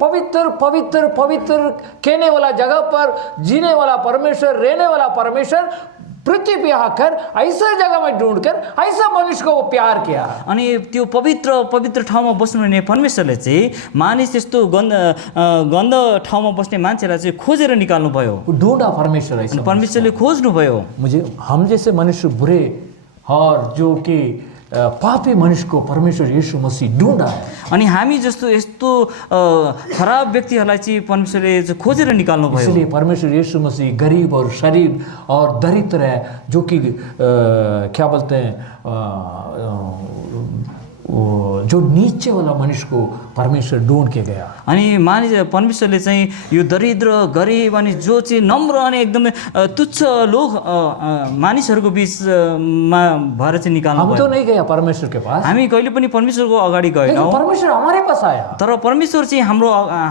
पवित्र पवित्र पवित्र कहने वाला जगह पर जीने वाला परमेश्वर, रहने वाला परमेश्वर पृथ्वी पे आकर ऐसा जगह में ढूंढकर ऐसा मनुष्य को वो प्यार किया। अनि त्यो पवित्र पवित्र ठाउँमा बस्नुहुने परमेश्वरले चाहिँ मानिस त्यस्तो गन्ध ठाउँमा बस्ने मान्छेलाई चाहिँ खोजेर निकाल्नु भयो। ढूंढा परमेश्वर ऐसा। परमेश्वरले खोज्नु भयो। हम जैसे मनुष्य बुरे और जो कि पापी मनुष्य को परमेश्वर यीशु मसीह ढूंढा है। अनि हामी जस्तो यस्तो खराब व्यक्तिहरूलाई चाहिँ परमेश्वरले खोजेर निकाल्नु भयो। इसलिए परमेश्वर यीशु मसीह गरीब और शरीफ और दरिद्र है, जो कि क्या बोलते हैं, जो नीचे वाला मनुष्य को परमेश्वर ढूंढ के गया। अनि परमेश्वरले चाहिँ यो दरिद्र गरिब अनि जो चाहिँ नम्र अनि एकदमै तुच्छ लोग मानिसहरूको बिचमा भएर चाहिँ निकाल्नु हम भयो। तो नहीं गया परमेश्वर के पास, हामी कहिले पनि परमेश्वरको अगाडि गएनौँ, परमेश्वर हमारे पास आया, तर परमेश्वर चाहिँ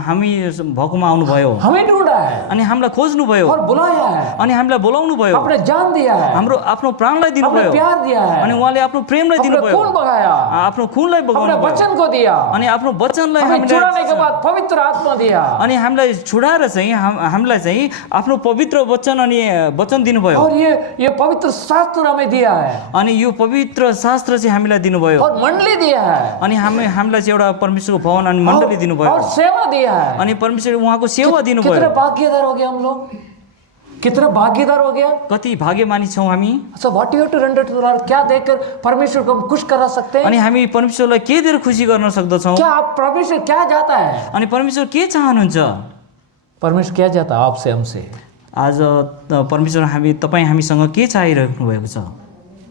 हामी भएकोमा आउनुभयो, हमें ढूंढा है अनि हामीलाई खोज्नु भयो, और बुलाया है, अनि हामीलाई बोलाउनु भयो, अपने जान दिया है, आफ्नो प्राणलाई दिनुभयो, प्यार दिया है, अनि उहाँले आफ्नो प्रेमलाई दिनुभयो, खून बगाया, आफ्नो खुनलाई अपने बगाउनु भयो, वचन को दिया, अनि आफ्नो वचनलाई छुड़ाने के बाद पवित्र आत्मा दिया, अनि हामीलाई छुडाएर चाहिँ हामीलाई चाहिँ आफ्नो पवित्र वचन अनि वचन दिनुभयो, और ये पवित्र शास्त्र हमें दिया है, अनि यो पवित्र शास्त्र चाहिँ हामीलाई दिनुभयो, और मंडली दिया है, अनि हामीलाई चाहिँ एउटा परमेश्वरको भवन अनि मण्डली दिनुभयो, और सेवा दिया है। अनि परमेश्वरले उहाँको सेवा दिनुभयो। कितने भाग्यदार हो गए हम लोग, कितना भाग्यदार हो गया। कति भाग्यमानी छौँ हामी। So what you have to render to the Lord, क्या देकर परमेश्वर को हम खुश करा सकते हैं। अनि हामी परमेश्वरलाई के दिएर खुसी गर्न सक्दछौँ। क्या आप परमेश्वर क्या चाहता है, अनि परमेश्वर के चाहनुहुन्छ। परमेश्वर क्या चाहता है आपसे हमसे। आज परमेश्वर तपाईँ हामीसँग के चाहिरहनु भएको छ।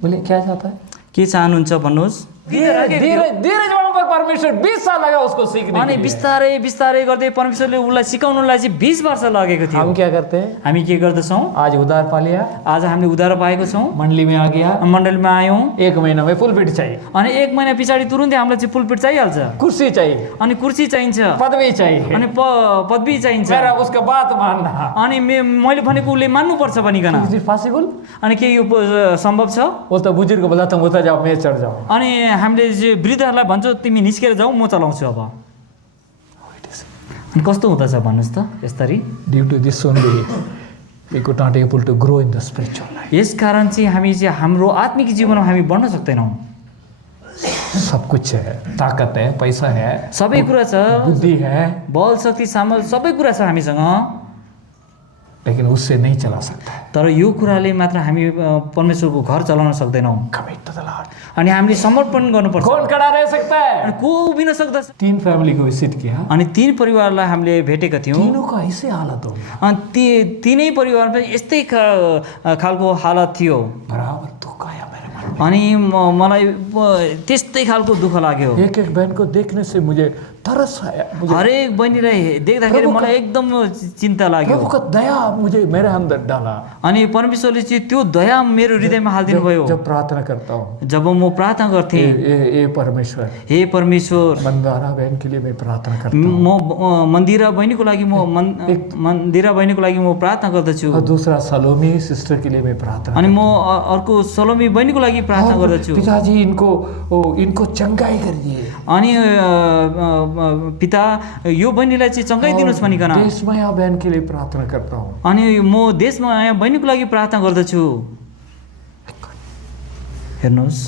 बोले क्या चाहता है, के चाहनुहुन्छ भन्नुहोस्। धीरे परमेश्वर 20 साल लगा उसको सीखने अनि बिस्तारै बिस्तारै गर्दै परमेश्वरले उसलाई सिकाउनलाई चाहिँ 20 वर्ष लागेको थियो। हम क्या करते हैं, हामी के गर्दछौँ, आज उधार पा लिया, आज हामीले उधार पाएको छौँ, मण्डली में आ गया, मण्डलीमा आयौँ, 1 महीना में फुलपिट चाहिए, अनि 1 महिना पछाडि तुरुन्तै हामीलाई चाहिँ पुलपिट चाहिहाल्छ, कुर्सी चाहिए, अनि कुर्सी चाहिन्छ, पदवी चाहिए, अनि पदवी चाहिन्छ, मेरा उसका बात मानना, अनि मैले भनेको उसले मान्नुपर्छ भनिकन। Is it possible. अनि के यो सम्भव छ। वो तो बुजुर्ग को बोलाता हूँ उतर जाओ मैं चढ़ जाऊँ, अनि हामीले चाहिँ वृद्धहरूलाई भन्छौँ तिमी निस्केर जाऊ म चलाउँछु अब। अनि कस्तो हुँदछ भन्नुहोस् त यसरी। Due to this only we could not able to grow in the spiritual life. यस कारण चाहिँ हामी चाहिँ हाम्रो आत्मिक जीवनमा हामी बढ्न सक्दैनौँ। सब कुछ है, ताकत है, पैसा है, सबै कुरा छ, बुद्धि है, बल शक्ति सामर्थ्य सबै कुरा छ हामीसँग, लेकिन उससे नहीं चला सकता है। तर यो कुराले मात्र हामी परमेश्वरको घर चलाउन सक्दैनौँ। Commit to the Lord. अनि हामीले समर्पण गर्नुपर्छ। कौन खड़ा रह सकता है, अनि को उभिन सक्दछ। 3 फैमिली को विजिट किया, अनि 3 परिवारलाई हामीले भेटेका थियौँ। तीनों का ऐसे हालत हो गया, अनि तीनै परिवारमा यस्तै खालको हालत थियो। बराबर दुख आया मेरे मन में। अनि मलाई त्यस्तै खालको दुःख लाग्यो। एक बहन को देखने से मुझे तरस आया, हरेक बहिनीलाई देख्दाखेरि मलाई एकदम चिन्ता लाग्यो। प्रभु का दया मुझे मेरे अंदर डाला। अनि परमेश्वरले चाहिँ त्यो दया मेरो हृदयमा हालिदिनु भयो। जब प्रार्थना करता हूँ, जब म प्रार्थना गर्थेँ, हे परमेश्वर, हे परमेश्वर, मंदारा बहन के लिए मैं प्रार्थना करता हूँ, म मन्दिरा बहिनीको लागि मन्दिरा बहिनीको लागि म प्रार्थना गर्दछु। और दूसरा सलोमी सिस्टर के लिए मैं प्रार्थना, अनि म अर्को सलोमी बहिनीको लागि प्रार्थना गर्दछु। पिताजी इनको चंगाई कर दिए। अनि पिता यो बहिनीलाई चाहिँ चङ्गाइ दिनुहोस् भनिकन। देशमाया बहन के लिए प्रार्थना करता हूँ। अनि म देशमाया बहिनीको लागि प्रार्थना गर्दछु। हेर्नुहोस्,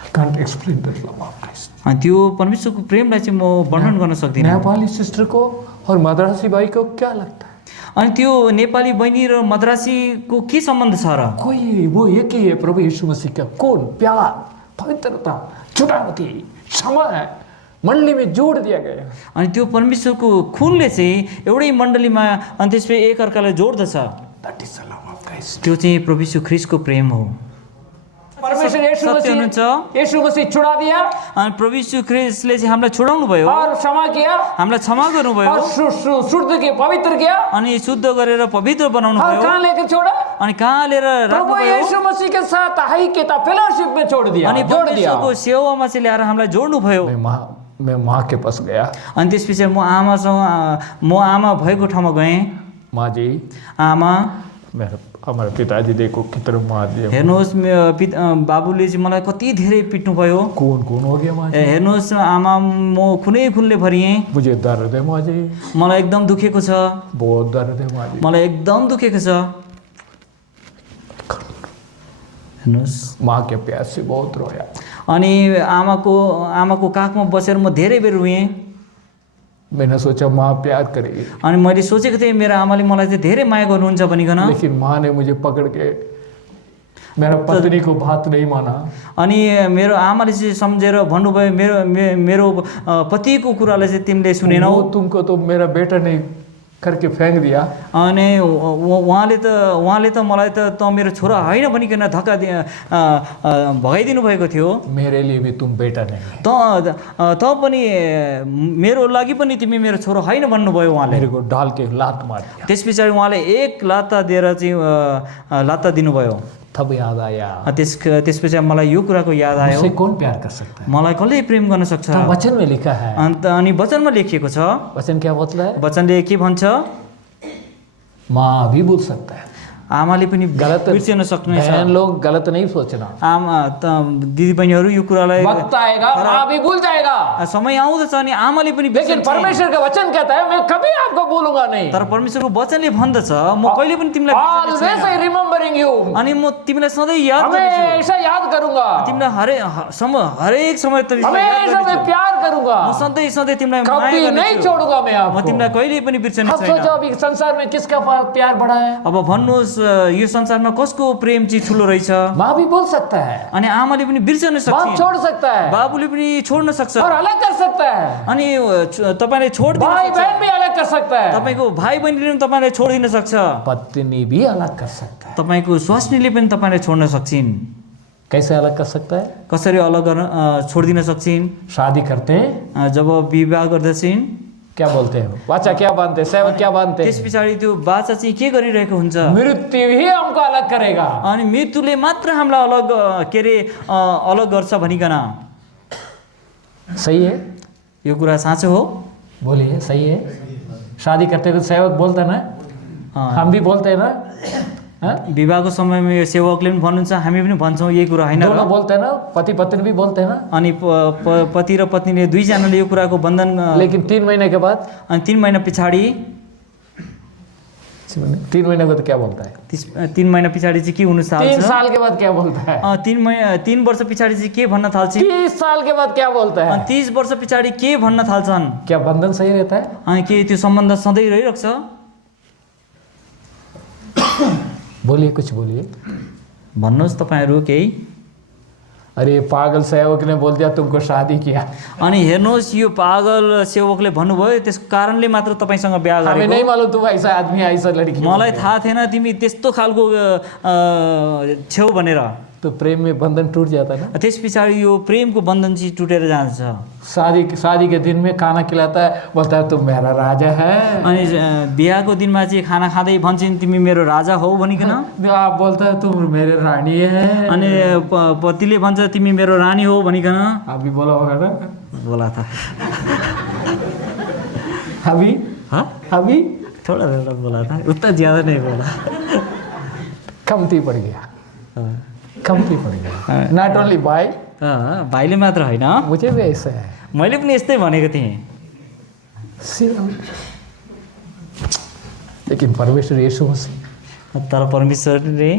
I can't explain the love of Christ. अनि त्यो परमेश्वरको प्रेमलाई चाहिँ म वर्णन गर्न सक्दिनँ। नेपाली सिस्टर को और मद्रासी भाई को क्या लगता है, अनि त्यो नेपाली बहिनी र मद्रासीको के सम्बन्ध छ र। कोई वो एक ही है, प्रभु यीशु मसीह का कौन प्यार, पवित्रता, छुटावती, क्षमा है, मण्डली में जोड़ दिया गया। अनि त्यो परमेश्वरको खुनले चाहिँ एउटै मण्डलीमा अनि त्यसपछि एकअर्कालाई जोड्दछ। That is the love of Christ. त्यो चाहिँ प्रभु यीशु ख्रीष्टको प्रेम हो। परमेश्वर यीशु मसीह छुड़ा दिया, अनि प्रभु यीशु ख्रीष्टले चाहिँ हामीलाई छुडाउनु भयो, और क्षमा किया, हामीलाई क्षमा गर्नुभयो, और शुद्ध किया, पवित्र किया, अनि शुद्ध गरेर पवित्र बनाउनु और भयो। कहाँ लेकर छोड़ा, अनि कहाँ लिएर प्रभु राख्नुभयो, यीशु मसीह के साथ ऐक्यता फेलोशिप में छोड़ दिया, अनि जोड़ दिया। परमेश्वरको सेवामा चाहिँ ल्याएर हामीलाई जोड्नु भयो। मैं माँ के पास गया, अनि त्यसपछि म आमा भएको ठाउँमा गएँ। माँ जी आमा, मेरा हमारे पिताजी देखो कितना मार दिया। हेर्नुहोस् बाबुले चाहिँ मलाई कति धेरै पिट्नु भयो। कौन कौन हो गया माँ जी? हेर्नुहोस् आमा म खुनै खुनले भरिएँ। मुझे दर्द है माँ जी, मलाई एकदम दुखेको छ। बहुत दर्द है माँ जी। मलाई एकदम दुखेको छ। हेर्नुहोस् माँ के प्यार से बहुत रोया। अनि आमाको काखमा बसेर म धेरै बेर रोएँ। मैंने सोचा माँ प्यार करेगी, अनि मैले सोचेको थिएँ मेरो आमाले मलाई चाहिँ धेरै माया गर्नुहुन्छ भनिकन। लेकिन माँ ने मुझे पकड़ के मेरा पत्नी को बात नहीं माना। अनि मेरो आमाले चाहिँ सम्झेर भन्नुभयो मेरो पतिको कुरालाई चाहिँ तिमीले सुनेनौ। वो तुमको तो मेरा बेटा नहीं करके फेंक दिया। अनि उहाँले त मलाई त मेरो छोरा होइन भनिकन धक्का भगाइदिनु भएको थियो। मेरे लिए भी तुम बेटा नहीं। त पनि मेरो लागि पनि तिमी मेरो छोरो होइन भन्नुभयो उहाँले। मेरे को डाल के लात मार दिया। त्यस पछाडि उहाँले एक लात्ता दिएर चाहिँ लात्ता दिनुभयो। तब याद आया, त्यसपछि मलाई यो कुराको याद आयो, मुझसे कौन प्यार कर सकता है? मलाई कसले प्रेम गर्न सक्छ? वचन में लिखा है। अनि वचनमा लेखिएको छ। वचन क्या बोलता है? वचनले के भन्छ? माँ भी बोल सकता है। आमाले पनि गलत बिर्सिन सक्नेछ। बहन लोग गलत नहीं सोचना। आमा दिदी बहिनीहरू यो कुरालाई वक्त आएगा माँ भी भूल जाएगा। समय आउँदछ अनि आमाले पनि लेकिन परमेश्वर का वचन कहता है मैं कभी आपको भूलूंगा नहीं। तर परमेश्वरको वचनले भन्दछ म कहिले पनि तिमीलाई Always I remembering you। अनि म तिमीलाई सधैँ याद गर्नेछु। हमेशा याद करूंगा। तिमीलाई हरेक समय त हमेशा मैं प्यार करूंगा। म सधैँ तिमीलाई माया कभी गर्नेछु। नहीं छोड़ूंगा मैं म आपको। तिमीलाई कहिले पनि बिर्सने अब छैन। सोचो अभी संसार में किसका प्यार बड़ा है? अब भन्नुहोस् यो संसारमा कसको प्रेम चाहिँ ठुलो रहेछ? माँ भी बोल सकता है, अनि आमाले पनि बिर्सन बाप सक्छ, छोड़ सकता है बाबुले पनि छोड्न सक्छ, और अलग कर सकता है। अनि तपाईले छोड्दिन भाई सक्छ, बहन भी अलग कर सकता है, तपाईको भाइ बहिनीले पनि तपाईलाई छोड्दिन सक्छ, पत्नी भी अलग कर सकता है। तपाईको स्वास्नीले पनि तपाईलाई छोड्न सक्छिन्। कैसे अलग कर सकता है? कसरी अलग गर्न छोड्दिन सक्छिन्? शादी करते हैं, जब विवाह गर्दछिन् क्या बोलते हैं? वाचा क्या बांधते हैं? सेवक क्या बांधते त्यस हैं? पछाडि त्यो बाचा चाहिँ के गरिरहेको हुन्छ? मृत्यु ही हमको अलग करेगा। अनि मृत्युले मात्र हामीलाई अलग के अरे अलग गर्छ भनिकन। सही है? यो कुरा साँचो हो? बोलिए सही है? शादी करते हुए सेवक बोलता ना, हम भी बोलते हैं ना, विवाहको समयमा यो सेवकले पनि भन्नुहुन्छ, हामी पनि भन्छौँ यही कुरा होइन र? दोनों बोलते हैं ना, पति पत्नी भी बोलते हैं ना। अनि पति र पत्नीले दुईजनाले यो कुराको बन्धन लेकिन 3 महीने के बाद, अनि 3 महिना पछाडि 3 महीने को तो क्या बोलता है? 3 महिना पछाडि चाहिँ के हुन 3 थाल्छ? साल के बाद क्या बोलता है? 3 वर्ष पछाडि चाहिँ के भन्न थाल्छ? 30 साल के बाद क्या बोलता है? 30 वर्ष पछाडि के भन्न थाल्छन्? क्या बंधन सही रहता है? अनि के त्यो सम्बन्ध सधैँ रहिरहेको छ? बोलिए, कुछ बोलिए। भन्नुहोस् तपाईहरू केही। अरे पागल सेवक ने बोल दिया तुमको शादी किया, अनि हेर्नुहोस् यो पागल सेवकले भन्नुभयो त्यसको कारणले मात्र तपाईसँग बिहा हमें नहीं गरेको। मालूम तुम ऐसा आदमी ऐसा लड़की। मलाई थाहा थिएन तिमी त्यस्तो खालको छेउ भनेर। तो प्रेम में बंधन टूट जाता है ना। त्यस पछाडि यो प्रेमको बन्धन चाहिँ टुटेर जान्छ। शादी के दिन में खाना खिलाता है, बोलता है तुम मेरा राजा है। अनि बिहाको दिनमा चाहिँ खाना खाँदै भन्छन् तिमी मेरो राजा हौ भनिकन। आप बोलता है तुम मेरे रानी है। अनि पतिले भन्छ तिमी मेरो रानी हो भनिकन। आप भी बोला होगा ना? बोला था अभी हाँ अभी थोड़ा थोड़ा बोला था, उतना ज़्यादा नहीं बोला। कमती पड़ गया, कमती पड़ गया। नॉट ओनली भाई, भाइले मात्र होइन, मुझे भी ऐसा है। मैले पनि यस्तै भनेको थिएँ। लेकिन परमेश्वर यीशु मसीह तर परमेश्वरले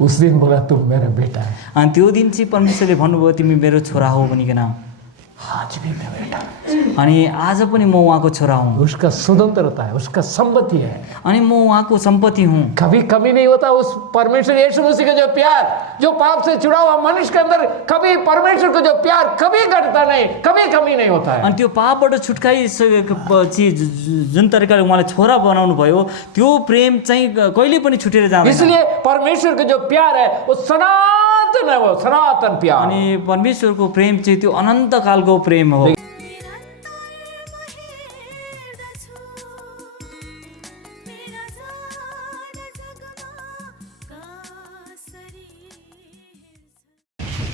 उस दिन बोला तुम मेरा बेटा है। अनि त्यो दिन चाहिँ परमेश्वरले भन्नुभयो तिमी मेरो छोरा हो भनिकन। आज भी मैं बेटा हूँ। अनि आज पनि म उहाँको छोरा हुँ। उसका स्वतंत्रता है, उसका संपत्ति है। अनि म उहाँको सम्पत्ति हुँ। कभी कमी नहीं होता उस परमेश्वर यीशु मसीह का जो प्यार, जो पाप से छुड़ा हुआ मनुष्य के अंदर, कभी परमेश्वर का जो प्यार कभी घटता नहीं, कभी कमी नहीं होता है। अनि त्यो पापबाट छुटकाइसकेपछि जुन तरिकाले उहाँले छोरा बनाउनु भयो त्यो प्रेम चाहिँ कहिले पनि छुटेर जाँदैन। इसलिए परमेश्वर का जो प्यार है वो सनातन है, वो सनातन प्यार। अनि परमेश्वरको प्रेम चाहिँ त्यो अनन्त कालको प्रेम हो।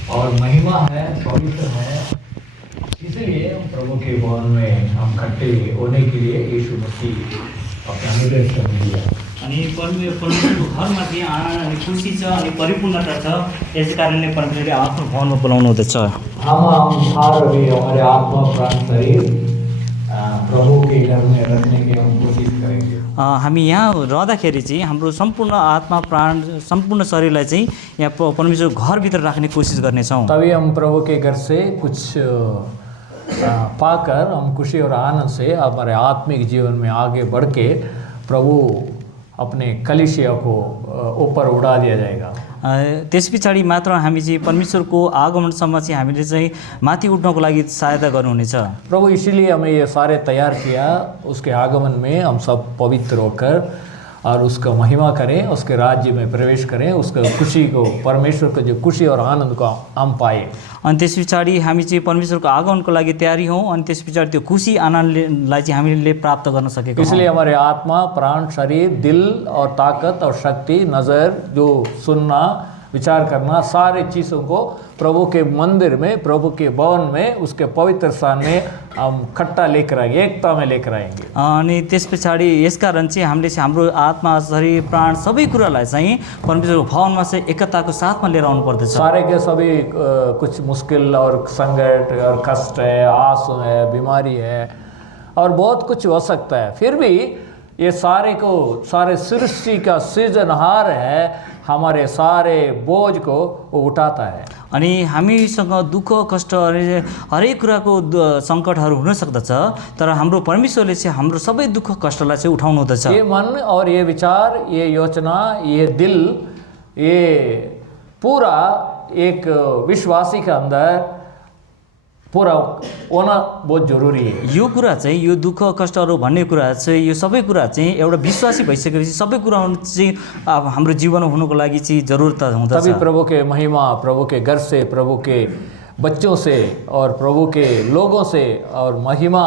और महिमा है, पवित्र है। इसलिए प्रभु के भवन में हम इकट्ठे होने के लिए यीशु मसीह अपना निर्देशन दिया। अनि परमेश्वरको घरमा चाहिँ आनन्द अनि खुसी छ अनि परिपूर्णता छ। यसै कारणले परमेश्वरले आफ्नो भवनमा बोलाउनु हुँदैछ। हम हर भी हमारे आत्मा प्राण शरीर प्रभु के घर में रखने की हम कोशिश करेंगे। हामी यहाँ रहँदाखेरि चाहिँ हाम्रो सम्पूर्ण आत्मा प्राण सम्पूर्ण शरीरलाई चाहिँ यहाँ परमेश्वरको घरभित्र राख्ने कोसिस गर्नेछौँ। तभी हम प्रभु के घर से कुछ पाकर हम खुशी और आनंद से हमारे आत्मिक जीवन में आगे बढ़ के प्रभु अपने कलीसिया को ऊपर उड़ा दिया जाएगा। त्यस पछाडि मात्र हामी चाहिँ परमेश्वरको आगमनसम्म चाहिँ हामीले चाहिँ माथि उठ्नको लागि सहायता गर्नुहुनेछ। प्रभु इसीलिए हमें ये सारे तैयार किया, उसके आगमन में हम सब पवित्र होकर और उसका महिमा करें, उसके राज्य में प्रवेश करें, उसका खुशी को, परमेश्वर को जो खुशी और आनंद को हम पाए। अनि त्यस पछाडि हामी चाहिँ परमेश्वरको आगमनको लागि तयारी हौँ अनि त्यस पछाडि त्यो खुसी आनन्दलाई चाहिँ हामीले प्राप्त गर्न सकेका छौँ। इसलिए हमारे आत्मा प्राण शरीर दिल और ताकत और शक्ति नज़र जो सुनना विचार करना सारे चीज़ों को प्रभु के मंदिर में, प्रभु के भवन में, उसके पवित्र स्थान में हम इकट्ठा लेकर आएंगे, एकता में लेकर आएंगे। अनि त्यस पछाडि यसकारण चाहिँ हामीले चाहिँ हाम्रो आत्मा शरीर प्राण सबै कुरालाई चाहिँ परमेश्वरको भवनमा चाहिँ एकताको साथमा लिएर आउनु पर्दछ। सारे के सभी कुछ मुश्किल और संकट और कष्ट है, आंसू है, बीमारी है और बहुत कुछ हो सकता है, फिर भी ये सारे को, सारे सृष्टि का सृजनहार है, हमारे सारे बोझ को वो उठाता है। अनि हामीसँग दुःख कष्ट हरेक कुराको सङ्कटहरू हुन सक्दछ, तर हाम्रो परमेश्वरले चाहिँ हाम्रो सबै दुःख कष्टलाई चाहिँ उठाउनु हुँदछ। ये मन और ये विचार, ये योजना, ये दिल, ये पूरा एक विश्वासी के अंदर पूरा होना बहुत जरुरी है। यो कुरा चाहिँ यो दुःख कष्टहरू भन्ने कुरा चाहिँ यो सबै कुरा चाहिँ एउटा विश्वासी भइसकेपछि सबै कुरा चाहिँ हाम्रो जीवनमा हुनुको लागि चाहिँ जरुरत हुँदछ। तभी प्रभु के महिमा, प्रभु के घर से, प्रभु के बच्चों से और प्रभु के लोगों से और महिमा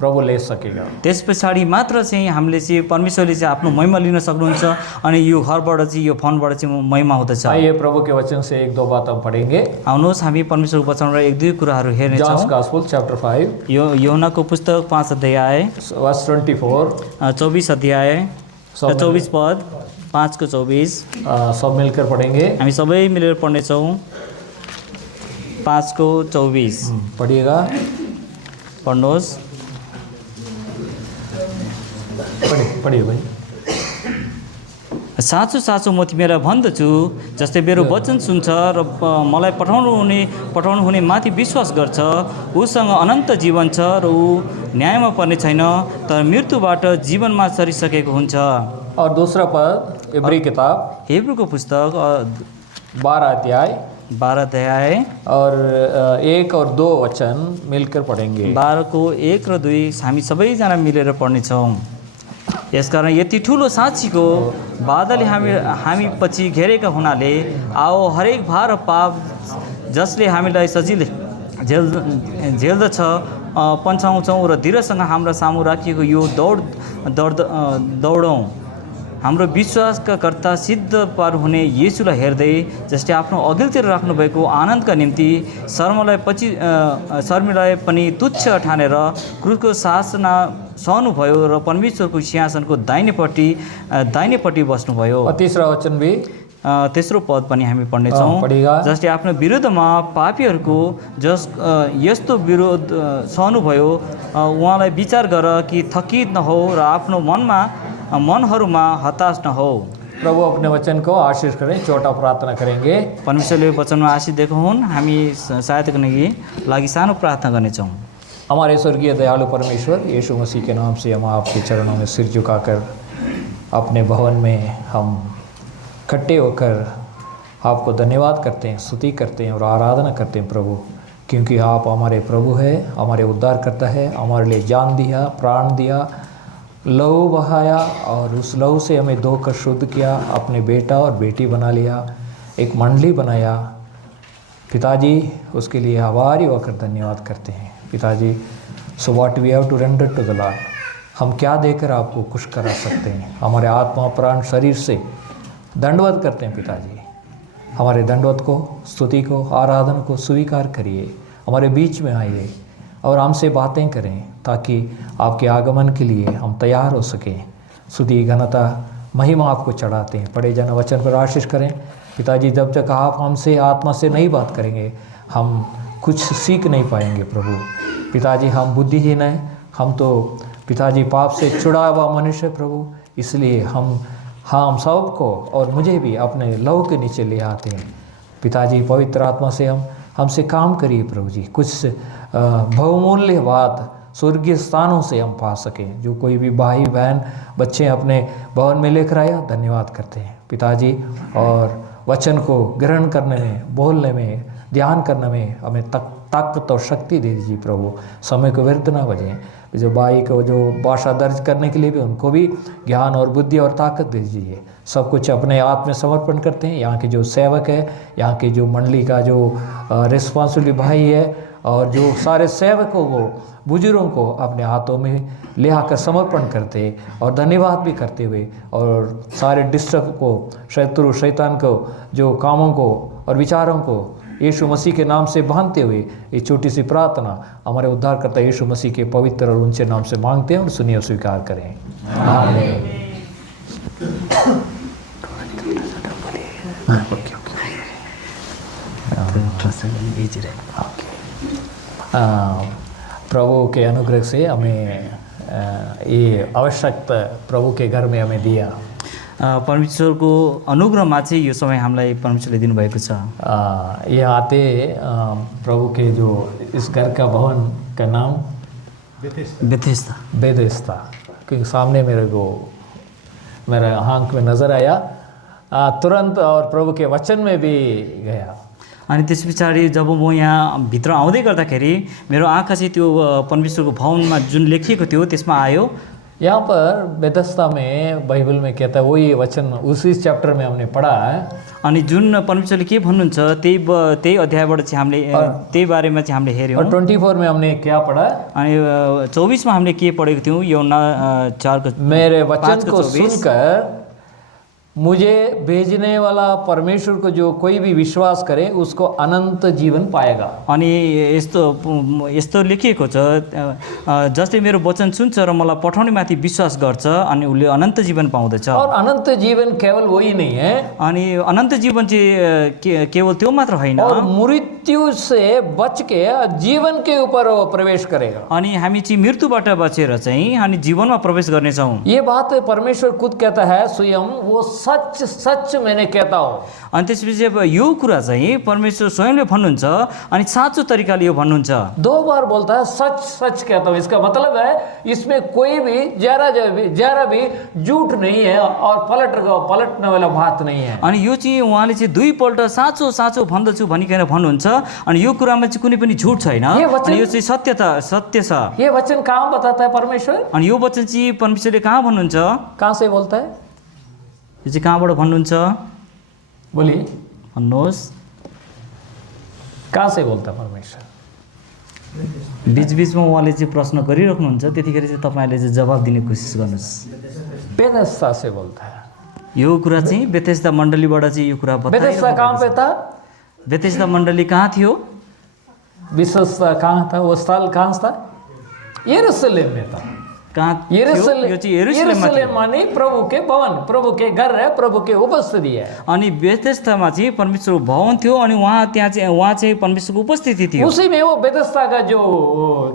प्रभु ले सकेगा। त्यस पछाडि मात्र चाहिँ हामीले चाहिँ परमेश्वरले चाहिँ आफ्नो महिमा लिन सक्नुहुन्छ अनि यो घरबाट चाहिँ यो फोनबाट चाहिँ महिमा हुँदछ। आइए प्रभु के वचन से एक दो बात हम पढ़ेंगे। आउनुहोस् हामी परमेश्वरको वचनबाट एक दुई कुराहरू हेर्नेछौँ। जॉन्स गॉस्पेल चैप्टर 5 योहन्नाको पुस्तक 5 अध्याय वर्स 24 24 अध्याय 24 पद 5 को 24 सब मिलकर पढ़ेंगे। हामी सबै मिलेर पढ्नेछौँ। 5 को 24 पढ़िएगा, पढ्नुहोस्। पढिए भाइ। साँचो साँचो म तिमीलाई भन्दछु, जस्तै मेरो वचन सुन्छ र मलाई पठाउनु हुने माथि विश्वास गर्छ, उसँग अनन्त जीवन छ र ऊ न्यायमा पर्ने छैन, तर मृत्युबाट जीवनमा सरिसकेको हुन्छ। और दूसरा पद इब्री किताब हिब्रूको पुस्तक 12 अध्याय 12 अध्याय और 1 और 2 वचन मिलकर पढ़ेंगे। 12 को 1 र 2 हामी सबैजना मिलेर पढ्नेछौँ। यसकारण यति ठुलो साँचीको बादलले हामी पछि घेरेका हुनाले आओ हरेक भार र पाप जसले हामीलाई सजिलै झेल्दछ पन्छाउँछौँ र धीरसँग हाम्रो सामु राखिएको यो दौडौँ। हाम्रो विश्वासका कर्ता सिद्ध पार हुने येशूलाई हेर्दै, जसले आफ्नो अघिल्तिर राख्नुभएको आनन्दका निम्ति शर्मिलाई पनि तुच्छ ठानेर क्रुसको शासना सहनुभयो र परमेश्वरको सिंहासनको दाहिनेपट्टि बस्नुभयो। तीसरा वचन भी तेस्रो पद पनि हामी पढ्नेछौँ। जसले आफ्नो विरुद्धमा पापीहरूको यस्तो विरोध सहनुभयो, उहाँलाई विचार गर कि थकित नहो र आफ्नो मनहरूमा हताश नहो। प्रभु अपने वचन को आशीष करें। छोटा प्रार्थना करेंगे। परमेश्वरले वचनमा आशीष दिएको हुन्। हामी सहायता गर्ने लागि सानो प्रार्थना गर्नेछौँ। हमारे स्वर्गीय दयालु परमेश्वर, यीशु मसीह के नाम से हम आपके चरणों में सिर झुकाकर अपने भवन में हम इकट्ठे होकर आपको धन्यवाद करते हैं, स्तुति करते हैं और आराधना करते हैं प्रभु, क्योंकि आप हमारे प्रभु है, हमारे उद्धार करता है, हमारे लिए जान दिया, प्राण दिया, लहू बहाया और उस लहू से हमें धोकर शुद्ध किया, अपने बेटा और बेटी बना लिया, एक मंडली बनाया। पिताजी उसके लिए आभारी होकर धन्यवाद करते हैं। पिताजी, so what we have to render to the Lord, हम क्या देकर आपको खुश करा सकते हैं। हमारे आत्मा प्राण शरीर से दंडवत करते हैं पिताजी। हमारे दंडवत को, स्तुति को, आराधना को स्वीकार करिए, हमारे बीच में आइए और हमसे बातें करें ताकि आपके आगमन के लिए हम तैयार हो सकें। स्तुति घनता महिमा आपको चढ़ाते हैं। पढ़े जाने वचन पर आशीष करें पिताजी। जब तक आप हमसे आत्मा से नहीं बात करेंगे हम कुछ सीख नहीं पाएंगे प्रभु। पिताजी हम बुद्धिहीन हैं, हम तो पिताजी पाप से छुड़ा हुआ मनुष्य प्रभु, इसलिए हम सबको और मुझे भी अपने लहू के नीचे ले आते हैं पिताजी। पवित्र आत्मा से हमसे काम करिए प्रभु जी, कुछ बहुमूल्य बात स्वर्गीय स्थानों से हम पा सकें। जो कोई भी भाई बहन बच्चे अपने भवन में लेकर आया धन्यवाद करते हैं पिताजी। और वचन को ग्रहण करने में, बोलने में, ध्यान करने में हमें ताकत और शक्ति दे दीजिए प्रभु। समय को व्यर्थ ना बजें। जो भाई को जो भाषा दर्ज करने के लिए भी उनको भी ज्ञान और बुद्धि और ताकत दे दीजिए। सब कुछ अपने आप में समर्पण करते हैं। यहाँ के जो सेवक है, यहाँ के जो मंडली का जो रिस्पॉन्सिबिलिटी भाई है और जो सारे सेवकों को, बुजुर्गों को अपने हाथों में ले आकर समर्पण करते और धन्यवाद भी करते हुए और सारे डिस्टर्ब को, शत्रु शैतान को, जो कामों को और विचारों को यीशु मसीह के नाम से बांधते हुए ये छोटी सी प्रार्थना हमारे उद्धारकर्ता यीशु मसीह के पवित्र और ऊंचे नाम से मांगते हैं और सुनिए और स्वीकार करें। आमीन। प्रभु के अनुग्रह से हमें ये आवश्यकता प्रभु के घर में हमें दिया। परमेश्वरको अनुग्रहमा चाहिँ यो समय हामीलाई परमेश्वरले दिनुभएको छ। ये आते प्रभु के जो इस घर का भवन का नाम बेथेस्दा क्योंकि सामने मेरे आँख में नज़र आया तुरंत और प्रभु के वचन में भी गया। अनि त्यस पछाडि जब म यहाँ भित्र आउँदै गर्दाखेरि मेरो आँखा चाहिँ त्यो परमेश्वरको भवनमा जुन लेखिएको थियो त्यसमा आयो। यहाँ पर बेथेस्दा में बाइबल में कहता है, वही वचन उसी चैप्टर में हमने पढ़ा है। अनि जुन परमेश्वरले के भन्नुहुन्छ त्यही अध्यायबाट चाहिँ हामीले त्यही बारेमा चाहिँ हामीले हेर्यौँ। और 24 में हमने क्या पढ़ा? अनि 24 में हामीले के पढेको थियौँ? यूहन्ना 4 मेरे वचन को सुनकर मुझे भेजने वाला परमेश्वर को जो कोई भी विश्वास करे उसको अनंत जीवन पाएगा। अनि यस्तो लेखिएको छ, जसले मेरो वचन सुन्छ र मलाई पठाउने माथि विश्वास गर्छ अनि उसले अनन्त जीवन पाउँदछ। और अनंत जीवन केवल वही नहीं है, अनि अनन्त जीवन चाहिँ केवल त्यो मात्र होइन, और मृत्यु से बच के जीवन के ऊपर वो प्रवेश करेगा। अनि हामी चाहिँ मृत्युबाट बचेर चाहिँ अनि जीवनमा प्रवेश गर्नेछौँ। ये बात परमेश्वर खुद कहता है स्वयं, वो सच सच मैंने कहता हूँ। अनि त्यसपछि अब यो कुरा चाहिँ परमेश्वर स्वयंले भन्नुहुन्छ अनि साँचो तरिकाले यो भन्नुहुन्छ। 2 बार बोलता है सच सच कहता हूँ। इसका मतलब है इसमें कोई भी जरा भी झूठ नहीं है और पलटने वाला बात नहीं है। अनि यो चाहिँ उहाँले चाहिँ 2 पल्ट साँचो साँचो भन्दछु भनिकन भन्नुहुन्छ अनि यो कुरामा चाहिँ कुनै पनि झुट छैन। अनि यो चाहिँ सत्य छ। ये वचन कहाँ बताता है परमेश्वर? अनि यो वचन चाहिँ परमेश्वरले कहाँ भन्नुहुन्छ? कहाँ से बोलता है? यो चाहिँ कहाँबाट भन्नुहुन्छ? बोलिए, भन्नुहोस्। कहाँ से बोलता है परमेश्वर? बीच-बीचमा उहाँले चाहिँ प्रश्न गरिराख्नुहुन्छ, त्यतिखेर चाहिँ तपाईहरुले चाहिँ जवाफ दिने कोसिस गर्नुस्। बेथेस्दा से बोलता है। यो कुरा चाहिँ बेथेस्दा मण्डलीबाट चाहिँ यो कुरा बताइरहेको। बेथेस्दा कहाँ पे था? बेथेस्दा मण्डली कहाँ थियो? बेथेस्दा कहाँ था? वो स्थल कहाँ था? यरूशलेम में था। कहाँ थियो? यो चाहिँ यरूशलेम माने प्रभु के भवन, प्रभु के घर है, प्रभु के उपस्थिति है। अनि बेथेस्दामा चाहिँ परमेश्वरको भवन थियो अनि वहाँ चाहिँ परमेश्वरको उपस्थिति थियो। उसी में वो बेथेस्दा का जो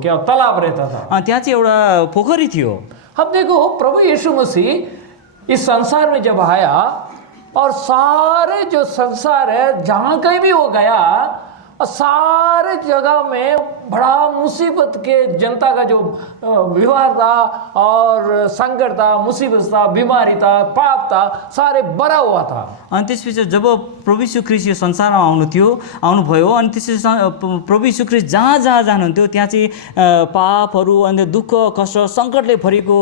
क्या तालाब रहता था। अनि त्यहाँ चाहिँ एउटा पोखरी थियो। अब देखो प्रभु यीशु मसीह इस संसार में जब आया और सारे जो संसार है जहाँ कहीं भी वो गया और सारे जगह में बड़ा मुसीबत के जनता का जो व्यवहार था और संकट था, मुसीबत था, बीमारी था, पाप था, सारे भरा हुआ था। अनि त्यसपछि जब प्रभु यीशु ख्रीष्ट यो संसारमा आउनुभयो अनि त्यसपछि प्रभु यीशु ख्रीष्ट जहाँ जानुहुन्थ्यो त्यहाँ चाहिँ पापहरू अनि दुःख कष्ट सङ्कटले भरिएको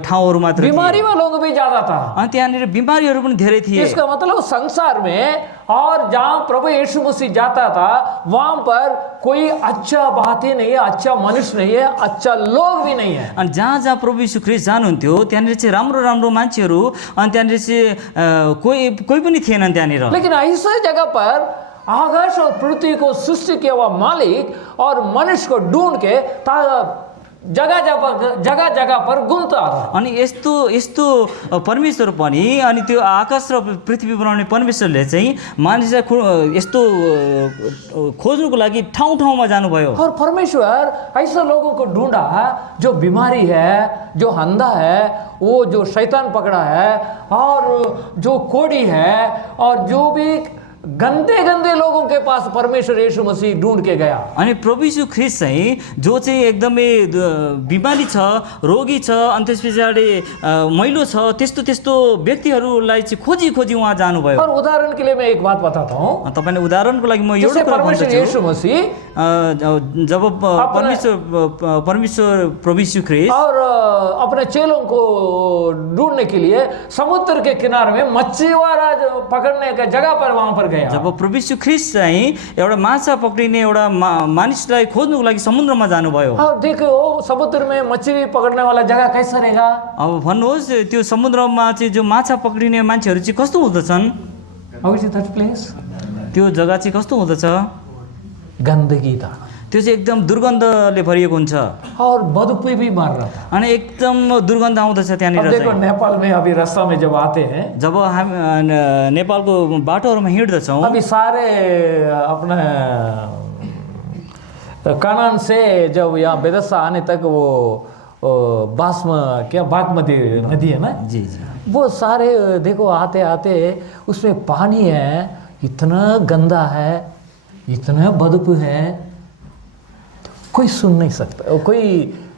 ठाउँहरू मात्र थिए। बीमारी वालों को भी ज्यादा था। अनि त्यहाँनिर बिमारीहरू पनि धेरै थिए। इसका मतलब संसार में और जहाँ प्रभु यीशु मसीह जाता था वहाँ पर कोई अच्छा बात ही नहीं है, अच्छा मनुष्य नहीं है, अच्छा लोग भी नहीं है। अनि जहाँ प्रभु यीशु ख्रीष्ट जानुहुन्थ्यो त्यहाँनिर चाहिँ राम्रो मान्छेहरू अनि त्यहाँनिर चाहिँ कोही पनि थिएनन् त्यहाँनिर। लेकिन ऐसे जगह पर आकाश और पृथ्वी को सृष्टि किया हुआ मालिक और मनुष्य को ढूंढ के जगह जगह जगह पर घुम्ता था। अनि यस्तो यस्तो परमेश्वर पनि अनि त्यो आकाश र पृथ्वी बनाउने परमेश्वरले चाहिँ मानिसलाई यस्तो खोज्नुको लागि ठाउँ ठाउँमा जानुभयो। और परमेश्वर ऐसे लोगों को ढूंढा जो बीमारी है, जो अंधा है, वो जो शैतान पकड़ा है, और जो कोढ़ी है, और जो भी गंदे गंदे लोगों के पास परमेश्वर यीशु मसीह ढूंढ के गया। अनि प्रभु यीशु ख्रिस्ट चाहिँ जो चाहिँ एकदमै बिमारी छ, रोगी छ, अनि त्यस पछाडि मैलो छ, त्यस्तो त्यस्तो व्यक्तिहरूलाई चाहिँ खोजी खोजी उहाँ जानुभयो। और उदाहरण के लिए मैं एक बात बताता हूँ। तपाईँले उदाहरणको लागि म जैसे एउटा कुरा परमेश्वर भन्छु। यीशु मसीह जब परमेश्वर प्रभु यीशु ख्रिस्ट और अपने चेलों को ढूंढने के लिए समुद्र के किनारे में मच्छी वाला पकड़ने का जगह पर वहां पर गया। जब प्रभु यीशु ख्रिस्ट चाहिँ एउटा माछा पक्रिने एउटा मानिसलाई खोज्नुको लागि समुद्रमा जानुभयो। और देखो समुद्र में मछली पकड़ने वाला जगह कैसा रहेगा? अब भन्नुहोस् त्यो समुद्रमा चाहिँ जो माछा पक्रिने मान्छेहरू चाहिँ कस्तो हुँदछन्? How is that place? त्यो जग्गा चाहिँ कस्तो हुँदछ? गंदगी था त्यो चाहिँ एकदम दुर्गन्धले भरिएको हुन्छ और बदबू भी मार रहा था। अनि एकदम दुर्गन्ध आउँदछ अब त्यहाँनिर देखो चाहिँ। नेपाल में अभी रास्ता में जब आते हैं, जब हामी नेपालको बाटोहरूमा हिँड्दछौँ, अभी सारे अपने कानन से जब यहाँ बेदस्ता आने तक वो बागमती नदी है ना, जी जी, वो सारे देखो आते आते उसमें पानी है, इतना गंदा है, इतना बदबू है, कोई सुन नहीं सकता, कोई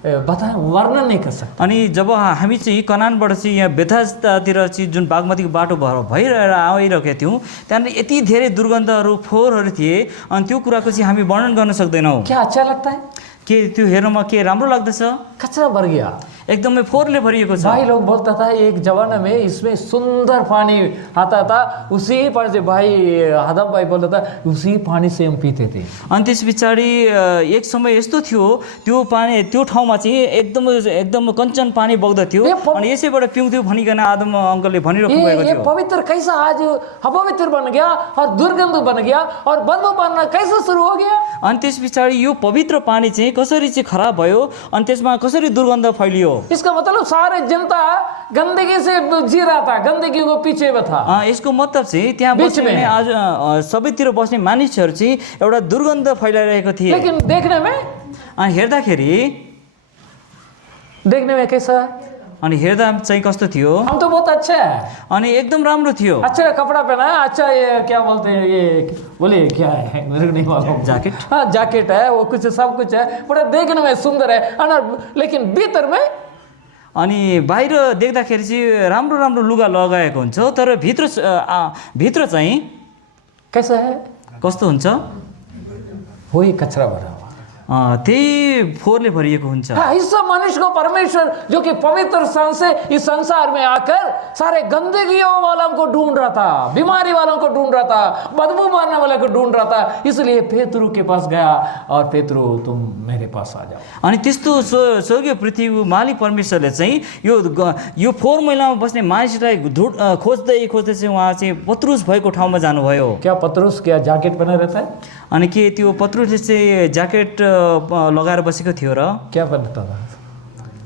वर्णन नहीं कर सकता। अनि जब हामी चाहिँ कनानबाट चाहिँ यहाँ बेथास्तातिर चाहिँ जुन बागमतीको बाटो भइरहेर आइरहेका थियौँ, त्यहाँनिर यति धेरै दुर्गन्धहरू फोहोरहरू थिए, अनि त्यो कुराको चाहिँ हामी वर्णन गर्न सक्दैनौँ। क्या अच्छा लगता है? के त्यो हेर्नमा के राम्रो लाग्दछ? कचरा भर गया, एकदमै फोहोरले भरिएको छ। भाई लोग बोलता था एक जमाने में इसमें सुंदर पानी आता था, उसी पानी से भाई हदम भाई बोलता था उसी पानी से हम पीते थे। अनि त्यस पछाडि एक समय यस्तो थियो, त्यो पानी त्यो ठाउँमा चाहिँ एकदम एकदम कञ्चन पानी बग्दथ्यो, अनि यसैबाट पिउँथ्यो भनिकन आदम अङ्कलले भनिराख्नु भएको ये थियो। पवित्र कैसा आज अपवित्र बन गया और दुर्गंध बन गया और बदबू बनना कैसे शुरू हो गया? अनि त्यस पछाडि यो पवित्र पानी चाहिँ कसरी चाहिँ खराब भयो, अनि त्यसमा कसरी दुर्गन्ध फैलियो? इसका मतलब सारे जनता गंदगी से जी रहा था, गंदगी को पीछे में था। यसको मतलब चाहिँ त्यहाँ बस्ने आज सबैतिर बस्ने मानिसहरू चाहिँ एउटा दुर्गन्ध फैलाइरहेको थिए। लेकिन देखने हेर्दाखेरि में कैसा है? अनि हेर्दा चाहिँ कस्तो थियो? हम तो बहुत अच्छा है, अनि एकदम राम्रो थियो। अच्छा कपड़ा पहना है, अच्छा ये क्या बोलते हैं, ये बोले क्या है मेरे को नहीं मालूम, जैकेट, हाँ जैकेट है, वो कुछ सब कुछ है, बड़ा देखने में सुंदर है, लेकिन भीतर में अनि बाहिर देख्दाखेरि चाहिँ राम्रो राम्रो लुगा लगाएको हुन्छ, तर भित्र चाहिँ कैसा है? कस्तो हुन्छ? वही कचरा भरा हुआ, त्यही फोहोरले भरिएको हुन्छ। इस मनुष्य को परमेश्वर जो कि पवित्र सन से इस संसार में आकर सारे गंदगियों वालों को ढूंढ रहा था, बीमारी वालों को ढूंढ रहा था, बदबू मारने वाले को ढूंढ रहा था, इसलिए पेतरू के पास गया और पेतरू तुम मेरे पास आ जाओ। अनि त्यस्तो स्वर्गीय पृथ्वीको मालिक परमेश्वरले चाहिँ यो फोहोर मैलामा बस्ने मानिसलाई खोज्दै खोज्दै चाहिँ उहाँ चाहिँ पत्रुस भएको ठाउँमा जानुभयो। क्या पत्रुस क्या जैकेट पहने रहता है? अनि के त्यो पत्रुसले चाहिँ ज्याकेट लगाएर बसेको थियो र? क्या पहनता था?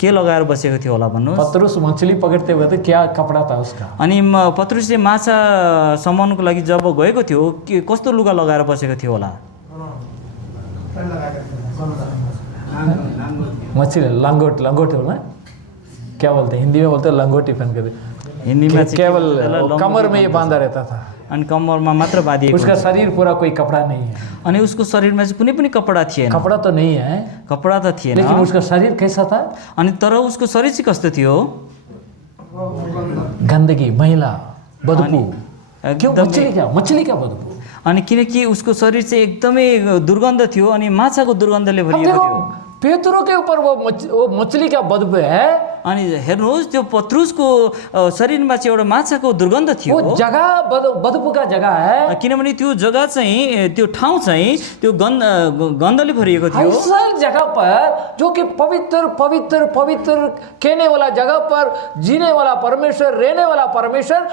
के लगाएर बसेको थियो होला भन्नुहोस्? पत्रुस मछली पकड़ते हुए थे, क्या कपड़ा था उसका? अनि पत्रुसले माछा समाउनको लागि जब गएको थियो के कस्तो लुगा लगाएर बसेको थियो होला? मछली लंगोट हो ना, क्या बोलते हैं हिंदी में, बोलते हैं लंगोटी पहन के, हिंदी में केवल कमर में ये बांधा रहता था, अनि कमरमा मात्र बाँधिएको, उसका शरीर पूरा कोई कपड़ा नहीं है, अनि उसको शरीरमा चाहिँ कुनै पनि कपडा थिएन। कपड़ा तो नहीं है, कपडा त थिएन, लेकिन उसका शरीर कैसा था? अनि तर उसको शरीर चाहिँ कस्तो थियो? गंदगी, मैला, बदबू। क्यों? एकदमै मछली क्या बदबू? अनि किनकि उसको शरीर चाहिँ एकदमै दुर्गन्ध थियो, अनि माछाको दुर्गन्धले भरिएको थियो। पेतरू के ऊपर वो मछली का बदबू है, अनि हेर्नुहोस् त्यो पत्रुसको शरीरमा चाहिँ एउटा माछाको दुर्गन्ध थियो। वो जगह बदबू का जगह है, किनभने त्यो जग्गा चाहिँ त्यो ठाउँ चाहिँ त्यो गन्धले भरिएको थियो। ऐसा जगह पर जो कि पवित्र पवित्र पवित्र कहने वाला जगह पर जीने वाला परमेश्वर, रहने वाला परमेश्वर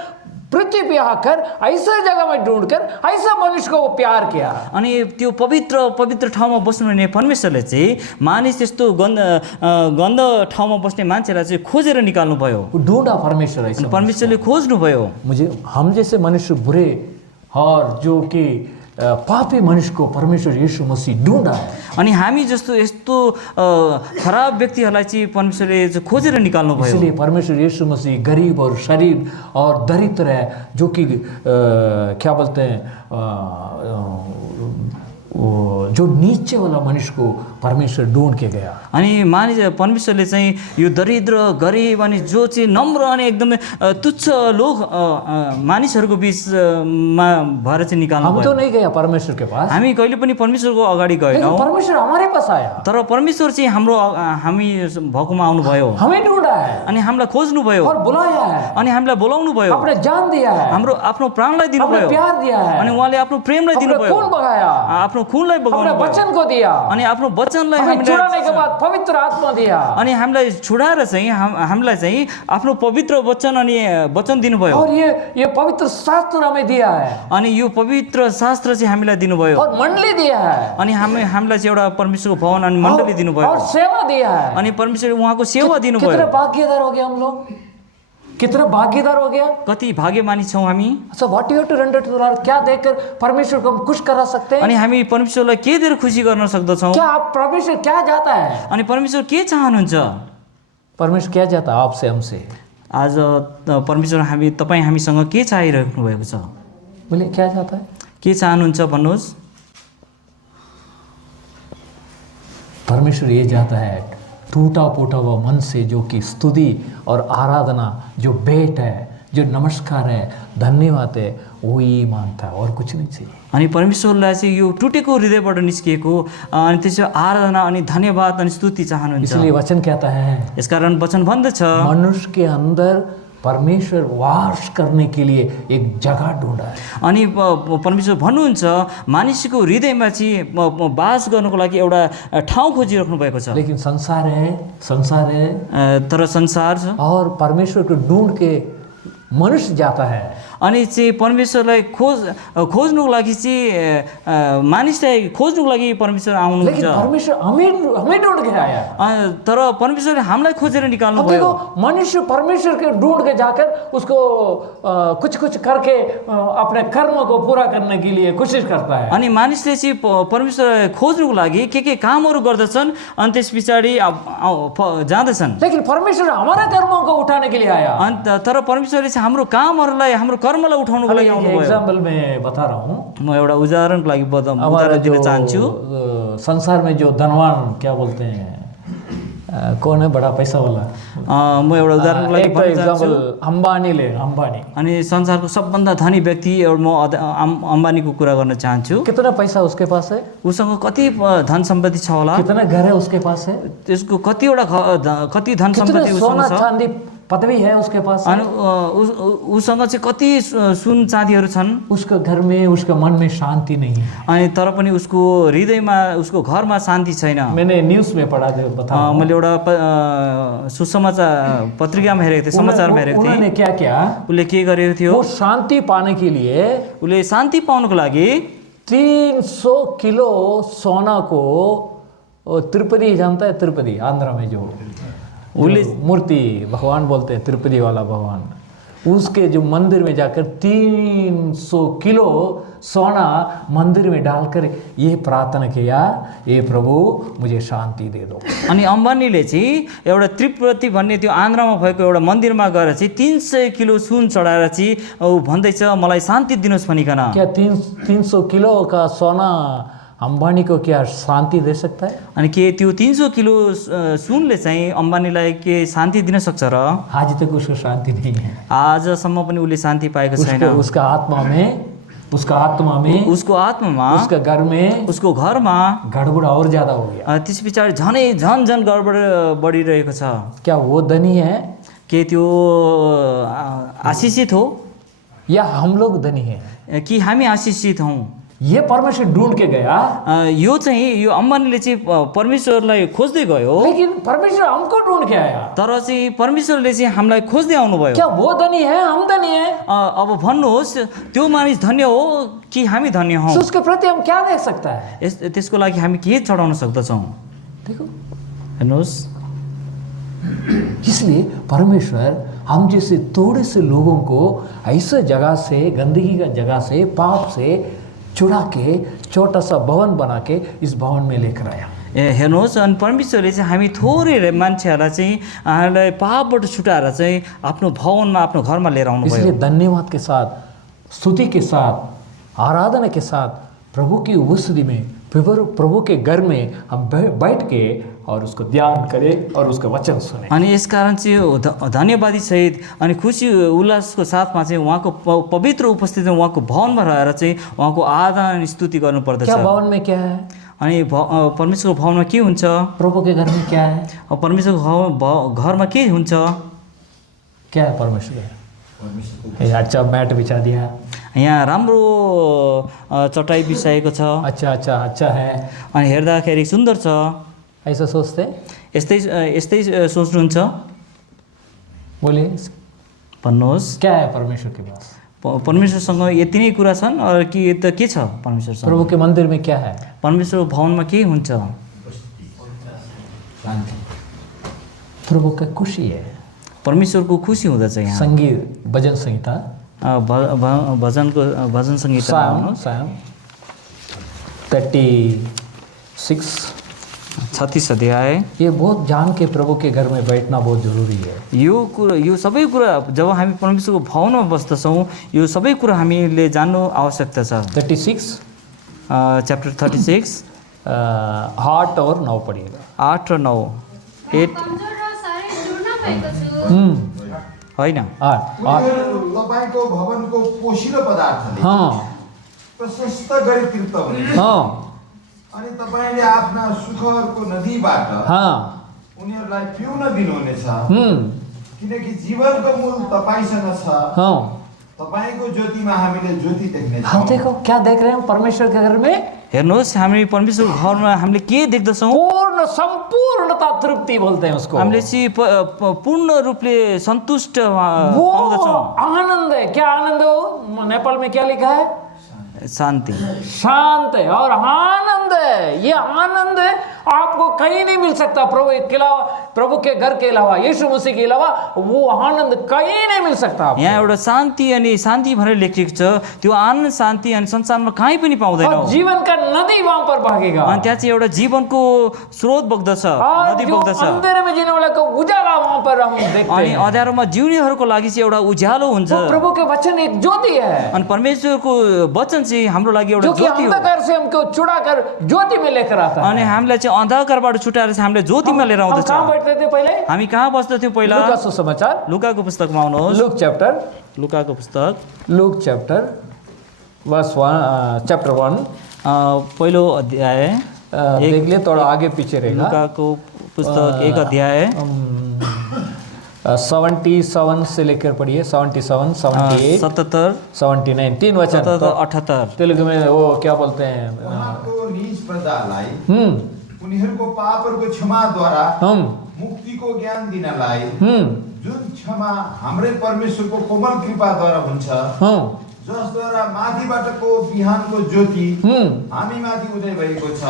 पृथ्वी पे आकर ऐसे जगह में ढूंढकर ऐसा मनुष्य को वो प्यार किया। अनि त्यो पवित्र पवित्र ठाउँमा बस्नुहुने परमेश्वरले चाहिँ मानिस त्यस्तो गन्ध ठाउँमा बस्ने मान्छेलाई चाहिँ खोजेर निकाल्नु भयो। वो ढूंढा परमेश्वर ऐसा। परमेश्वरले खोज्नु भयो। मुझे हम जैसे मनुष्य बुरे और जो कि पापी मनुष्य को परमेश्वर यीशु मसीह ढूंढा है। अनि हामी जस्तो यस्तो खराब व्यक्तिहरूलाई चाहिँ परमेश्वरले चाहिँ खोजेर निकाल्नु भयो। इसलिए परमेश्वर यीशु मसीह गरीब और शरीर और दरिद्र है, जो कि क्या बोलते हैं जो नीचे वाला मनुष्य को परमेश्वर ढूंढ के गया। अनि मानिस परमेश्वरले चाहिँ यो दरिद्र गरिब अनि जो चाहिँ नम्र अनि एकदमै तुच्छ लोक मानिसहरूको बिचमा भएर चाहिँ निकाल्नु हम भयो। तो नहीं गया परमेश्वर के पास, हामी कहिले पनि परमेश्वरको अगाडि लेकिन गएनौँ, परमेश्वर हमारे पास आया, तर परमेश्वर चाहिँ हामी भएकोमा आउनुभयो हमें ढूंढा है अनि हामीलाई खोज्नु भयो और बुलाया है, अनि हामीलाई बोलाउनु भयो, अपने जान दिया है, हाम्रो आफ्नो प्राणलाई अपने दिनुभयो प्यार दिया है, अनि उहाँले आफ्नो प्रेमलाई अपने दिनुभयो, खून बहाया, आफ्नो खुनलाई अपने बगाउनु भयो वचन को दिया, अनि आफ्नो वचनलाई हमें छुड़ाने के हामीलाई बाद पवित्र आत्मा दिया। अनि हामीलाई छुडाएर चाहिँ हामीलाई चाहिँ आफ्नो पवित्र वचन अनि वचन दिनुभयो और ये पवित्र शास्त्र हमें दिया है अनि यो पवित्र शास्त्र चाहिँ हामीलाई दिनुभयो और मंडली दिया है अनि हामीलाई चाहिँ एउटा परमेश्वरको भवन अनि मण्डली दिनुभयो और सेवा दिया है। अनि परमेश्वरले उहाँको सेवा कितने दिनुभयो। भाग्यदार हो गए हम लोग, कितना भाग्यदार हो गया। कति भाग्यमानी छौँ हामी। So what you have to render to the Lord, क्या देकर परमेश्वर को हम खुश करा सकते हैं? अनि हामी परमेश्वरलाई के दिएर खुसी गर्न सक्दछौँ? क्या आप परमेश्वर क्या चाहता है? अनि परमेश्वर के चाहनुहुन्छ? परमेश्वर क्या चाहता है आपसे हमसे? आज परमेश्वर तपाईँ हामीसँग के चाहिरहनु भएको छ? बोले क्या चाहता है? के चाहनुहुन्छ भन्नुहोस्? परमेश्वर ये चाहता है टूटा फूटा हुआ मन से जो कि स्तुति और आराधना, जो भेंट है, जो नमस्कार है, धन्यवाद है, वही मांगता है और कुछ नहीं चाहिए। अनि परमेश्वरलाई चाहिँ यो टुटेको हृदयबाट निस्किएको अनि त्यसो आराधना अनि धन्यवाद अनि स्तुति चाहनुहुन्छ। इसलिए वचन कहता है, यसकारण वचन भन्दछ मनुष्य के अंदर परमेश्वर वास करने के लिए एक जगह ढूंढा है। अनि परमेश्वर भन्नुहुन्छ मानिसको हृदयमा चाहिँ बास गर्नको लागि एउटा ठाउँ खोजिराख्नु भएको छ। लेकिन संसार है तर संसार छ और परमेश्वर को ढूंढ के मनुष्य जाता है। अनि चाहिँ परमेश्वरलाई खोज्नुको लागि चाहिँ मानिसलाई खोज्नुको लागि परमेश्वर आउनुहुन्छ। लेकिन परमेश्वर हमें ढूंढ के आया। तर परमेश्वरले हामीलाई खोजेर निकाल्नु अब भयो। देखो मनुष्य परमेश्वर के ढूंढ के जाकर उसको कुछ करके अपने कर्म को पूरा करने के लिए कोशिश करता है। अनि मानिसले चाहिँ परमेश्वरलाई खोज्नुको लागि के कामहरू गर्दछन् अनि त्यस पछाडि जाँदछन्। लेकिन परमेश्वर हमारे कर्मों को उठाने के लिए आया। अन्त तर परमेश्वरले चाहिँ हाम्रो कामहरूलाई हाम्रो कर्मलाई उठाउनुको लागि आउनुभयो। एग्जाम्पल में बता रहा हूँ, म एउटा उदाहरणको लागि उदाहरण दिन चाहन्छु। संसार में जो धनवान क्या बोलते हैं, कौन है बड़ा पैसा वाला, म एउटा उदाहरणको लागि भन्न चाहन्छु। अंबानी ले, अंबानी। अनि संसारको सबभन्दा धनी व्यक्ति म अम्बानीको कुरा गर्न चाहन्छु। कितना पैसा उसके पास है? उसँग कति धन सम्पत्ति छ होला? कितना घर है उसके पास है? त्यसको कति धन सम्पत्ति उसँग सोना छ? चांदी पदवी है उसके पास? अनि उसँग चाहिँ कति सुन चाँदीहरू छन्? उसका घर में, उसका मन में शांति नहीं है। अनि तर पनि उसको हृदयमा उसको घरमा शान्ति छैन। मैंने न्यूज में पढ़ा था, बता मैले एउटा सुसमाचार पत्रिकामा हेरेको थिएँ, समाचारमा हेरेको थिएँ। उन्होंने क्या किया, उसले के गरेको थियो? वो शांति पाने के लिए उसले शान्ति पाउनको लागि 300 किलो सोना को, तिरुपति जानता है, तिरुपति आंध्र में जो मूर्ति भगवान बोलते हैं, तिरुपति वाला भगवान, उसके जो मंदिर में जाकर 300 किलो सोना मंदिर में डालकर ये प्रार्थना किया, ये प्रभु मुझे शांति दे दो। अनि अम्बानीले चाहिँ एउटा त्रिपुरती भन्ने त्यो आन्ध्रमा भएको एउटा मन्दिरमा गएर चाहिँ 300 किलो सुन चढाएर चाहिँ भन्दैछ मलाई शान्ति दिनुहोस् भनिकन। क्या 300 किलो का सोना अंबानी को क्या शांति दे सकता है? अनि के त्यो 300 किलो सुनले चाहिँ अम्बानीलाई के शान्ति दिन सक्छ र? आज तक उसको शांति नहीं है। आजसम्म पनि उसले शान्ति पाएको छैन। उसका आत्मा में, उसको आत्मामा, उसका घर में, उसको घरमा गड़बड़ और ज्यादा हो गया। त्यस पछाडि झन गडबड बढिरहेको छ। क्या वो धनी है? के त्यो आशिषित हो या हम लोग धनी हैं? कि हामी आशिषित हौँ? ये परमेश्वर ढूंढ के गया, यो चाहिँ यो अम्बानीले चाहिँ परमेश्वरलाई खोज्दै गयो, लेकिन परमेश्वर हमको ढूंढ के आया। तर चाहिँ परमेश्वरले चाहिँ हामीलाई खोज्दै आउनुभयो। क्या वो धनी है, हम धनी है? अब भन्नुहोस् त्यो मानिस धन्य हो कि हामी धन्य हौँ? तो उसके प्रति हम क्या दे सकता है? त्यसको लागि हामी के चढाउन सक्दछौँ? देखो, हेर्नुहोस्, इसलिए परमेश्वर हम जैसे थोड़े से लोगों को ऐसे जगह से, गंदगी का जगह से, पाप से छुड़ा के छोटा सा भवन बना के इस भवन में लेकर आया। हेर्नुहोस्, अनि परमेश्वरले चाहिँ हामी थोरै मान्छेहरूलाई चाहिँ हामीलाई पापबाट छुटाएर चाहिँ आफ्नो भवनमा, आफ्नो घरमा लिएर आउनुभयो। इसलिए धन्यवाद के साथ, स्तुति के साथ, आराधना के साथ प्रभु की उपस्थिति में, प्रभु के घर में हम बैठ के और उसको ध्यान करें और उसका वचन सुने। अनि यसकारण चाहिँ धन्यवादी सहित अनि खुसी उल्लासको साथमा चाहिँ उहाँको पवित्र उपस्थितिमा उहाँको भवनमा रहेर चाहिँ उहाँको आराधना अनि स्तुति गर्नुपर्दछ। क्या भवन में क्या है? अनि परमेश्वरको भवनमा के हुन्छ? प्रभु के घर में क्या है? परमेश्वरको घरमा के हुन्छ? क्या है परमेश्वर का? अच्छा मैट बिछा दिया, यहाँ राम्रो चटाई बिछाएको छ, अच्छा है, अनि हेर्दाखेरि सुन्दर छ, ऐसा सोचते? यस्तै सोच्नुहुन्छ? बोलिए, भन्नुहोस्, क्या है परमेश्वर के पास? परमेश्वरसँग यति नै कुरा छन् कि त के छ परमेश्वरसँग? प्रभु के मंदिर में क्या है? परमेश्वरको भवनमा के हुन्छ? प्रभु का खुशी है, परमेश्वरको खुसी हुँदछ। यहाँ संगीत, भजन संहिता, भजन संहिता, साम 36 अध्याय। ये बहुत जान के प्रभु के घर में बैठना बहुत जरूरी है। यो सबै कुरा जब हामी परमेश्वरको भवनमा बस्दछौँ, यो सबै कुरा हामीले जान्नु आवश्यकता छ। 36 चैप्टर 36 8 और 9 पढ़िएगा। 8 र 9 8 होइन 8 तपाईको भवनको पोषिलो पदार्थले प्रशस्त गरी तृप्त हुनेछ, अनि तपाईले आफ्ना सुखहरूको नदीबाट उनीहरूलाई पिउन दिनुहुनेछ, किनकि जीवनको मूल तपाईसँग छ। तपाईको ज्योतिमा हामीले ज्योति देख्नेछौँ। हम देखो क्या देख रहे हैं परमेश्वर के घर में? हेर्नुहोस्, हामी परमेश्वरको घरमा हामीले के देख्दछौँ? पूर्ण संपूर्णता तृप्ति बोलते हैं उसको। हामीले चाहिँ पूर्ण रूपले सन्तुष्ट वो पाउँदछौँ। आनंद है। क्या आनंद हो? नेपाल में क्या लिखा है? शान्ति, शांत है और आनंद है। ये आनंद आपको कहीं नहीं मिल सकता। प्रभु के घर के अलावा, यीशु मसीह के अलावा वो आनंद कहीं नहीं मिल सकता आपको। यहाँ एउटा शान्ति अनि शान्ति भनेर लेखिएको छ, त्यो आनन्द शान्ति अनि संसारमा कहीँ पनि पाउँदैन। और जीवन का नदी वहां पर बहेगा। अनि त्यहाँ चाहिँ एउटा जीवनको स्रोत बग्दछ, नदी बग्दछ। अंधेरे में जीने वाला को उजाला वहां पर हम देखते अनि हैं। अँध्यारोमा जिउनेहरूको लागि चाहिँ एउटा उज्यालो हुन्छ। वो प्रभु के वचन एक ज्योति है, अनि परमेश्वरको वचन चाहिँ हाम्रो लागि एउटा जो कि ज्योति हो। अंधकार से हमको छुड़ाकर ज्योति में लेकर आता है। अनि हामीलाई चाहिँ अन्धकारबाट छुटाएर चाहिँ हामीले ज्योतिमा लिएर हम आउँदछ। कहाँ बैठते थे पहले? हामी कहाँ बस्दथ्यौँ पहिला? लूका सुसमाचार, लुकाको पुस्तकमा आउनुहोस्। लुकाको पुस्तक, लूक चैप्टर वर्स 1 चैप्टर 1 पहिलो अध्याय। देख ले, थोड़ा आगे पीछे रहेगा। लुकाको पुस्तक 1 अध्याय 77 से लेकर पढ़िए, 77, 78, 77, 79, 3 वचन। 77, 78। तेलुगु में वो क्या बोलते हैं? उहाँको निज प्रजालाई उनीहरूको पापहरूको क्षमाद्वारा मुक्तिको ज्ञान दिनलाई, जुन क्षमा हाम्रै परमेश्वरको कोमल कृपाद्वारा हुन्छ, जसद्वारा माथिबाटको बिहानको ज्योति हामी माथि उदय भएको छ,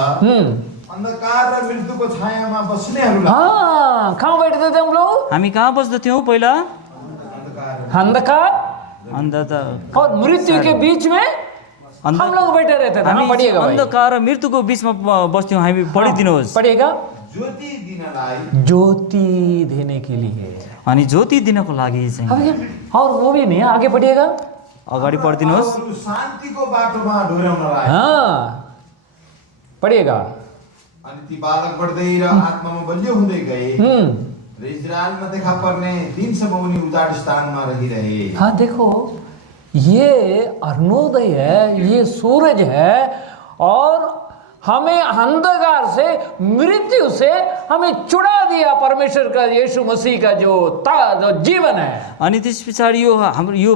अन्धकार र मृत्युको छायामा बस्नेहरूलाई। हाँ, कहाँ बैठते थे हम लोग? हामी कहाँ बस्दथ्यौँ पहिला? अंधकार अन्धकार और मृत्यु के बीच में हम लोग बैठे रहते थे। हामी पढ़िएगा भाई। अन्धकार र मृत्युको बिचमा बस्थ्यौँ। हामी पढिदिनुहोस्। पढ़िएगा। ज्योति दिनलाई, ज्योति देने के लिए। अनि ज्योति दिनको लागि चाहिँ और वो भी नहीं, आगे पढ़िएगा। अगाडि पढिदिनुहोस्। अरू शान्तिको बाटोमा डोर्याउनलाई। हाँ, पढ़िएगा। अनि ती बालक बढ्दै र आत्मामा बलियो हुँदै गए र इजरायलमा देखा पर्ने दिनसम्म उनी उजाड स्थानमा रहिरहे। हाँ देखो, ये अरुणोदय है, ये सूरज है, और हमें अंधकार से, मृत्यु से हमें छुड़ा दिया परमेश्वर का यीशु मसीह का जो जीवन है। अनि त्यस पछाडि यो हाम्रो यो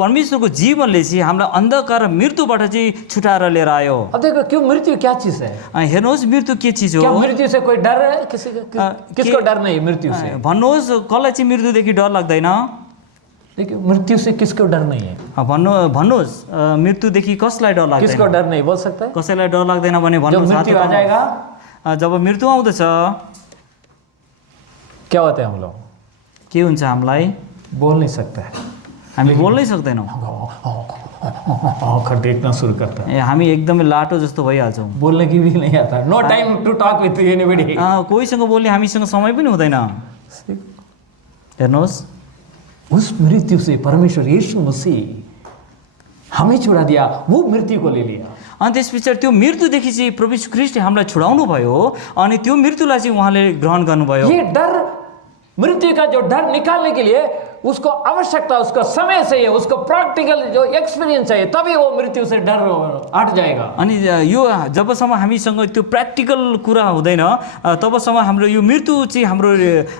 परमेश्वरको जीवनले चाहिँ हामीलाई अन्धकार र मृत्युबाट चाहिँ छुटाएर लिएर आयो। अब देखो क्यों मृत्यु क्या चीज है? हेर्नुहोस् मृत्यु के चिज क्या हो? मृत्यु से कोई डर है? किसको डर नहीं मृत्यु से? भन्नुहोस् कसलाई चाहिँ मृत्युदेखि डर लाग्दैन? देखिए मृत्यु से किसको डर नहीं है? भन्नुहोस् मृत्युदेखि कसलाई डर लाग्दैन? किसको डर नहीं बोल सकता है? कसैलाई डर लाग्दैन भने जब भन्नुहोस्। मृत्यु आ जाएगा जब मृत्यु आउँदछ क्या होता है हम लोग? के हुन्छ? हामीलाई बोल नहीं सकता है, हामी बोल्नै सक्दैनौँ। आँखें देखना शुरू करता है, हामी एकदमै लाटो जस्तो भइहाल्छौँ। बोलने की भी नहीं आता। No time to talk with anybody. कोहीसँग बोल्ने हामीसँग समय पनि हुँदैन। हेर्नुहोस् उस मृत्यु से परमेश्वर यीशु मसीह हमें छुड़ा दिया, वो मृत्यु को ले लिया। अनि त्यस पछाडि त्यो मृत्युदेखि चाहिँ प्रभु यीशु ख्रीष्टले हामीलाई छुडाउनु भयो अनि त्यो मृत्युलाई चाहिँ उहाँले ग्रहण गर्नुभयो। ये डर, मृत्यु का जो डर निकालने के लिए उसको आवश्यकता, उसको समय चाहिए, उसको प्रैक्टिकल जो एक्सपीरियंस चाहिए, तभी वो मृत्यु से डर हट जाएगा। अनि यो जबसम्म हामीसँग त्यो प्र्याक्टिकल कुरा हुँदैन तबसम्म हाम्रो यो मृत्यु चाहिँ हाम्रो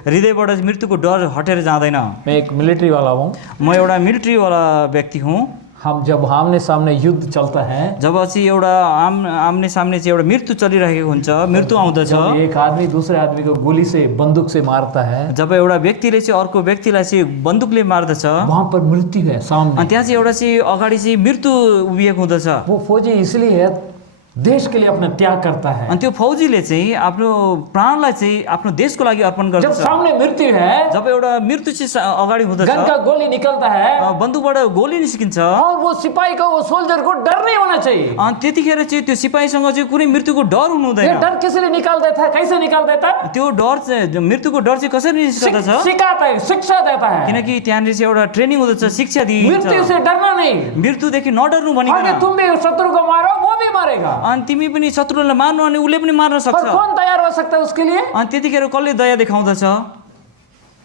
हृदयबाट मृत्युको डर हटेर जाँदैन। मैं एक मिलिट्री वाला हूँ। म एउटा मिलिट्रीवाला व्यक्ति हुँ। हम जब आमने सामने युद्ध चलता है, जब चाहिँ एउटा आमने सामने चाहिँ एउटा मृत्यु चलिरहेको हुन्छ, मृत्यु आउँदछ, जब एक आदमी दूसरे आदमी को गोली से, बंदूक से मारता है, जब एउटा व्यक्तिले चाहिँ अर्को व्यक्तिलाई चाहिँ बन्दुकले मार्दछ, वहां पर मृत्यु है सामने। अनि त्यहाँ चाहिँ एउटा चाहिँ अगाडि चाहिँ मृत्यु उभिएको हुँदछ। वो फौजी इसलिए है, देश के लिए अपना त्याग करता है। अनि त्यो फौजीले चाहिँ आफ्नो प्राणलाई चाहिँ आफ्नो देशको लागि अर्पण जब गर्दछ। सामने मृत्यु है, जब एउटा मृत्यु चाहिँ अगाडि हुँदछ, गन का गोली निकलता है, बन्दुकबाट गोली निस्किन्छ, और वो सिपाही को, वो सोल्जर को डर नहीं होना चाहिए। अनि त्यतिखेर चाहिँ त्यो सिपाहीसँग चाहिँ कुनै मृत्युको डर हुनु ये हुँदैन। डर किसलिए निकाल देता है? कैसे निकाल देता है? त्यो डर चाहिँ मृत्युको डर चाहिँ कसरी निस्कदछ? सिखाता है, शिक्षा देता है। किनकि त्यहाँनिर चाहिँ एउटा ट्रेनिङ हुँदछ, शिक्षा दिइन्छ। मृत्यु से डरना नहीं। मृत्युदेखि नडर्नु आगे भनिकन। तुम भी शत्रु को मारो, वो भी मारेगा। अनि तिमी पनि शत्रुलाई मार्नु अनि उसले पनि मार्न और सक्छ। कौन तैयार हो सकता है उसके लिए? अनि त्यतिखेर कसले दया देखाउँदछ?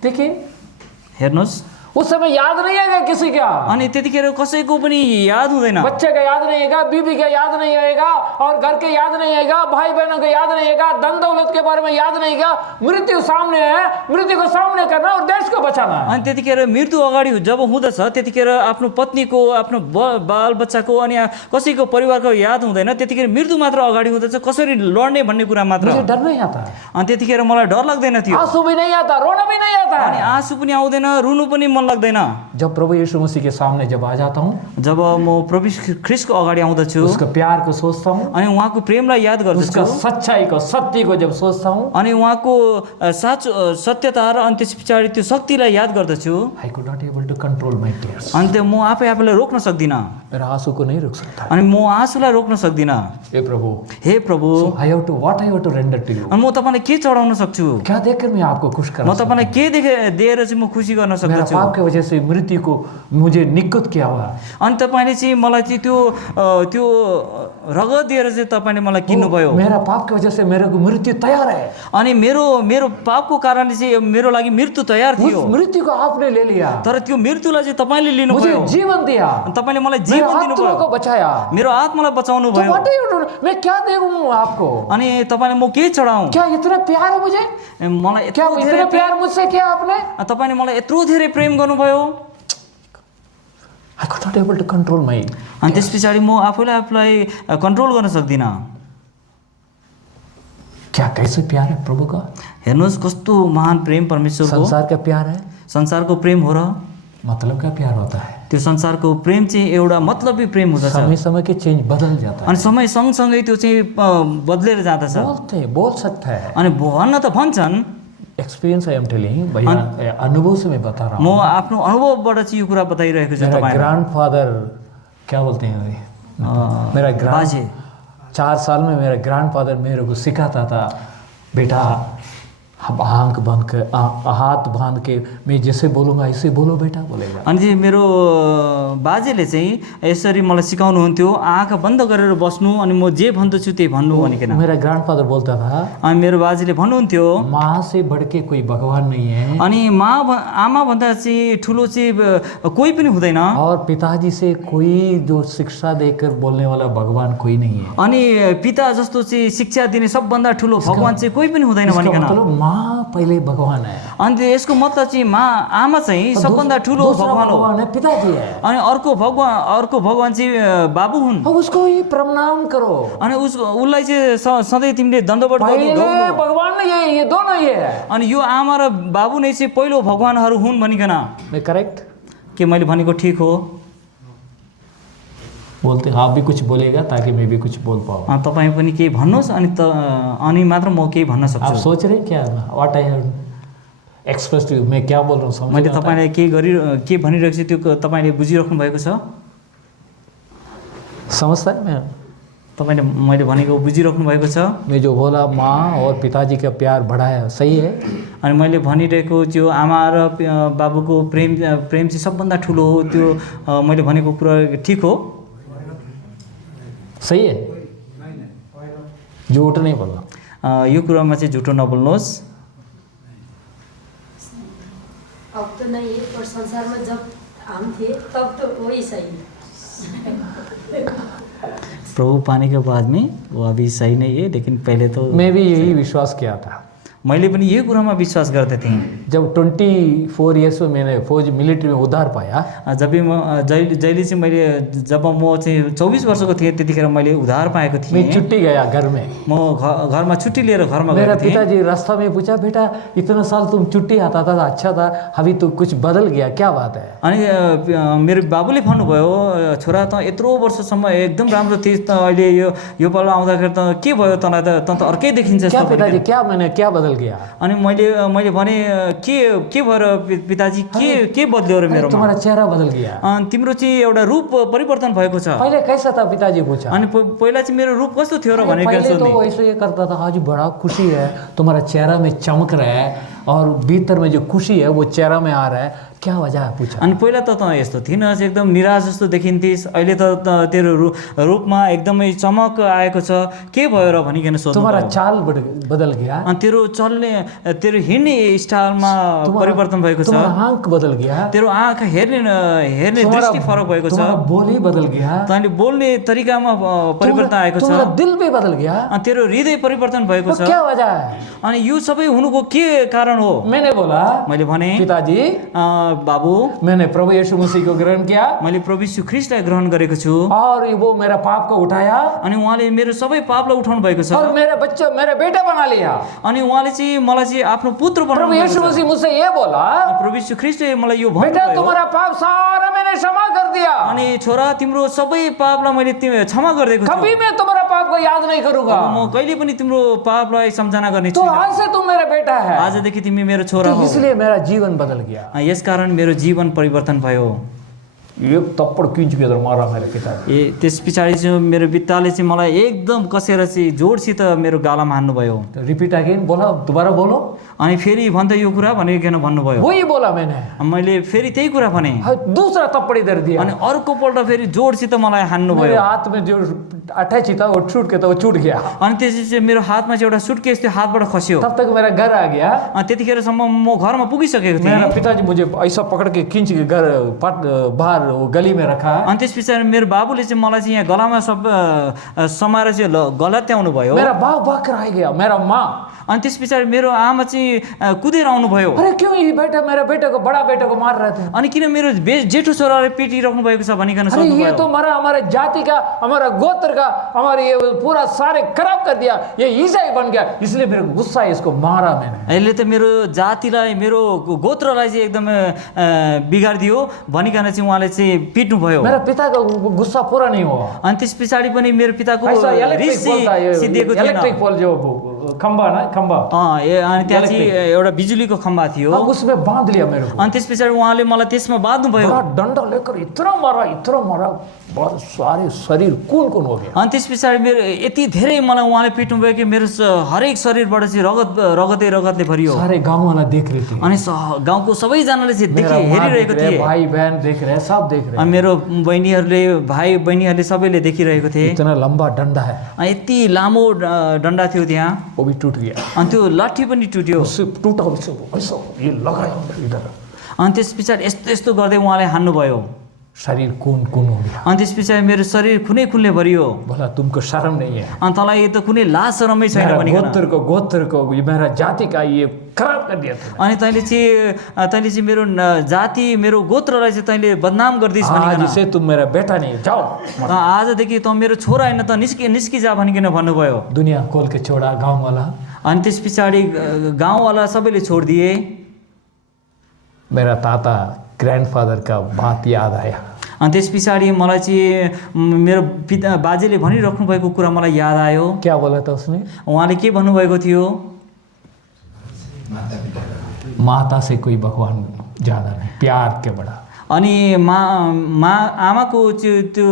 देखिए हेर्नुहोस् उस समय याद नहीं आएगा किसी का, अनि त्यतिखेर कसैको पनि याद हुँदैन। बच्चे का याद नहीं आएगा, बीबी का याद नहीं आएगा, और घर के याद नहीं आएगा, भाई बहनों का याद नहीं आएगा, धन दौलत के बारे में याद नहीं आएगा। मृत्यु सामने है, मृत्यु को सामने करना और देश को बचाना है। अनि त्यतिखेर मृत्यु अगाडि जब हुँदछ त्यतिखेर आफ्नो पत्नीको, आफ्नो बाल बच्चाको अनि कसैको परिवारको याद हुँदैन। त्यतिखेर मृत्यु मात्र अगाडि हुँदछ, कसरी लड्ने भन्ने कुरा मात्र। मुझे डर नहीं आता, अनि त्यतिखेर मलाई डर लाग्दैन थियो। आंसू भी नहीं आता, रोना भी नहीं आता अनि आँसु पनि आउँदैन, रुनु पनि मन लाग्दैन। जब प्रभु यीशु मसीह के सामने जब आ जाता हूँ, जब म प्रभु ख्रीष्टको अगाडि आउँदछु उसका प्यार को सोचता हूँ, अनि उहाँको प्रेमलाई याद उसका गर्दछु, सच्चाई को, सत्य को जब सोचता हूँ, अनि उहाँको साँचो सत्यता र अनि त्यस पछाडि त्यो शक्तिलाई याद गर्दछु, I could not able to control my tears। अनि त्यो म आफैलाई रोक्न सक्दिनँ। मेरा आंसू को नहीं रोक सकता। अनि म आँसुलाई रोक्न सक्दिनँ। हे प्रभु, हे प्रभु, I have to, what I have to render to you? अनि म तपाईँलाई के चढाउन सक्छु? क्या देकर मैं आपको खुश कर म तपाईँलाई के दिएर चाहिँ म खुसी गर्न मेरा सक्दछु? पाप की वजह से मृत्यु को मुझे निकुत किया हुआ। अनि तपाईँले चाहिँ मलाई चाहिँ त्यो रगत दिएर चाहिँ तपाईँले मलाई किन्नुभयो। मेरा पाप की वजह से मेरे को मृत्यु तैयार है। अनि मेरो पापको कारणले चाहिँ मेरो लागि मृत्यु तयार थियो, उस मृत्यु को आपने ले लिया, तर त्यो मृत्युलाई चाहिँ तपाईँले मुझे लिनुभयो। जीवन दिया, अनि तपाईँले मलाई मेरे जीवन आत्मा को दिनुभयो, बचाया। मेरो आत्मालाई बचाउनु तो भयो। what are you doing? मैं क्या दूं आपको? अनि तपाईँले म के चढाउँ? क्या इतना प्यार है मुझे? मलाई क्या यत्रो इतना धेरै प्यार मुझसे किया आपने? तपाईँले मलाई यत्रो धेरै प्रेम गर्नुभयो। I could not able to control my। अनि त्यस पछाडि म आफूलाई कन्ट्रोल गर्न सक्दिनँ। क्या कैसे प्यार है प्रभु का? हेर्नुहोस् कस्तो महान प्रेम परमेश्वरको। संसार का प्यार है, संसारको प्रेम हो र मतलब का प्यार होता है। त्यो संसारको प्रेम चाहिँ एउटा मतलबी प्रेम हुँदछ। समय समय के चेंज बदल जाता है। अनि समय सँगसँगै त्यो चाहिँ बदलेर जाँदछ। बोल सकता है। अनि भन्न त भन्छन्, एक्सपीरियंस आई एम टेलिंग भैया, अनुभव से मैं बता रहा म हूँ। आफ्नो अनुभवबाट चाहिँ यो कुरा बताइरहेको छु मेरा तपाईँलाई। ग्रैंडफादर, क्या बोलते हैं मेरा बाजे 4 साल में मेरा ग्रैंडफादर मेरे को सिखाता था, बेटा अब आंख बंद कर हाथ बांध के मैं जैसे बोलूँगा ऐसे बोलो बेटा बोलेगा। अनि चाहिँ मेरो बाजेले चाहिँ यसरी मलाई सिकाउनुहुन्थ्यो आँखा बन्द गरेर बस्नु अनि म जे भन्दछु त्यही भन्नु भनिकन। मेरा ग्रैंडफादर बोलता था अनि मेरो बाजेले भन्नुहुन्थ्यो माँ से बढ़ के कोई भगवान नहीं है अनि आमा भन्दा चाहिँ ठुलो चाहिँ कोही पनि हुँदैन और पिताजी से कोई जो शिक्षा देकर बोलने वाला भगवान कोई नहीं है। अनि पिता जस्तो चाहिँ शिक्षा दिने सबभन्दा ठुलो भगवान चाहिँ कोही पनि हुँदैन इसका भनिकन। मतलब माँ पहले भगवान है, अनि यसको मतलब चाहिँ आमा चाहिँ सबभन्दा ठुलो दूसरा भगवान हो भगवान है पिताजी है। अनि अर्को भगवान चाहिँ बाबु हुन्। अब उसको ही प्रणाम करो। अनि उसलाई चाहिँ सधैँ तिमीले दण्डवत गर्नु पहले गाउनु। भगवान नहीं है, ये दोनों ही है। अनि यो आमा र बाबु नै चाहिँ पहिलो भगवानहरू हुन् भनिकन। मैं करेक्ट के मैले भनेको ठिक हो? बोलते आप भी कुछ बोलेगा ताकि मैं भी कुछ बोल पाऊँ। तपाईँ पनि केही भन्नुहोस् अनि मात्र म केही भन्न आप सक्छु। सोच रहे क्या what I have express to you, मैं क्या बोल रहा हूँ समझ मैले तपाईँलाई के भनिरहेको छु त्यो तपाईँले बुझिराख्नु भएको छ? समझता है मैं तपाईँले मैले भनेको बुझिराख्नु भएको छ? मैं जो बोला माँ और पिताजी का प्यार बढ़ाया सही है। अनि मैले भनिरहेको त्यो आमा र बाबुको प्रेम चाहिँ सबभन्दा ठुलो हो, त्यो मैले भनेको कुरा ठिक हो? सही है, झूठ नहीं बोलना। यो कुरामा चाहिँ झुटो नबोल्नुहोस्। अब तो नहीं है पर संसार में जब हम थे तब तो वही सही। प्रभु पाने के बाद में वो अभी सही नहीं है, लेकिन पहले तो मैं भी यही विश्वास किया था। मैले पनि यही कुरामा विश्वास गर्दै थिएँ। जब 24 इयर्स में मैंने फौज मिलिट्री में उधार पाया, जब जहिले चाहिँ मैले जब म चाहिँ 24 वर्षको थिएँ त्यतिखेर मैले उधार पाएको थिएँ। मैं छुट्टी गया घर में। म घरमा छुट्टी लिएर घरमा मेरा गएको थिएँ। पिताजी रास्ता में पूछा बेटा इतना साल तुम छुट्टी आता था अच्छा था, अभी तो कुछ बदल गया, क्या बात है? अनि मेरो बाबुले भन्नुभयो छोरा त यत्रो वर्षसम्म एकदम राम्रो थिइस् त अहिले यो पालो आउँदाखेरि त के भयो तँलाई त अर्कै देखिन्छ क्या पिताजी क्या मैंने क्या बदल गया? अनि मैले भने के भएर पिताजी के बदल्यो र मेरोमा? तुम्हारा चेहरा बदल गया। अनि तिम्रो चाहिँ एउटा रूप परिवर्तन भएको छ। पहले कैसा था पिताजी पूछा। अनि पहिला चाहिँ मेरो रूप कस्तो थियो र भनेर पहले सोध्ने। तो ऐसे ये करता था, आज बड़ा खुशी है, तुम्हारा चेहरा में चमक रहा है और भीतर में जो खुशी है वो चेहरा में आ रहा है, क्या वजह है पूछा। अनि पहिला त यस्तो थिइनस्, एकदम निराश जस्तो देखिन्थिस्, अहिले त तेरो रूपमा एकदमै चमक आएको छ, के भयो र भनिकन सोध्नु। तुम्हारा चाल बदल गया। अनि तेरो हिँड्ने स्टाइलमा परिवर्तन भएको छ। तुम्हारा आँख बदल गया। तेरो आँखा हेर्ने दृष्टि फरक भएको छ। तुम्हारा बोली बदल गया। तैँले बोल्ने तरिकामा परिवर्तन आएको छ। तुम्हारा दिल भी बदल गया। अनि तेरो हृदय परिवर्तन भएको छ। क्या वजह है? अनि यो सबै हुनुको के कारण हो? मैंने बोला मैले भने पिताजी बाबु मैंने प्रभु यीशु मसीह को ग्रहण किया मैले प्रभु यीशु ख्रीष्टलाई ग्रहण गरेको छु और वो मेरा पाप को उठाया अनि उहाँले मेरो सबै पापलाई उठाउनु भएको छ और मेरे बच्चे मेरे बेटा बना लिया। अनि उहाँले चाहिँ मलाई चाहिँ आफ्नो पुत्र बनाउनु प्रभु यीशु मसीह मुझसे ये बोला प्रभु यीशु ख्रीष्टले मलाई यो बेटा भन्नुभयो तुम्हारा पाप सारा मैंने क्षमा कर दिया, अनि छोरा तिम्रो सबै पापलाई मैले क्षमा गरिदिएको छु। कभी मैं तुम्हारा पाप को याद नहीं करूंगा। म कहिले पनि तिम्रो पापलाई सम्झना गर्ने तो छु। आज से तुम मेरा बेटा है। आजदेखि तिमी मेरो छोरा तो हो। इसलिए मेरा जीवन बदल गया। यसकारण मेरो जीवन परिवर्तन भयो। एक थप्पड़ खींच के इधर मारा मेरे पिता। त्यस पछाडि चाहिँ मेरो पिताले चाहिँ मलाई एकदम कसेर चाहिँ जोडसित मेरो गालामा हान्नुभयो। तो रिपीट अगेन बोला, दोबारा बोलो। अनि फेरि भन्दा यो कुरा भनिकन भन्नुभयो। वही बोला मैंने। मैले फेरि त्यही कुरा भने दूसरा थप्पड़ इधर दिया। अनि अर्को पल्ट फेरि जोडसित मलाई मेरे हान्नुभयो। हाथ में जो अटैच था वो छूट के था, वो छूट गया। अनि त्यसपछि चाहिँ मेरो हातमा चाहिँ एउटा सुटकेस थियो, हातबाट खस्यो। तब तक मेरा घर आ गया। अनि त्यतिखेरसम्म म घरमा पुगिसकेको मेरा थिएँ। पिताजी मुझे ऐसा पकड़ के खींच के घर बाहर वो गली में रखा। अनि त्यस पछाडि मेरो बाबुले चाहिँ मलाई चाहिँ यहाँ गलामा समाएर चाहिँ गलात्याउनु भयो। मेरा बाप भाग रह गया, मेरा माँ। अनि त्यस पछाडि मेरो आमा चाहिँ कुदेर आउनुभयो। अरे क्यों ये बेटा मेरे बेटे को बड़ा बेटे को मार रहे थे? अनि किन मेरो जेठो छोराले पिटिराख्नु भएको छ भनिकन अरे ये सोध्नुभयो। तो हमारे जाति का, हमारा गोत्र का, हमारे ये पूरा सारे खराब कर दिया, ये ईसाई बन गया, इसलिए मेरे को गुस्सा है, इसको मारा मैंने। यसले त मेरो जातिलाई मेरो गोत्रलाई चाहिँ एकदम बिगारिदियो भनिकन चाहिँ उहाँले चाहिँ पिट्नुभयो। मेरा पिता का गुस्सा पूरा नहीं हुआ। अनि त्यस पछाडि पनि मेरो पिताको ऐसा रिस सिद्धिएको थिएन। इलेक्ट्रिक पोल जो खंबा ना खंबा, अनि त्यहाँ चाहिँ एउटा बिजुलीको खम्बा थियो। अब उसमें बांध लिया मेरे को। अनि त्यस पछाडि उहाँले मलाई त्यसमा बाँध्नुभयो। बड़ा डंडा लेकर इतना मारा बहुत सारे शरीर कुन कुन हो गया। अनि त्यस पछाडि मेरो यति धेरै मलाई उहाँले पिट्नुभयो कि मेरो हरेक शरीरबाट चाहिँ रगतले भरियो। सारे गांव वाला देख रहे थे, अनि गाउँको सबैजनाले चाहिँ मेरा माँ हेरिरहेको देख रहे, थिए। भाई बहन देख रहे, सब देख रहे। अनि मेरो भाइ बहिनीहरूले सबैले देखिरहेको थिए। इतना लंबा डंडा है, अनि यति लामो डन्डा थियो त्यहाँ, वो भी टूट गया। अनि त्यो लाठी पनि टुट्यो। उससे टूटा ऐसा ये लगाया इधर, अनि त्यस पछाडि यस्तो यस्तो गर्दै उहाँले हान्नुभयो। शरीर कुन कुन हो गया। अनि त्यस पछाडि मेरो शरीर कुनै कुनले भरियो। बोला तुमको शर्म नहीं है, अनि तँलाई त कुनै लाज शरमै छैन मेरा भनिकन। गोत्र को ये मेरा जाति का ये खराब कर दिया तुमने। अनि तैँले चाहिँ मेरो जाति मेरो गोत्रलाई चाहिँ तैँले बदनाम गर्दिस् भनिकन। आज से तुम मेरा बेटा नहीं, जाओ। आजदेखि त मेरो छोरा होइन त निस्किजा भनिकन भन्नुभयो। दुनिया खोल के छोड़ा गांव वाला। अनि त्यस पछाडि गाउँवाला सबैले छोडिदिए। मेरा ताता ग्रैंडफादर का बात याद आया। अनि त्यस पछाडि मलाई चाहिँ मेरो बाजेले भनिराख्नु भएको कुरा मलाई याद आयो। क्या बोला था उसने? उहाँले के भन्नुभएको थियो? माता से कोई भगवान ज्यादा नहीं, प्यार के बड़ा। अनि आमाको त्यो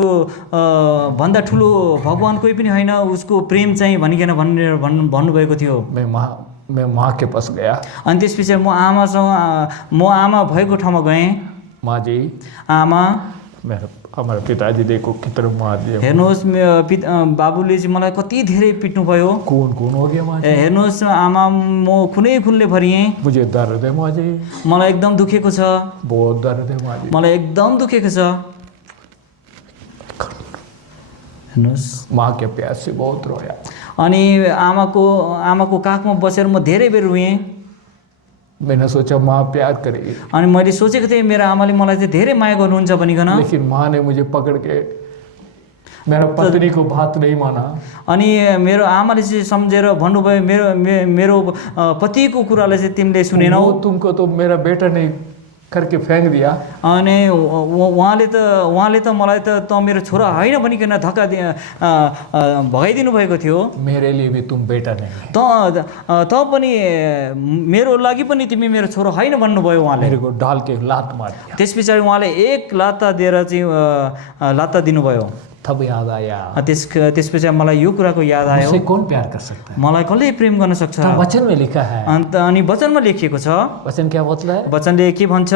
भन्दा ठुलो भगवान कोही पनि होइन, उसको प्रेम चाहिँ भनिकन भन्नुभएको थियो। मैं माँ के पास गया। अनि त्यस पछाडि म आमा भएको ठाउँमा गएँ। माँ जी, आमा, हमारे पिताजी देखो कितना मार दिया। हेर्नुहोस् बाबुले चाहिँ मलाई कति धेरै पिट्नुभयो। कौन कौन हो गया माँ जी? हेर्नुहोस् आमा, म कुनले भरिएँ। मुझे दर्द है माँ जी, मलाई एकदम दुखेको छ। बहुत दर्द है माँ जी, मलाई एकदम दुखेको छ। हेर्नुहोस्, माँ के प्यार से बहुत रोया। अनि आमाको काखमा बसेर म धेरै बेर रोएँ। मैंने सोचा माँ प्यार करेगी, अनि मैले सोचेको थिएँ मेरो आमाले मलाई चाहिँ धेरै माया गर्नुहुन्छ भनिकन। लेकिन माँ ने मुझे पकड़ के मेरा पत्नी को बात नहीं माना। अनि मेरो आमाले चाहिँ सम्झेर भन्नुभयो मेरो पतिको कुरालाई चाहिँ तिमीले सुनेनौ। वो तुमको तो मेरा बेटा नहीं करके फेंक दिया। अनि उहाँले त मलाई त मेरो छोरा होइन भनिकन धक्का भगाइदिनु भएको थियो। मेरे लिए भी तुम बेटा नहीं, त पनि मेरो लागि पनि तिमी मेरो छोरो होइन भन्नुभयो उहाँले। मेरे को डाल के लात मार दिया। त्यस पछाडि उहाँले एक लात्ता दिएर चाहिँ लात्ता दिनुभयो। तब याद आया, त्यस पछाडि मलाई यो कुराको याद आयो, मुझसे कौन प्यार कर सकता है? मलाई कसले प्रेम गर्न सक्छ? तो वचन में लिखा है। अनि वचनमा लेखिएको छ। वचन क्या बोलता है? वचनले के भन्छ?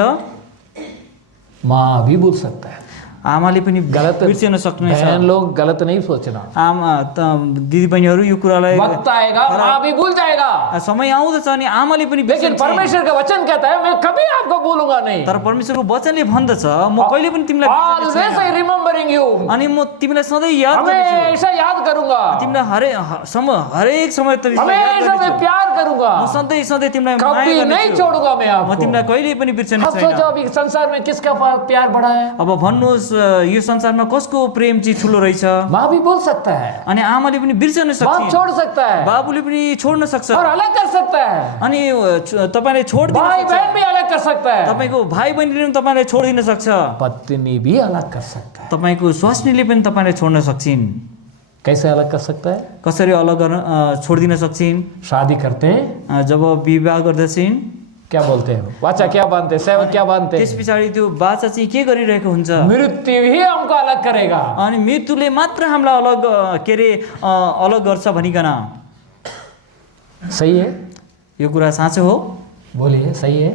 माँ भी बोल सकता है, आमाले पनि गलत बिर्सिन सक्नेछ। बहन लोग गलत नहीं सोचना। आमा दिदी बहिनीहरू यो कुरालाई वक्त आएगा माँ भी भूल जाएगा, समय आउँदछ अनि आमाले पनि लेकिन बिर्सिन्छ। परमेश्वर का वचन कहता है मैं कभी आपको भूलूंगा नहीं। तर परमेश्वरको वचनले भन्दछ म कहिले पनि तिमीलाई बिर्सिने Always छैन। I remembering you, अनि म तिमीलाई सधैँ याद गर्नेछु। हमेशा याद करूंगा, तिमीलाई हरेक समय तिमीलाई याद हमेशा मैं गर्नेछु। प्यार करूंगा, म सधैँ तिमीलाई माया कभी नहीं गर्नेछु। छोड़ूंगा मैं म आपको। तिमीलाई कहिले पनि बिर्सने अब छैन। सोचो अभी संसार में किसका प्यार बड़ा है? अब भन्नुहोस् यो संसारमा कसको प्रेम चाहिँ ठुलो रहेछ? माँ भी बोल सकता है, अनि आमाले पनि बिर्सन बाप सक्छ, छोड़ सकता है बाबुले पनि छोड्न सक्छ, और अलग कर सकता है, अनि तपाईँले छोडिदिन भाई सक्छ। बहन भी अलग कर सकता है, तपाईँको भाइ बहिनीले पनि तपाईँलाई छोडिदिन सक्छ। पत्नी भी अलग कर सकता है। तपाईँको स्वास्नीले पनि तपाईँलाई छोड्न सक्छिन्। कैसे अलग कर सकता है? कसरी अलग गर्न छोडिदिन सक्छिन्? शादी करते हैं, जब विवाह गर्दछिन् क्या बोलते हैं? वाचा क्या बांधते हैं? सेवक क्या बांधते त्यस हैं? पछाडि त्यो बाचा चाहिँ के गरिरहेको हुन्छ? मृत्यु ही हमको अलग करेगा। अनि मृत्युले मात्र हामीलाई अलग के अरे अलग गर्छ भनिकन। सही है, यो कुरा साँचो हो? बोलिए सही है।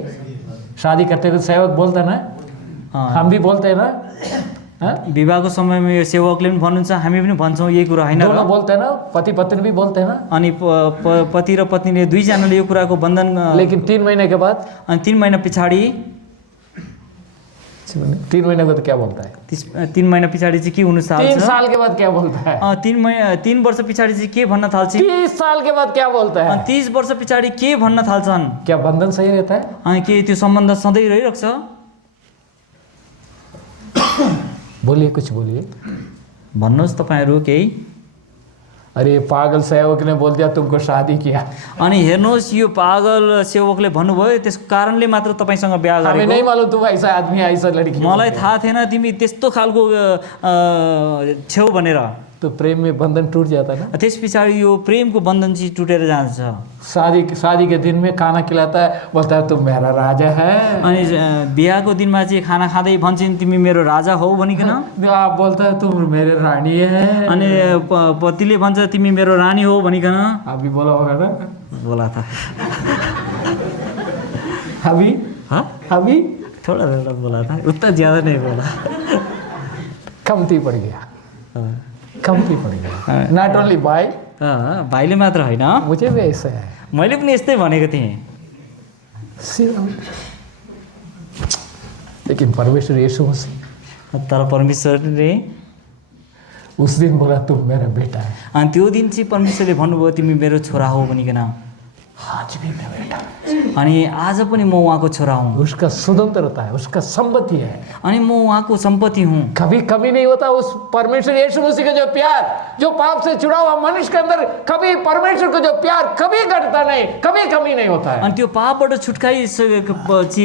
शादी करते तो सेवक बोलता ना, हम भी बोलते हैं ना, हाँ? विवाहको समयमा यो सेवकले पनि भन्नुहुन्छ, हामी पनि भन्छौँ यही कुरा होइन र? दोनों बोलते हैं ना, पति पत्नी भी बोलते हैं ना। अनि पति र पत्नीले दुईजनाले यो कुराको बन्धन लेकिन 3 महीने के बाद, अनि 3 महिना पछाडि 3 महीने के बाद क्या बोलता है? 3 महिना पछाडि चाहिँ के हुन 3 थाल्छ? साल के बाद क्या बोलता है? 3 वर्ष पछाडि चाहिँ के भन्न थाल्छ? 30 साल के बाद क्या बोलता है? 30 वर्ष पछाडि के भन्न थाल्छन्? क्या बंधन सही रहता है? अनि के त्यो सम्बन्ध सधैँ रहिरहेको छ? बोलिए, कुछ बोलिए। भन्नुहोस् तपाईँहरू केही। अरे पागल सेवक ने बोल दिया तुमको शादी किया, अनि हेर्नुहोस् यो पागल सेवकले भन्नुभयो त्यस कारणले मात्र तपाईँसँग बिहा हमें नहीं गरेको। मालूम तुम ऐसा आदमी ऐसा लड़की हो। मलाई थाहा थिएन तिमी त्यस्तो खालको छेउ भनेर। तो तो प्रेम में बंधन टूट जाता है ना। त्यस पछाडि यो प्रेमको बन्धन चाहिँ टुटेर जान्छ। शादी के दिन में खाना खिलाता है, बोलता है तुम मेरा राजा है। अनि बिहाको दिनमा चाहिँ खाना खाँदै भन्छन् तिमी मेरो राजा हौ भनिकन। आप बोलता है तुम मेरे रानी है। अनि पतिले भन्छ तिमी मेरो रानी हो भनिकन। अभी बोला होगा ना, बोला था अभी हाँ अभी थोड़ा थोड़ा बोला था, उतना ज़्यादा नहीं बोला। कमती पड़ गया, कमती पड़ गया। नॉट ओनली भाई, भाइले मात्र होइन, मुझे भी ऐसा है। मैले पनि यस्तै भनेको थिएँ। लेकिन परमेश्वर यीशु मसीह तर परमेश्वरले उस दिन बोला तुम मेरा बेटा है। अनि त्यो दिन चाहिँ परमेश्वरले भन्नुभयो तिमी मेरो छोरा हो भनिकन। आज भी मैं बेटा, अनि आज पनि म उहाँको छोरा हुँ। उसका स्वतंत्रता है, उसका संपत्ति है, अनि म उहाँको सम्पत्ति हुँ। कभी कमी नहीं होता। उस परमेश्वर यीशु मसीह का जो प्यार, जो पाप से छुड़ा हुआ मनुष्य के अंदर, कभी परमेश्वर का जो प्यार कभी घटता नहीं, कभी कमी नहीं होता है। अनि त्यो पापबाट छुटकाइसकेपछि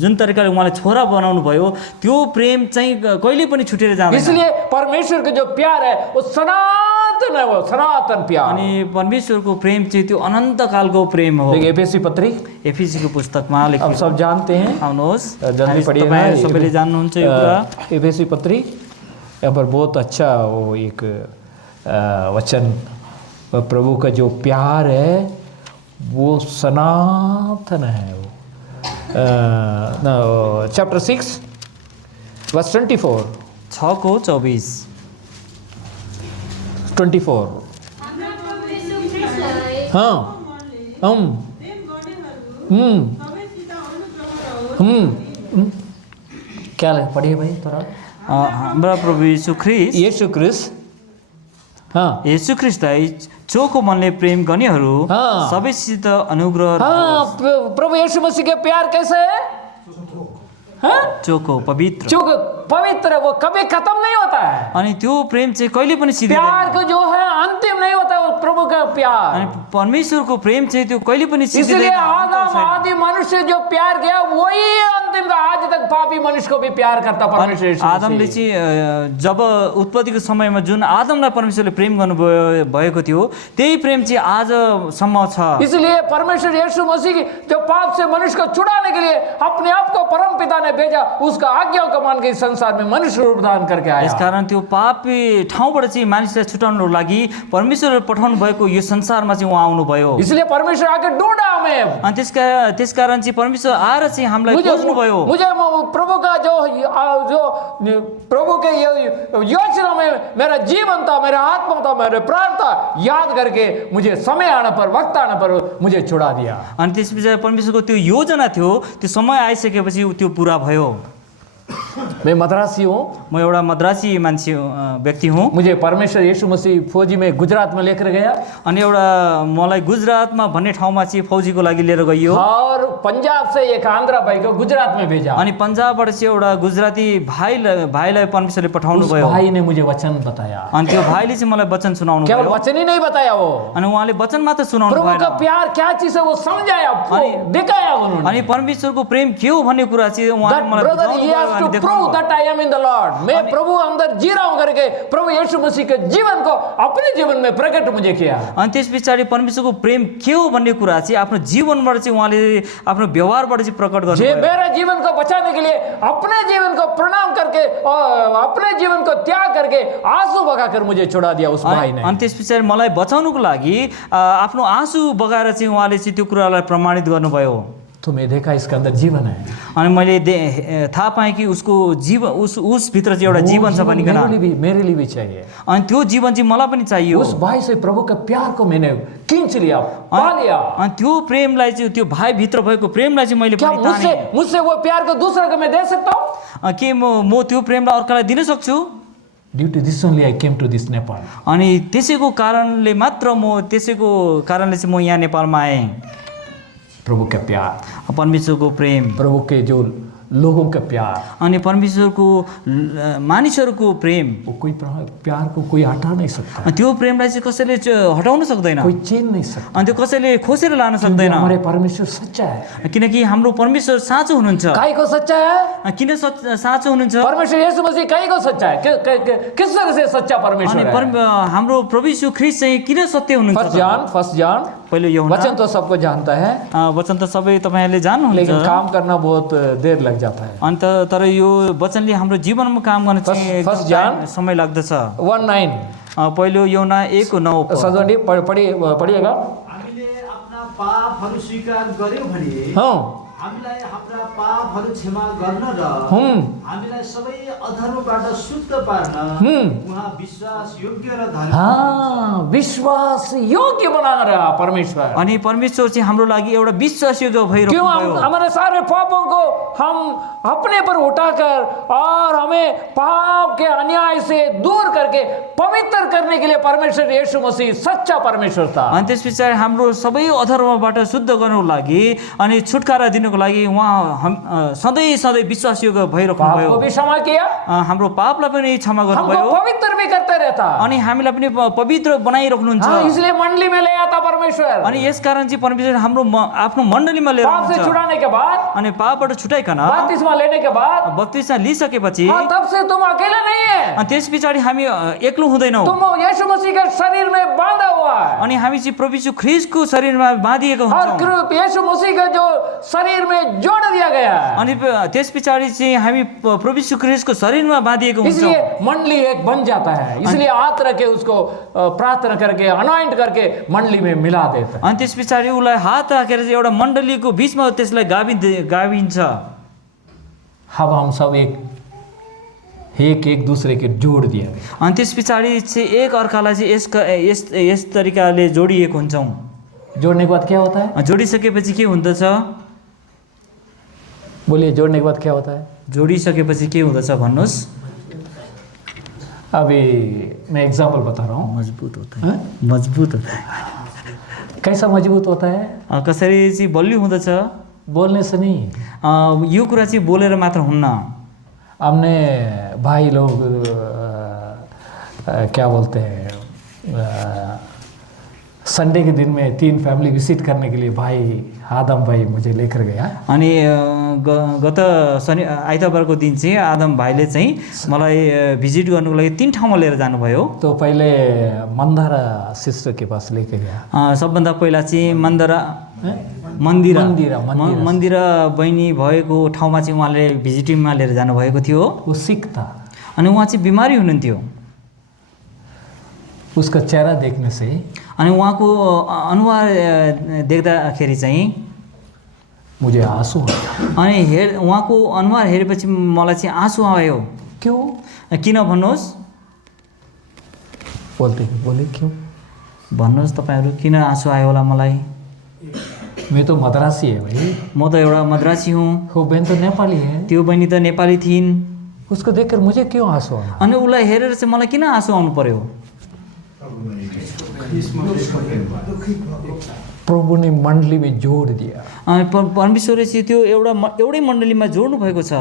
जुन तरिकाले उहाँले छोरा बनाउनु भयो त्यो प्रेम चाहिँ कहिले पनि छुटेर जाँदैन। इसलिए परमेश्वर का जो प्यार है वो सनातन है, वो सनातन प्यार। अनि परमेश्वरको प्रेम चाहिँ त्यो अनन्त कालको प्रेम हो। देखिए एफएसी पत्री, एफएसीको पुस्तकमा अब लेखिएको सब जानते हैं, आउनुहोस् जल्दी पढ़िए ना। तपाईहरु सबैले जान्नुहुन्छ यो कुरा। एफएसी पत्री, यहाँ पर बहुत अच्छा वो एक वचन, प्रभु का जो प्यार है वो सनातन है। वो चैप्टर 6 वर्स 24 6को 24 हाँ क्या है, पढ़िए भाई थोड़ा। हाम्रा प्रभु यीशु ख्रिस्ट हाँ यीशु ख्रिस्टलाई चोखो मनले प्रेम गर्नेहरू हाँ। सबैसित अनुग्रह हाँ, प्रभु यीशु मसीह के प्यार कैसे है? हाँ? चोखो पवित्र जो पवित्र है वो कभी खत्म नहीं होता है। अनि त्यो प्रेम चाहिँ कहिले पनि सिद्धिँदैन। प्यार को जो है अंतिम नहीं होता, वो प्रभु का प्यार। अनि परमेश्वरको प्रेम चाहिँ त्यो कहिले पनि इसलिए सिद्धिँदैन। आदम आदि मनुष्य जो प्यार किया वही अंतिम था। आज तक पापी मनुष्य को भी प्यार करता परमेश्वर यीशु मसीह। आदमले चाहिँ जब उत्पत्तिको समयमा जुन आदमलाई परमेश्वरले प्रेम गर्नु भएको थियो त्यही प्रेम चाहिँ आजसम्म छ। इसलिए परमेश्वर यीशु मसीह जो पाप से मनुष्य को छुड़ाने के लिए अपने आप को परम पिता ने भेजा, उसका आज्ञा को मान के इस संसार में मनुष्य रूप धारण करके आया। यसकारण त्यो पापी ठाउँबाट चाहिँ मानिसलाई छुटाउनको लागि परमेश्वरले पठाउनु भएको यो संसारमा चाहिँ उहाँ आउनुभयो। इसलिए परमेश्वर आके ढूंढा हमें। अनि त्यसकारण चाहिँ परमेश्वर आएर चाहिँ हामीलाई खोज्नुभयो। मुझे प्रभु का जो प्रभु के योजना में मेरा जीवन था, मेरा आत्मा था, मेरे प्राण था, याद करके मुझे समय आने पर, वक्त आने पर मुझे छुड़ा दिया। अनि त्यसपछि परमेश्वरको त्यो योजना थियो, त्यो समय आइसकेपछि त्यो पुरा भयो। मैं मद्रासी हूँ, म एउटा मद्रासी मान्छे व्यक्ति हुँ। मुझे परमेश्वर यीशु मसीह फौजी में गुजरात में लेकर गया। अनि एउटा मलाई गुजरातमा भन्ने ठाउँमा चाहिँ फौजीको लागि लिएर गइयो। और पंजाब से एक आंध्रा भाई को गुजरात में भेजा। अनि पन्जाबबाट चाहिँ एउटा गुजराती भाइलाई परमेश्वरले पठाउनु भयो। भाई ने मुझे वचन बताया। अनि त्यो भाइले चाहिँ मलाई वचन सुनाउनु केवल भयो। वचन ही नहीं बताया, वो अनि उहाँले वचन मात्र सुनाउनु प्रभु का भएन। प्यार क्या चीज है वो समझाया, दिखाया उन्होंने। अनि परमेश्वरको प्रेम के हो भन्ने कुरा चाहिँ उहाँले मलाई ब्रदर बुझाउनु ही भयो हैज अनि टू देखाउनु prove that I am in the Lord. मैं प्रभु अंदर जी रहा हूं करके प्रभु यीशु मसीह के जीवन को अपने जीवन में प्रकट मुझे किया। अनि त्यस पछाडि परमेश्वरको प्रेम के हो भन्ने कुरा चाहिँ आफ्नो जीवनबाट चाहिँ उहाँले आफ्नो व्यवहारबाट चाहिँ प्रकट जे गर्नुभयो। मेरे जीवन को बचाने के लिए अपने जीवन को प्रणाम करके और अपने जीवन को त्याग करके आंसू बहाकर मुझे छुड़ा दिया उस भाई ने। अनि त्यस पछाडि मलाई बचाउनुको लागि आफ्नो आँसु बगाएर चाहिँ उहाँले चाहिँ त्यो कुरालाई प्रमाणित गर्नुभयो। तुम्हें देखा इसके अंदर जीवन है। अनि मैले थाहा पाएँ कि उसको जीवन उस भित्र चाहिँ एउटा जीवन छ भनिकन। मेरे लिए भी चाहिए। अनि त्यो जीवन चाहिँ मलाई पनि चाहियो। उस भाई से प्रभु का प्यार को मैंने खींच लिया, पा लिया। अनि त्यो प्रेमलाई चाहिँ त्यो भाइ भित्र भएको प्रेमलाई चाहिँ मैले क्या पनि ताने। मुझसे वो प्यार को दूसरे को मैं दे सकता हूँ? के म त्यो प्रेमलाई अर्कालाई दिन सक्छु? Due to this only I came to this Nepal. अनि त्यसैको कारणले मात्र त्यसैको कारणले चाहिँ म यहाँ नेपालमा आएँ। प्रभु का प्यार, परमेश्वरको प्रेम, प्रभु के जो लोगों का प्यार, अनि परमेश्वरको मानिसहरूको प्रेम, वो कोई प्यार को कोई हटा नहीं सकता, त्यो प्रेमलाई चाहिँ कसैले हटाउन सक्दैन, कोई छीन नहीं सकता। अनि त्यो कसैले खोसेर लान सक्दैन, हमारे परमेश्वर सच्चा है। किनकि हाम्रो परमेश्वर साँचो हुनुहुन्छ। काहे को सच्चा है? किन साँचो हुनुहुन्छ? परमेश्वर यीशु मसीह काहे को सच्चा है? किस तरह से सच्चा परमेश्वर अनि है? हाम्रो प्रभु यीशु ख्रीष्ट चाहिँ किन सत्य हुनुहुन्छ? फर्स्ट जान पहिलो यूहन्ना, वचन तो सबको जानता है, वचन त सबै तपाईहरुले जान्नुहुन्छ, लेकिन काम करना बहुत देर लग जाता है। अन्त तर यो वचनले हाम्रो जीवनमा काम गर्न चाहिँ फर्स्ट जान समय लाग्दछ। 1:9 पहिलो यूहन्ना 1:9 सजोनी पढिएगा। हामीले आफ्ना पापहरू स्वीकार गर्यौं भने हाँ हामीलाई हाम्रा पापहरू क्षमा गर्न र हामीलाई सबै अधर्मबाट शुद्ध पार्न उहाँ विश्वास योग्य र धर्मी। हाँ, विश्वास योग्य बना रहा परमेश्वर। अनि परमेश्वर चाहिँ हाम्रो लागि एउटा विश्वासयोग्य भइरहेको क्यों भयो। हमारे सारे पापों को हम अपने पर उठाकर और हमें पाप के अन्याय से दूर करके पवित्र करने के लिए परमेश्वर यीशु मसीह सच्चा परमेश्वर था। अनि त्यस पछाडि हाम्रो सबै अधर्मबाट शुद्ध गर्नको लागि अनि छुटकारा दिनको लागि उहाँ सधैँ सधैँ विश्वासयोग्य भइरहेको पाप भयो। को भी क्षमा किया, हाम्रो पापलाई पनि क्षमा गर्नुभयो, हमको पवित्र भी करते रहता। अनि हामीलाई पनि पवित्र बनाइराख्नुहुन्छ। हाँ, इसलिए मंडली में ले आता परमेश्वर। अनि यसकारण चाहिँ परमेश्वर हाम्रो आफ्नो मण्डलीमा लिएर पाप से आउनुहुन्छ। छुड़ाने के बाद, अनि पापबाट छुटाइकन बपतिस्मा लेने के बाद, बप्तिस्मा लिइसकेपछि हाँ, तब से तुम अकेले नहीं है, अनि त्यस पछाडि हामी एक्लो हुँदैनौँ। तुम यीशु मसीह के शरीर में बांधा हुआ है। अनि हामी चाहिँ प्रभु यीशु ख्रीष्टको शरीरमा बाँधिएको और हुन्छौँ। यीशु मसीह का जो शरीर में जोड़ दिया गया है, अनि त्यस पछाडि चाहिँ हामी प्रभु यीशु ख्रीष्टको शरीरमा बाँधिएको हुन्छौँ। इसलिए मंडली एक बन जाता है। इसलिए हाथ रखे उसको प्रार्थना करके अनॉइंट करके मंडली में मिला देता है। अनि त्यस पछाडि उसलाई हात राखेर चाहिँ एउटा मण्डलीको बिचमा त्यसलाई गाभिन्छ। अब हम सब एक दूसरे के जोड़ दिया गया। अनि त्यस पछाडि चाहिँ एक अर्कालाई चाहिँ यस तरिकाले जोडिएको हुन्छौँ। जोड़ने के बाद क्या होता है? जोडिसकेपछि के हुँदछ? बोलिए, जोड़ने के बाद क्या होता है? जोडिसकेपछि के हुँदछ भन्नुहोस्? अभी मैं एग्जाम्पल बता रहा हूँ। मजबुत होता हाँ? है, मजबुत होता है। कैसा मजबूत होता है? कसरी चाहिँ बलियो हुँदछ? बोलने से नहीं। यो कुरा चाहिँ बोलेर मात्र हुन्न। हमने भाई लोग क्या बोलते हैं, संडे के दिन में 3 फैमिली विजिट करने के लिए भाई आदम भाई मुझे लेकर गया। अनि गत आइतबारको दिन चाहिँ आदम भाइले चाहिँ मलाई भिजिट गर्नुको लागि 3 ठाउँमा लिएर जानुभयो। तो पहले मंदारा सिस्टर के पास लेके गया। सबभन्दा पहिला चाहिँ मन्दिरा बहिनी भएको ठाउँमा चाहिँ उहाँले भिजिटिङमा लिएर जानुभएको थियो। वो सिक था। अनि उहाँ चाहिँ बिमारी हुनुहुन्थ्यो। उसका चेहरा देखने से अनि उहाँको अनुहार देख्दाखेरि चाहिँ मुझे आंसू आया। अनि उहाँको अनुहार हेरेपछि मलाई चाहिँ आँसु आयो। क्यों? किन भन्नुहोस्? बोले क्यों? भन्नुहोस् तपाईँहरू किन आँसु आयो होला मलाई? मैं तो मद्रासी है भाई। म त एउटा मद्रासी हुँ। वो बहन तो नेपाली है। त्यो बहिनी त नेपाली थिइन्। उसको देखकर मुझे क्यों आंसू आया? अनि उसलाई हेरेर चाहिँ मलाई किन आँसु आउनु पर्यो? प्रभु ने मंडली में जोड़ दिया। अनि परमेश्वरले चाहिँ त्यो एउटै मण्डलीमा जोड्नु भएको छ।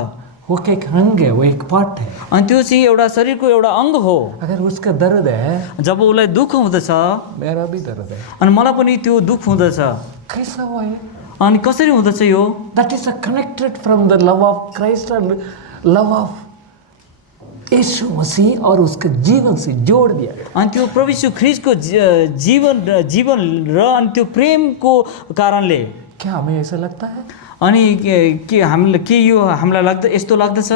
वो एक अंग है, वो एक पार्ट है। अनि त्यो चाहिँ एउटा शरीरको एउटा अङ्ग हो। अगर उसका दर्द है, जब उसलाई दुःख हुँदछ, मेरा भी दर्द है। अनि मलाई पनि त्यो दुःख हुँदछ। कैसा हुआ ये? अनि कसरी हुँदछ यो? That is connected from the love of Christ and love of यीशु मसीह और उसके जीवन से जोड़ दिया गया। अनि त्यो प्रभु यीशु ख्रीष्टको जीवन र अनि त्यो प्रेमको कारणले क्या हमें ऐसा लगता है? अनि के हामीले के यो हामीलाई लाग्दा यस्तो लाग्दछ?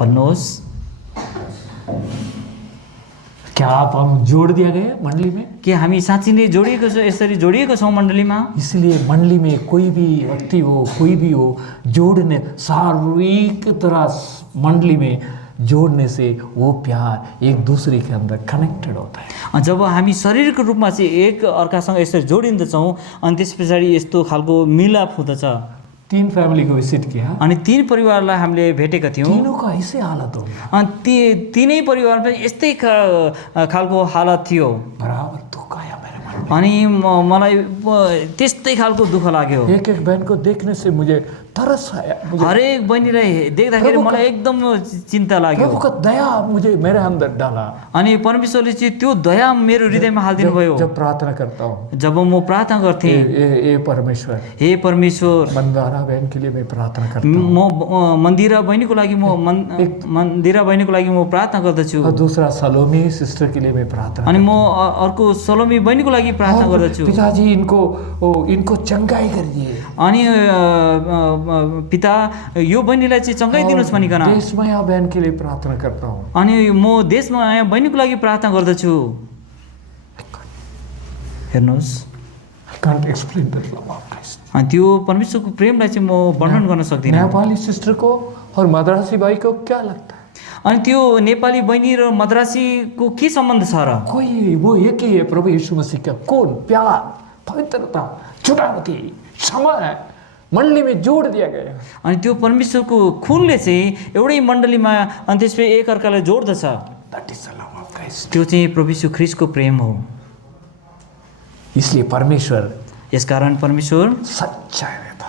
भन्नुहोस्, क्या आप हम जोड़ दिया गया मंडली में? के हामी साँच्चै नै जोडिएको छ, यसरी जोडिएको छौँ मण्डलीमा? इसलिए मंडली में कोई भी व्यक्ति हो, कोई भी हो, जोड़ने सार्वजनिक तरह मंडली में जोड़ने से वो प्यार एक दूसरे के अंदर कनेक्टेड होता है। जब हामी शरीरको रूपमा चाहिँ एक अर्कासँग यसरी जोडिन्दछौँ अनि त्यस पछाडि यस्तो खालको मिलाप हुँदछ। 3 फैमिली को विजिट किया। अनि 3 परिवारलाई हामीले भेटेका थियौँ। तीनों का ऐसे हालत हो गया। अनि तीनै परिवारमा यस्तै खालको हालत थियो। बराबर दुख आया मेरे मन में। अनि मलाई त्यस्तै खालको दुःख लाग्यो। एक एक बहन को देखने से मुझे तरस आया, मुझे हरेक बहिनीलाई देख्दाखेरि मलाई एकदम चिन्ता लाग्यो। प्रभु का दया मुझे मेरे अंदर डाला। अनि परमेश्वरले चाहिँ त्यो दया मेरो हृदयमा हालिदिनु भयो। जब प्रार्थना करता हूँ, जब म प्रार्थना गर्थेँ, ये परमेश्वर, हे परमेश्वर, मंदारा बहन के लिए मैं प्रार्थना करता हूँ, म मन्दिरा बहिनीको लागि मन्दिरा बहिनीको लागि म प्रार्थना गर्दछु। और दूसरा सलोमी सिस्टर के लिए मैं प्रार्थना अनि म अर्को सलोमी बहिनीको लागि प्रार्थना गर्दछु। पिताजी इनको चंगाई करिए। अनि पिता यो बहिनीलाई चाहिँ चङ्गाइ दिनुहोस् भनिकन। देशमाया बहन के लिए प्रार्थना करता हूँ। अनि म देशमाया बहिनीको लागि प्रार्थना गर्दछु। हेर्नुहोस्, I can't explain the love of Christ. अनि त्यो परमेश्वरको प्रेमलाई चाहिँ म वर्णन गर्न सक्दिनँ। नेपाली सिस्टर को और मद्रासी भाई को क्या लगता है? अनि त्यो नेपाली बहिनी र मद्रासीको के सम्बन्ध छ र? कोई वो एक ही है, प्रभु यीशु मसीह का खून, प्यार, पवित्रता, छुटावती, समय मण्डली में जोड़ दिया गया। अनि त्यो परमेश्वरको खुनले चाहिँ एउटै मण्डलीमा अनि त्यसपछि एकअर्कालाई जोड्दछ। That is the love of Christ. त्यो चाहिँ प्रभु यीशु ख्रीष्टको प्रेम हो। इसलिए परमेश्वर यसकारण परमेश्वर सच्चा रहता,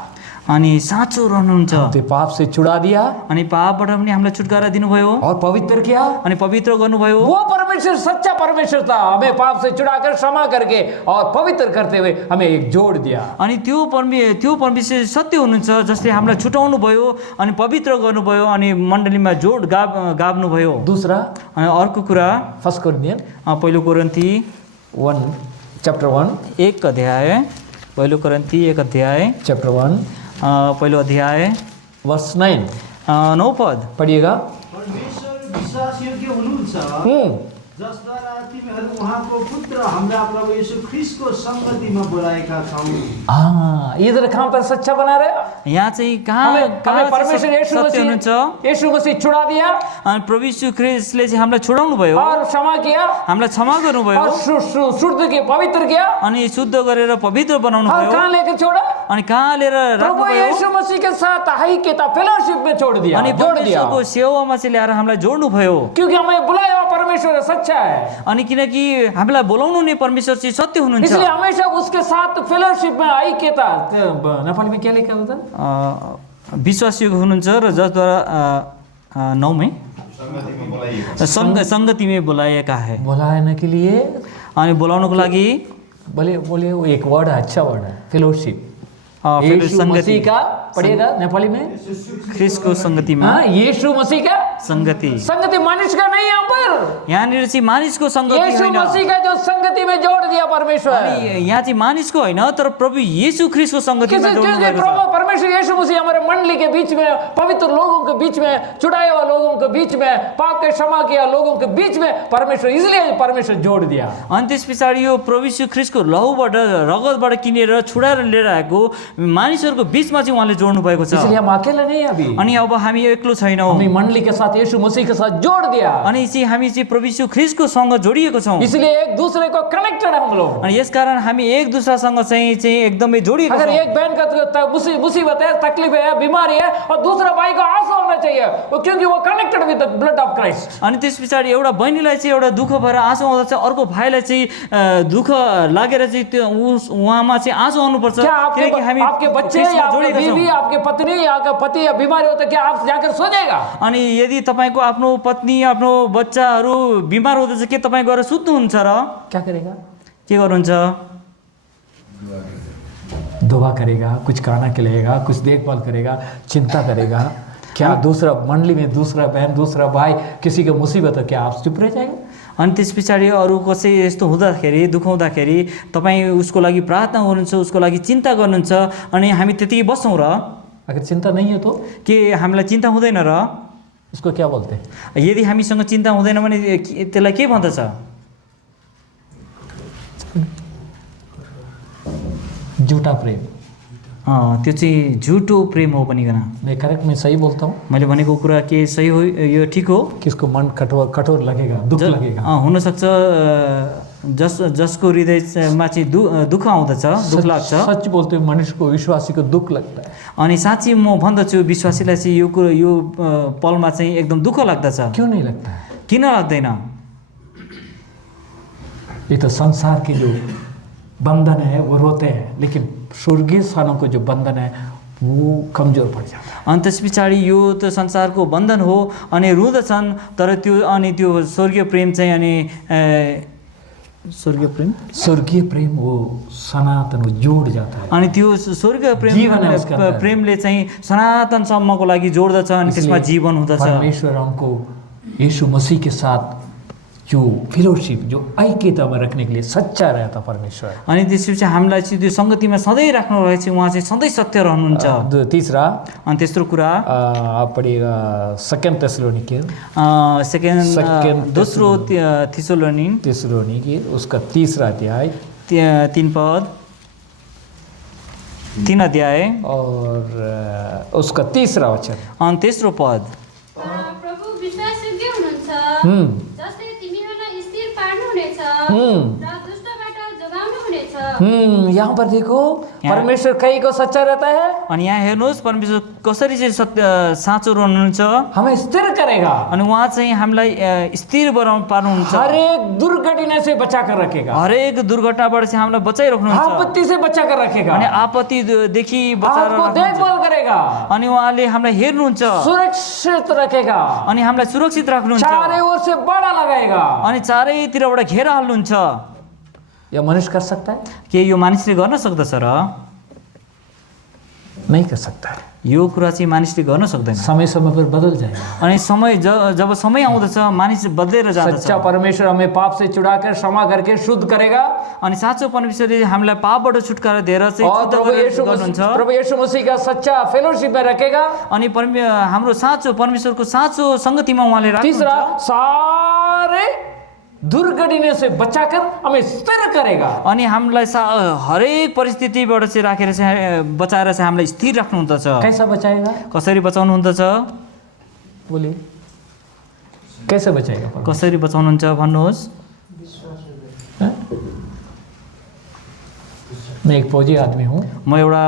अनि साँचो रहनुहुन्छ। ते पाप से छुड़ा दिया अनि पापबाट पनि हामीलाई छुटकारा दिनुभयो और पवित्र किया। अनि पवित्र गर्नुभयो। वो परमेश्वर सच्चा परमेश्वर था, हमें पाप से छुड़ाकर क्षमा करके और पवित्र करते हुए हमें एक जोड़ दिया। अनि त्यो परमेश्वर सत्य हुनुहुन्छ, जसले हामीलाई छुटाउनु भयो अनि पवित्र गर्नुभयो अनि मण्डलीमा जोड गाब्नु भयो। दूसरा, अनि अर्को कुरा, फर्स्ट कोरिन्थियन पहिलो कोरिन्थी 1 चैप्टर 1 1 अध्याय, पहिलो कोरिन्थी 1 अध्याय, चैप्टर 1 पहिलो अध्याय वर्स 9 9 पद पढ़िएगा। परमेश्वर विश्वासयोग्य हुनुहुन्छ, जसद्वारा तिमीहरू उहाँको पुत्र हाम्रा प्रभु यीशु ख्रीष्टको सङ्गतिमा बोलाएका छौ। हाँ, इधर कहाँ पर सच्चा बना रहे? यहाँ चाहिँ हमें परमेश्वर यीशु मसीह छुड़ा दिया अनि प्रभु यीशु ख्रीष्टले चाहिँ हामीलाई छुडाउनु भयो और क्षमा किया हामीलाई क्षमा गर्नुभयो और शुद्ध किया, पवित्र किया। अनि शुद्ध गरेर पवित्र बनाउनु और भयो। कहाँ लेके छोड़ा? अनि कहाँ लिएर प्रभु राख्नुभयो? यीशु मसीह के साथ ऐक्यता फेलोशिप में छोड़ दिया, अनि जोड़ दिया। परमेश्वरको सेवामा चाहिँ ल्याएर हामीलाई जोड्नु भयो। क्योंकि हमें बुलाया हुआ परमेश्वर सच्चा है, अनि किनकि हामीलाई बोलाउनु नै परमेश्वर चाहिँ सत्य हुनुहुन्छ। इसलिए हमेशा उसके साथ फेलोशिप में ऐक्यता, नेपाली में क्या लिखा होता है? विश्वासयोग्य हुनुहुन्छ र जसद्वारा 9 में संगतिमा बोलाएका है। बुलाने के लिए अनि बोलाउनको लागि बोले वो एक वर्ड है, अच्छा वर्ड है, फेलोशिप। यीशु संगति मसीह का पढ़िएगा नेपाली में, ख्रीष्टको संगतिमा हाँ, यीशु मसीह का संगति। संगति मानिस का नहीं, यहाँ पर यहाँनिर चाहिँ मानिसको संगति यीशु होइन। मसीह का जो संगति में जोड़ दिया परमेश्वर। अनि यहाँ चाहिँ मानिसको होइन, तर प्रभु येशू ख्रीष्टको संगतिमा जोड्नु क्योंकि भएको छ। प्रभु परमेश्वर यीशु मसीह हमारे मंडली के बीच में, पवित्र लोगों के बीच में, छुड़ाए हुए लोगों के बीच में, पाप के क्षमा किया लोगों के बीच में परमेश्वर, इसलिए परमेश्वर जोड़ दिया। अनि त्यस पछाडि यो प्रभु येशू ख्रीष्टको लहुबाट रगतबाट किनेर छुडाएर लिएर आएको मानिसहरूको बीचमा चाहिँ उहाँले जोड्नु भएको छ। इसलिए हम अकेले नहीं अभी, अनि अब हामी एक्लो छैनौँ। अपनी मंडली के साथ यीशु मसीह के साथ जोड़ दिया। अनि चाहिँ हामी चाहिँ प्रभु येशू ख्रीष्टको सँग जोडिएको छौँ। इसलिए एक दूसरे को कनेक्टेड हम लोग। अनि यसकारण हामी एक दुसरासँग चाहिँ एकदमै जोडिएको अगर छौँ। एक बहन का मुसीबत है, तकलीफ है, बीमारी है, और दूसरा भाई को आंसू होना चाहिए, क्योंकि वो connected with the blood of Christ. अनि त्यस पछाडि एउटा बहिनीलाई चाहिँ एउटा दुःख भएर आँसु आउँदा चाहिँ अर्को भाइलाई चाहिँ दुःख लागेर चाहिँ त्यो उहाँमा चाहिँ आँसु आउनुपर्छ। किनकि हामी आपके बच्चे या आपके बीवी, आपके पत्नी या आपका पति या बीमारी हो तो क्या आप जाकर सो जाएगा? अनि यदि तपाईँको आफ्नो पत्नी आफ्नो बच्चाहरू बिमार हुँदैछ के तपाईँ गएर सुत्नुहुन्छ र? क्या करेगा? के गर्नुहुन्छ? दुआ करेगा, कुछ खाना खिलाएगा, कुछ देखभाल करेगा, चिंता करेगा। क्या दूसरा मंडली में दूसरा बहन, दूसरा भाई किसी का मुसीबत है, क्या आप चुप रह जाएंगे? अनि त्यस पछाडि अरू कसै यस्तो हुँदाखेरि दुःख हुँदाखेरि तपाईँ उसको लागि प्रार्थना गर्नुहुन्छ, उसको लागि चिन्ता गर्नुहुन्छ, अनि हामी त्यतिकै बस्छौँ र? अगर चिंता नहीं है तो के हामीलाई चिन्ता हुँदैन र? उसको क्या बोलते हैं? यदि हामीसँग चिन्ता हुँदैन भने त्यसलाई के भन्दछ? झूठा प्रेम। त्यो चाहिँ झुटो प्रेम हो भनिकन। मैं करेक्ट, मैं सही बोलता हूँ? मैले भनेको कुरा के सही हो? यो ठिक हो? किसको मन कठोर लगेगा, दुख लगेगा। हुनसक्छ जसको हृदयमा चाहिँ दुःख आउँदछ, दुःख लाग्छ। सच बोलते हुए मनुष्य को, विश्वासी को दुख लगता है। अनि साँच्चै म भन्दछु विश्वासीलाई चाहिँ यो पलमा चाहिँ एकदम दुःख लाग्दछ। क्यों नहीं लगता है? किन लाग्दैन? ये तो संसार की जो बंधन है वो रोते हैं, लेकिन स्वर्गीय स्थानों को जो बंधन है वो कमजोर पड़ जाता है। अनि त्यस पछाडि यो त संसारको बन्धन हो अनि रुँदछन्, तर त्यो स्वर्गीय प्रेम चाहिँ अनि स्वर्गीय प्रेम वो सनातन, वो जोड़ जाता है। अनि त्यो स्वर्गीय जीवन है उसका अंदर। प्रेमले चाहिँ सनातनसम्मको लागि जोड्दछ अनि त्यसमा इसलिए जीवन हुँदछ। परमेश्वर हमको यीशु मसीह के साथ जो फेलोशिप, जो ऐक्यता में रखने के लिए सच्चा रहता परमेश्वर। अनि त्यसपछि हामीलाई चाहिँ त्यो सङ्गतिमा सधैँ राख्नुभएको चाहिँ उहाँ चाहिँ सधैँ सत्य रहनुहुन्छ। तीसरा अनि तेस्रो कुरा आप पढ़िएगा 2 थिस्सलुनीके दोस्रो थिस्सलुनीके उसका 3 अध्याय 3 अध्याय और उसका 3 वचन। अनि तेस्रो पद। प्रभु विश्वासयोग्य हुनुहुन्छ, जसले तिमीहरूलाई स्थिर पार्नुहुनेछ र दुष्टबाट जोगाउनु हुनेछ। यहाँ पर देखो परमेश्वर कई को सच्चा रहता है, अनि यहाँ हेर्नुहोस् परमेश्वर कसरी चाहिँ साँचो रहनुहुन्छ, हमें स्थिर करेगा, अनि उहाँ चाहिँ हामीलाई स्थिर पार्नुहुन्छ, हर एक दुर्घटना से बचा कर रखेगा, हरेक दुर्घटनाबाट चाहिँ हामीलाई बचाइराख्नुहुन्छ, आपत्ति से बचा कर रखेगा, अनि आपत्तिदेखि बचाएर आपको राख्नुहुन्छ, देखभाल करेगा, अनि उहाँले हामीलाई हेर्नुहुन्छ, सुरक्षित रखेगा, अनि हामीलाई सुरक्षित राख्नुहुन्छ, चारों ओर से बाड़ा लगाएगा। अनि चारैतिरबाट घेरा हाल्नुहुन्छ। यह मनुष्य कर सकता है? के यो मानिसले गर्न सक्दछ र? नहीं कर सकता है। यो कुरा चाहिँ मानिसले गर्न सक्दैन। समय समय पर बदल जाएगा। अनि समय जब समय आउँदछ मानिस बदलेर जाँदछ। सच्चा परमेश्वर हमें पाप से छुड़ाकर क्षमा करके शुद्ध करेगा, अनि साँचो परमेश्वरले हामीलाई पापबाट छुटकारा दिएर चाहिँ और शुद्ध गर्नुहुन्छ। प्रभु यीशु मसीह का सच्चा फेलोशिप में रखेगा। अनि हाम्रो साँचो परमेश्वरको साँचो संगतिमा उहाँले राख्नुहुन्छ। तीसरा, सारे दुर्घटना से बचाकर हमें स्थिर करेगा। अनि हामीलाई हरेक परिस्थितिबाट चाहिँ राखेर चाहिँ बचाएर चाहिँ हामीलाई स्थिर राख्नुहुन्छ। कैसा बचाएगा? कसरी बचाउनुहुन्छ? बोलिए, कैसे बचाएगा? कसरी बचाउनुहुन्छ भन्नुहोस्? मैं एक फौजी आदमी हूँ। म एउटा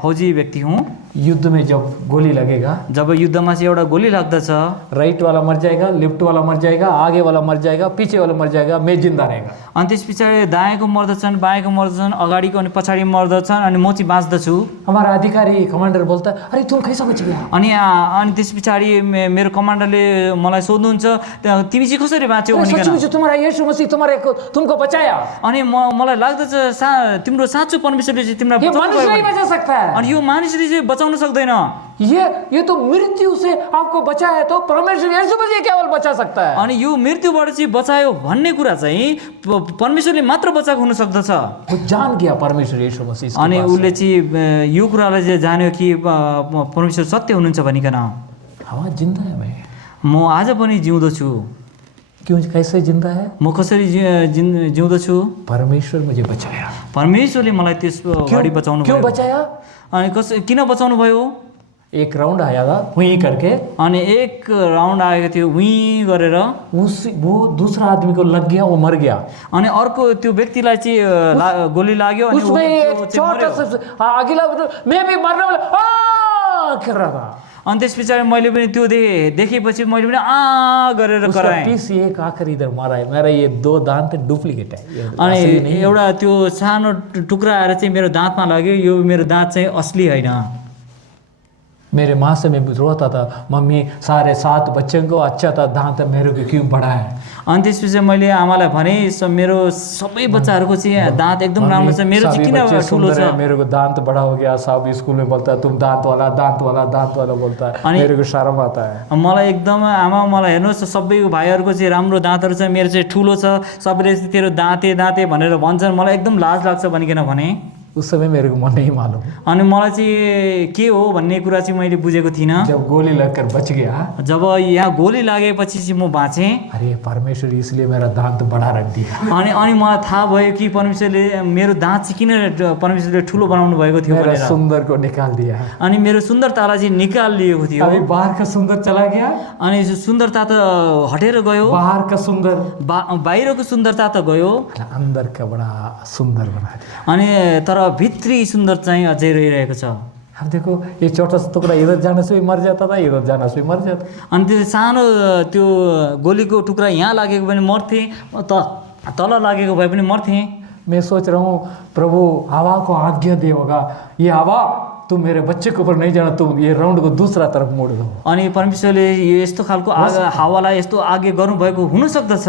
फौजी व्यक्ति हुँ। युद्ध में जब गोली लगेगा, जब युद्धमा चाहिँ एउटा गोली लाग्दछ, राइट वाला मर जाएगा, लेफ्ट वाला मर जाएगा, आगे वाला मर जाएगा, पीछे वाला मर जाएगा, मैं जिंदा रहेगा। अनि त्यस पछाडि दायाँको मर्दछन्, बायाँको मर्दछन्, अगाडिको अनि पछाडि मर्दछन्, अनि म चाहिँ बाँच्दछु। हमारा अधिकारी कमांडर बोलता है, अरे तुम कैसा बच गया? अनि त्यस पछाडि मेरो कमान्डरले मलाई सोध्नुहुन्छ, तिमी चाहिँ कसरी बाँच्यौ भनिकन। तुम्हारा यीशु मसीह तुमको बचाया। अनि मलाई लाग्दछ तिम्रो साँचो परमेश्वरले चाहिँ तिमीलाई ये मनुष्य नहीं बचा सकता है। अनि यो मानिसले चाहिँ बचाउन सक्दैन। ये तो मृत्यु से आपको बचाया, तो परमेश्वर यीशु मसीह केवल बचा सकता है। अनि यो मृत्युबाट चाहिँ बचायो भन्ने कुरा चाहिँ परमेश्वरले मात्र बचाएको हुन सक्दछ। वो जान गया परमेश्वर यीशु मसीह। अनि उसले चाहिँ यो कुरालाई चाहिँ जान्यो कि परमेश्वर सत्य हुनुहुन्छ भनिकन। हाँ, जिंदा है मैं। म आज पनि जिउँदछु। क्यों? कैसे जिंदा है? म कसरी जिउँदछु? परमेश्वर मुझे बचाया। परमेश्वरले मलाई त्यस घडी बचाउनु भयो। क्यों बचाया? अनि किन बचाउनु भयो? एक राउंड आया था वहीं करके, अनि एक राउन्ड आएको थियो उही गरेर, वो दूसरा आदमी को लग गया, वो मर गया। अनि अर्को त्यो व्यक्तिलाई चाहिँ गोली लाग्यो अनि उसमें एक छोटा सा अगला मैं भी मरने वाला कर रहा था। अनि त्यस पछाडि मैले पनि त्यो देखेपछि मैले पनि गरेर कराएँ। पीस एक आखिर इधर मारा है, मेरा ये 2 दांत डुप्लीकेट है। अनि एउटा त्यो सानो टुक्रा आएर चाहिँ मेरो दाँतमा लाग्यो, यो मेरो दाँत चाहिँ असली होइन। मेरे माँ से मैं रोता था, मम्मी सारे 7 बच्चों को अच्छा था, दांत मेरे को क्यों बड़ा है? अनि त्यसपछि मैले आमालाई भने मेरो सबै बच्चाहरूको चाहिँ दाँत एकदम राम्रो छ, मेरो चाहिँ किन ठुलो छ? मेरे को दांत बड़ा हो गया, सब स्कूल में बोलता है तुम दांत वाला बोलता है, मेरे को शर्म आता है। मलाई एकदम आमा मलाई हेर्नुहोस् सबै भाइहरूको चाहिँ राम्रो दाँतहरू छ, मेरो चाहिँ ठुलो छ, सबैले तेरो दाँते भनेर भन्छन्, मलाई एकदम लाज लाग्छ भनिकन भने। उस समय मेरे को मन नहीं मालूम। अनि मलाई चाहिँ के हो भन्ने कुरा चाहिँ मैले बुझेको थिइनँ। जब गोली लगकर बच गया, जब यहाँ गोली लागेपछि चाहिँ म बाँचेँ। अरे परमेश्वर इसलिए मेरा दांत बड़ा रख दिया। अनि मलाई थाहा भयो कि परमेश्वरले मेरो दाँत चाहिँ किन परमेश्वरले ठुलो बनाउनु भएको थियो भनेर। सुन्दर को निकाल दिया। अनि मेरो सुन्दरतालाई चाहिँ निकालिएको थियो। अभी बाहर का सुंदर चला गया, अनि सुन्दरता त हटेर गयो, बाहर का सुंदर बाहिरको सुन्दरता त गयो, अंदर का बड़ा सुंदर बना दिया। अनि तर भित्री सुन्दर चाहिँ अझै रहिरहेको छ। अब देखो ये छोटा सा टुकड़ा इधर जाने से भी मर जाता था, इधर जाने से भी मर जाता। अनि त्यो सानो त्यो गोलीको टुक्रा यहाँ लागेको पनि मर्थे, तल लागेको भए पनि मर्थे। मैं सोच रहा हूँ प्रभु हवा को आज्ञा दे होगा, ये हवा तुम मेरे बच्चे के ऊपर नहीं जाना, तुम ये राउंड को दूसरा तरफ मोड़ दो। अनि परमेश्वरले यो यस्तो खालको हावालाई यस्तो आगे गर्नुभएको हुनसक्दछ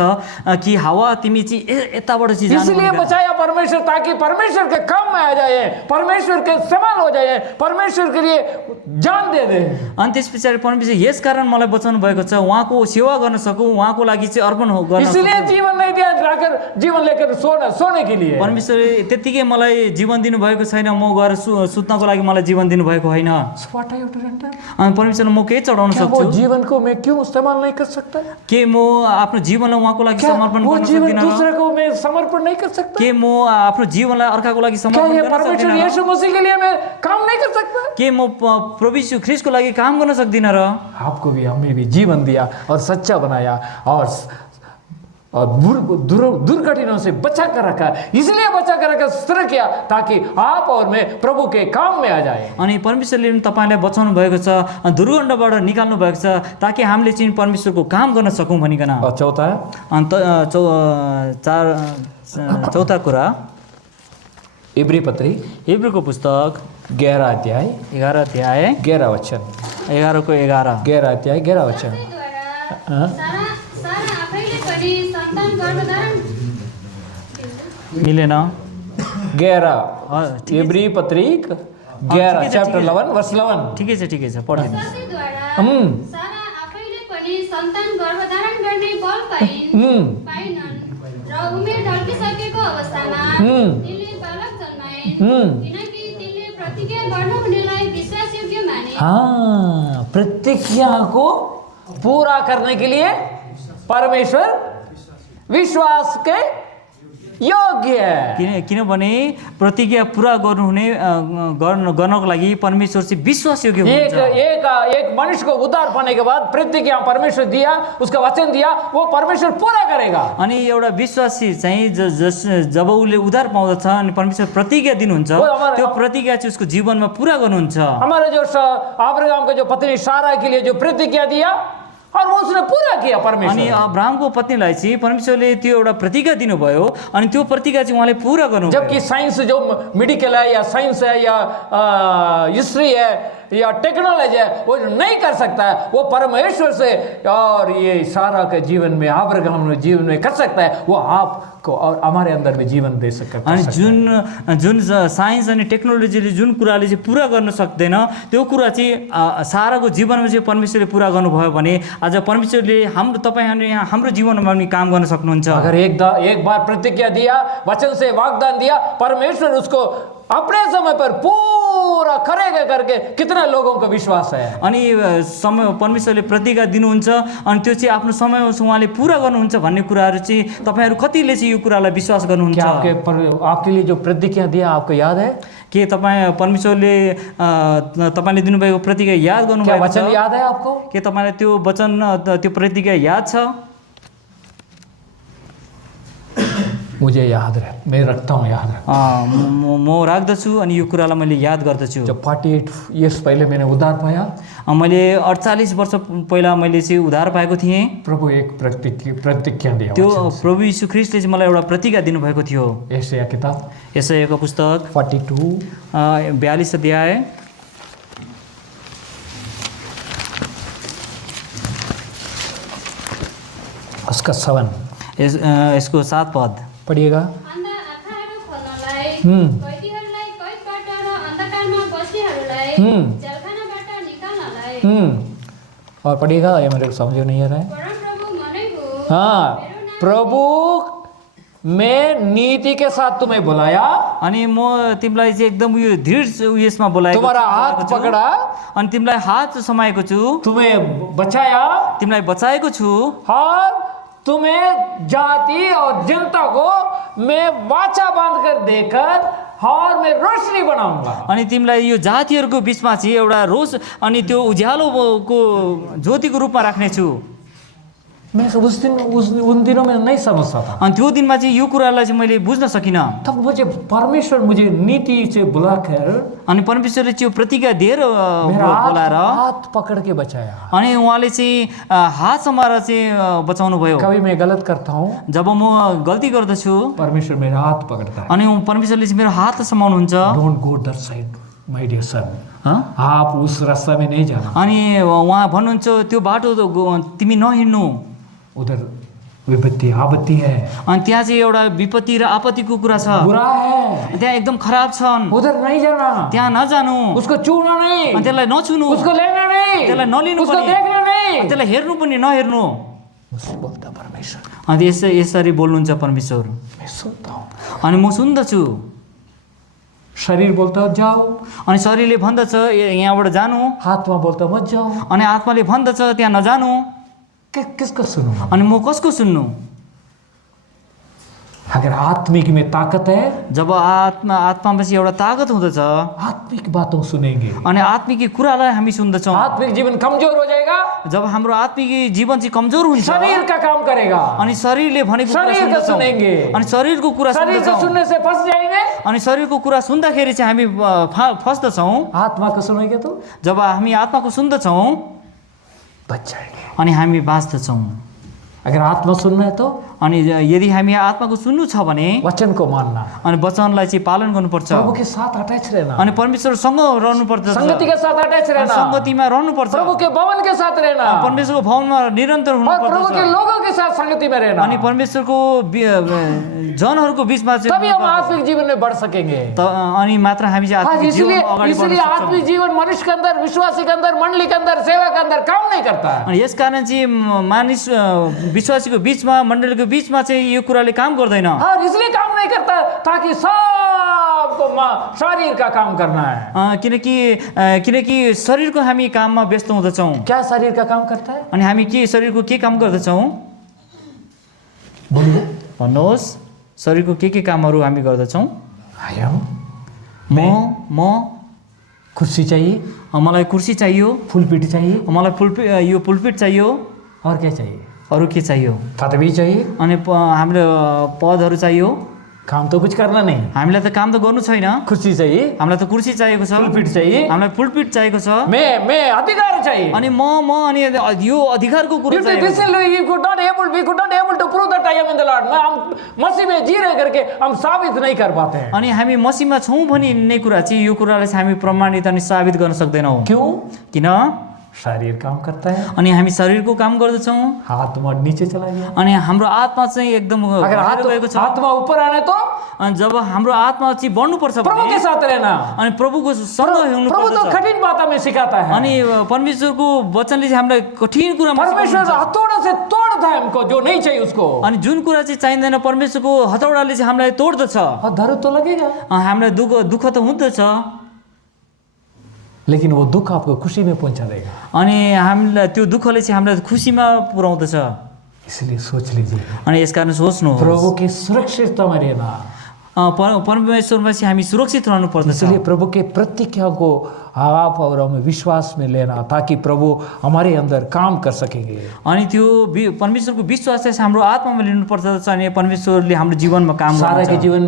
कि हावा तिमी चाहिँ यताबाट चाहिँ जानु इसलिए बचाया परमेश्वर, ताकि परमेश्वर के काम में आ जाए, परमेश्वर के समान हो जाए, परमेश्वर के लिए जान दे दे। अनि त्यस पछाडि परमेश्वर यस कारण मलाई बचाउनु भएको छ, उहाँको सेवा गर्न सकौँ, उहाँको लागि चाहिँ अर्पण गर्न इसलिए जीवन नहीं दिया जाकर जीवन लेकर सोने के लिए। परमेश्वरले त्यतिकै मलाई जीवन दिनुभएको छैन, म गएर सुत्नको लागि मलाई जीवन दिनुभएको होइन। What are you to render? अनि परमेश्वरले म के चढाउन क्या वो सक्छु? जीवन को मैं क्यों इस्तेमाल नहीं कर सकता? के म आफ्नो जीवनलाई उहाँको लागि क्या समर्पण वो गर्न जीवन सक्दिनँ र? दूसरे को मैं समर्पण नहीं कर सकता? के म आफ्नो जीवनलाई अर्काको लागि क्या समर्पण ये गर्न परमेश्वर सक्दिनँ र? यीशु मसीह के लिए मैं काम नहीं कर सकता? के म प्रभु यीशु ख्रीष्टको लागि काम गर्न सक्दिनँ र? आपको भी हमें भी जीवन दिया और सच्चा बनाया और दुर्घटनाओं से बचा कर रखा, इसलिए बचा कर रखा, स्थिर किया ताकि आप और मैं प्रभु के काम में आ जाए। अनि परमेश्वरले पनि तपाईँलाई बचाउनु भएको छ, दुर्गन्धबाट निकाल्नु भएको छ, ताकि हामीले चाहिँ परमेश्वरको काम गर्न सकौँ भनिकन। और चौथा है अन्त चौथा कुरा इब्री पत्री हिब्रूको पुस्तक 11 अध्याय 11 अध्याय 11 वचन 11 को 11 11 अध्याय 11 वचन। द्वारा सारा आफैले पनि सन्तान गर्भधारण मिलेन 11 इब्री पत्री 11 चैप्टर 11 वर्स 11। ठिकै छ पढिदिनुहोस्। द्वारा सारा आफैले पनि सन्तान गर्भधारण गर्ने बल पाइनन् र उमेर ढल्किसकेको अवस्थामा तिनले बालक जन्माइन्, किनकि तिनले प्रतिज्ञा गर्नुहुनेलाई विश्वासयोग्य माने। हाँ, प्रतिज्ञा को पूरा करने के लिए परमेश्वर विश्वास के योग्य है। किनभने प्रतिज्ञा पुरा गर्नको लागि परमेश्वर चाहिँ विश्वासयोग्य एक हुनुहुन्छ। एक मनुष्य को उद्धार पाने के बाद प्रतिज्ञा परमेश्वर दिया, उसका वचन दिया, वो परमेश्वर पूरा करेगा। अनि एउटा विश्वासी चाहिँ जब उसले उद्धार पाउँदछ अनि परमेश्वर प्रतिज्ञा दिनुहुन्छ, त्यो प्रतिज्ञा चाहिँ उसको जीवनमा पुरा गर्नुहुन्छ। हमारे जो अब्राहम का जो पत्नी सारा के लिए जो प्रतिज्ञा दिया और वो उसने पूरा किया अनि परमेश्वर। अब्राहमको पत्नीलाई चाहिँ परमेश्वरले त्यो एउटा प्रतिज्ञा दिनुभयो अनि त्यो प्रतिज्ञा चाहिँ उहाँले पुरा गर्नुभयो। जबकि साइंस जो मेडिकल है या साइंस है या हिस्ट्री है या टेक्नोलॉजी है वो नहीं कर सकता है, वो परमेश्वर से और ये सारा के जीवन में अब्राहम जीवन में कर सकता है, वो आपको और हमारे अंदर भी जीवन दे सकता है। अनि जुन साइन्स अनि टेक्नोलोजीले जुन कुराले चाहिँ पुरा गर्न सक्दैन त्यो कुरा चाहिँ साराको जीवनमा चाहिँ परमेश्वरले पुरा गर्नुभयो भने आज परमेश्वरले तपाईहरुले हाम्रो जीवनमा पनि काम गर्न सक्नुहुन्छ। अगर एक बार प्रतिज्ञा दिया, वचन से वाग्दान दिया, परमेश्वर उसको अपने समय पर पूरा करेगा करके कितना लोगों को विश्वास है। अनि समय परमेश्वरले प्रतिज्ञा दिनुहुन्छ अनि त्यो चाहिँ आफ्नो समयमा उहाँले पुरा गर्नुहुन्छ भन्ने कुराहरू चाहिँ तपाईहरु कतिले चाहिँ यो कुरालाई विश्वास गर्नुहुन्छ? क्या आपके लिए जो प्रतिज्ञा दिया आपको याद है? के तपाईँ परमेश्वरले तपाईले दिनुभएको प्रतिज्ञा याद गर्नुभएको छ? वचन याद है आपको? के तपाईलाई त्यो वचन त्यो प्रतिज्ञा याद छ? मुझे याद है, मैं रखता हूँ याद है। म राख्दछु अनि यो कुरालाई मैले याद गर्दछु। जब 48 इयर्स पहले मैंने उद्धार पाया, मैले 48 वर्ष पहिला मैले चाहिँ उद्धार पाएको थिएँ। प्रभु एक प्रतिज्ञा दिया, त्यो प्रभु यीशु ख्रीष्टले चाहिँ मलाई एउटा प्रतिज्ञा दिनुभएको थियो। यशाया किताब यशायाको पुस्तक 42 अध्याय उसका 7 यसको 7 पद पढ़िएगा। अन्धा आँखाहरू खोल्नलाई, कैदीहरूलाई कैदबाट र अन्धकारमा बस्नेहरूलाई जेलखानाबाट निकाल्नलाई। और पढ़िएगा, ये मेरे को समझ नहीं आ रहा है। परमप्रभु मनै हो, हाँ, प्रभु मैं नीति के साथ तुम्हें बुलाया, अनि म तिमीलाई चाहिँ एकदम उयो दृढ उयसमा बोलाएको तुम्हारा हाथ पकड़ा, अनि तिमीलाई हात समाएको छु, तुम्हें बचाया, तिमीलाई बचाएको छु और तुम्हें जाति और जनता को मैं वाचा बांध कर देकर और मैं रोशनी बनाऊंगा। अनि तिमीलाई यो जातिहरूको बीचमा चाहिँ एउटा रोश अनि त्यो उज्यालोको ज्योतिको रूपमा राख्ने छु। मैं उन दिनों में नहीं समझता था। अनि त्यो दिनमा चाहिँ यो कुरालाई चाहिँ मैले बुझ्न सकिनँ। तब परमेश्वर मुझे नीति से बुलाकर अनि परमेश्वरले त्यो प्रतिज्ञा दिएर मेरा बोलाएर हाथ पकड़ के बचाया। अनि उहाँले चाहिँ हात समाएर चाहिँ बचाउनु भयो। कभी मैं गलत करता हूँ, जब म गल्ती गर्दछु परमेश्वर मेरा हाथ पकड़ता है। अनि परमेश्वरले चाहिँ मेरो हात समाउनुहुन्छ। Don't go that side my dear son, आप उस रास्ता में नहीं जाना। अनि उहाँ भन्नुहुन्छ त्यो बाटो तिमी नहिँड्नु, उधर विपत्ति आपत्ति है, अनि त्यहाँ चाहिँ एउटा विपत्ति र आपत्तिको कुरा छ, बुरा है, त्यहाँ एकदम खराब छन्, उधर नहीं जाना, त्यहाँ नजानु, उसको छूना नहीं, अनि त्यसलाई नछुनु, उसको लेना नहीं, त्यसलाई नलिनु उसको पनि, देखना नहीं, त्यसलाई हेर्नु पनि नहेर्नु। मुझसे बोलता परमेश्वर, अनि यसरी बोल्नुहुन्छ परमेश्वर। मैं सुनता हूँ। अनि म सुन्दछु, शरीर बोलता जाओ, अनि शरीरले भन्दछ यहाँबाट जानु, आत्मा बोलता मत जाओ। अनि आत्माले भन्दछ त्यहाँ नजानु। किसको सुनूं? अनि म कसको सुन्नु? अगर आत्मिक में ताकत है, जब आत्मामा चाहिँ एउटा ताकत हुँदछ, आत्मिक बातों सुनेंगे। अनि आत्मिक कुरालाई हामी सुन्दछौँ। आत्मिक जीवन कमजोर हो जाएगा, जब हाम्रो आत्मिक जीवन चाहिँ कमजोर हुन्छ, शरीर का काम करेगा, अनि शरीरले भनेको कुरा शरीर का सुन्दछौँ, सुनेंगे, अनि शरीरको कुरा शरीर को सुन्दछौँ, सुनने से फंस जाएंगे। अनि शरीरको कुरा सुन्दाखेरि चाहिँ हामी फस्दछौँ। आत्मा को सुनेंगे तो जब हामी आत्माको सुन्दछौँ बच जाएंगे। अनि हामी बाँच्दछौँ। अगर आत्मा सुनना है तो अनि यदि हामी आत्माको सुन्नु छ भने वचन को मानना, अनि वचनलाई चाहिँ पालन गर्नुपर्छ, प्रभु के साथ अटैच रहना, अनि परमेश्वरसँग रहनुपर्छ, संगति के साथ अटैच रहना, संगतिमा रहनुपर्छ, प्रभु के भवन के साथ रहना, परमेश्वरको भवनमा निरन्तर और प्रभु के हुनुपर्छ, लोगों के साथ संगति में रहना। अनि परमेश्वरको जनहरूको बीचमा तभी चाहिँ हम आत्मिक जीवन में बढ़ सकेंगे। अनि मात्र हामी चाहिँ हाँ, आत्मिक जीवनमा अगाडि बढ्न इसलिए आत्मिक सक्छौँ। जीवन मनुष्य के अंदर, विश्वासी के अंदर, मंडली के अंदर, सेवा के अंदर काम नहीं करता है। अनि यसकारण चाहिँ मानिस विश्वासीको बीचमा, मण्डलीको बीचमा चाहिँ यो कुराले काम गर्दैन। हाँ, इसलिए काम नहीं करता ताकि सबको शरीर का काम करना है। किनकि शरीरको हामी काममा व्यस्त हुँदछौँ। क्या शरीर का काम करता है? अनि हामी शरीरको के काम गर्दछौँ बोलिए, भन्नुहोस्, शरीरको के कामहरू हामी गर्दछौँ? म कुर्सी चाहिए, मलाई कुर्सी चाहियो, फुलपीट चाहिए, मलाई यो पुलपिट चाहियो, और क्या चाहिए? अरू के चाहियो? पदवी चाहिए, अनि हाम्रो पदहरू चाहियो। काम तो कुछ करना नहीं, हामीलाई त काम त गर्नु छैन। कुर्सी चाहिए, हामीलाई त कुर्सी चाहिएको छ, फुलपीट चाहिए, हामीलाई पुलपिट चाहिएको छ, मैं अधिकार चाहिए। अनि अनि यो अधिकारको कुरा You चाहिएको छ। we could not able to prove that I am in the Lord. हम मसीह में जी रहे करके हम साबित नहीं कर पाते हैं। अनि हामी मसीहमा छौँ भन्ने कुरा चाहिँ यो कुरालाई चाहिँ हामी प्रमाणित अनि साबित गर्न सक्दैनौँ। क्यों? किन? शरीर काम करता है, अनि हामी शरीरको काम गर्दछौँ, आत्मा नीचे चला गया। अनि हाम्रो आत्मा चाहिँ एकदम अगर घटेर गएको छ। आत्मा ऊपर आने तो अनि जब हाम्रो आत्मा चाहिँ बढ्नुपर्छ प्रभु के भने साथ रहना। अनि प्रभुको सँग हुनु प्रभु तो पर्छ। कठिन बात हमें सिखाता है। अनि परमेश्वरको वचनले चाहिँ हामीलाई कठिन कुरामा परमेश्वर सिकाउनुहुन्छ। हथौड़े से तोड़ता है हमको जो नहीं चाहिए उसको। अनि जुन कुरा चाहिँ चाहिँदैन परमेश्वरको हथौडाले चाहिँ हामीलाई तोड्दछ। और दर्द तो लगेगा, हामीलाई दुःख त हुँदछ, लेकिन वो दुख आपको खुशी में पहुंचा देगा। अनि हामीलाई त्यो दुःखले चाहिँ हामीलाई खुसीमा पुर्याउँदछ। इसलिए सोच लीजिए, अनि यसकारण सोच्नु प्रभु की सुरक्षितता में रहना। परमेश्वरमा चाहिँ हामी सुरक्षित रहनु पर्दछ। इसलिए प्रभु के प्रतिज्ञा को आप और हमें विश्वास में लेना, ताकि प्रभु हमारे अंदर काम कर सकेंगे। अनि त्यो परमेश्वरको विश्वास चाहिँ हाम्रो आत्मामा लिनुपर्छ, अनि परमेश्वरले हाम्रो जीवनमा काम सारा के जीवन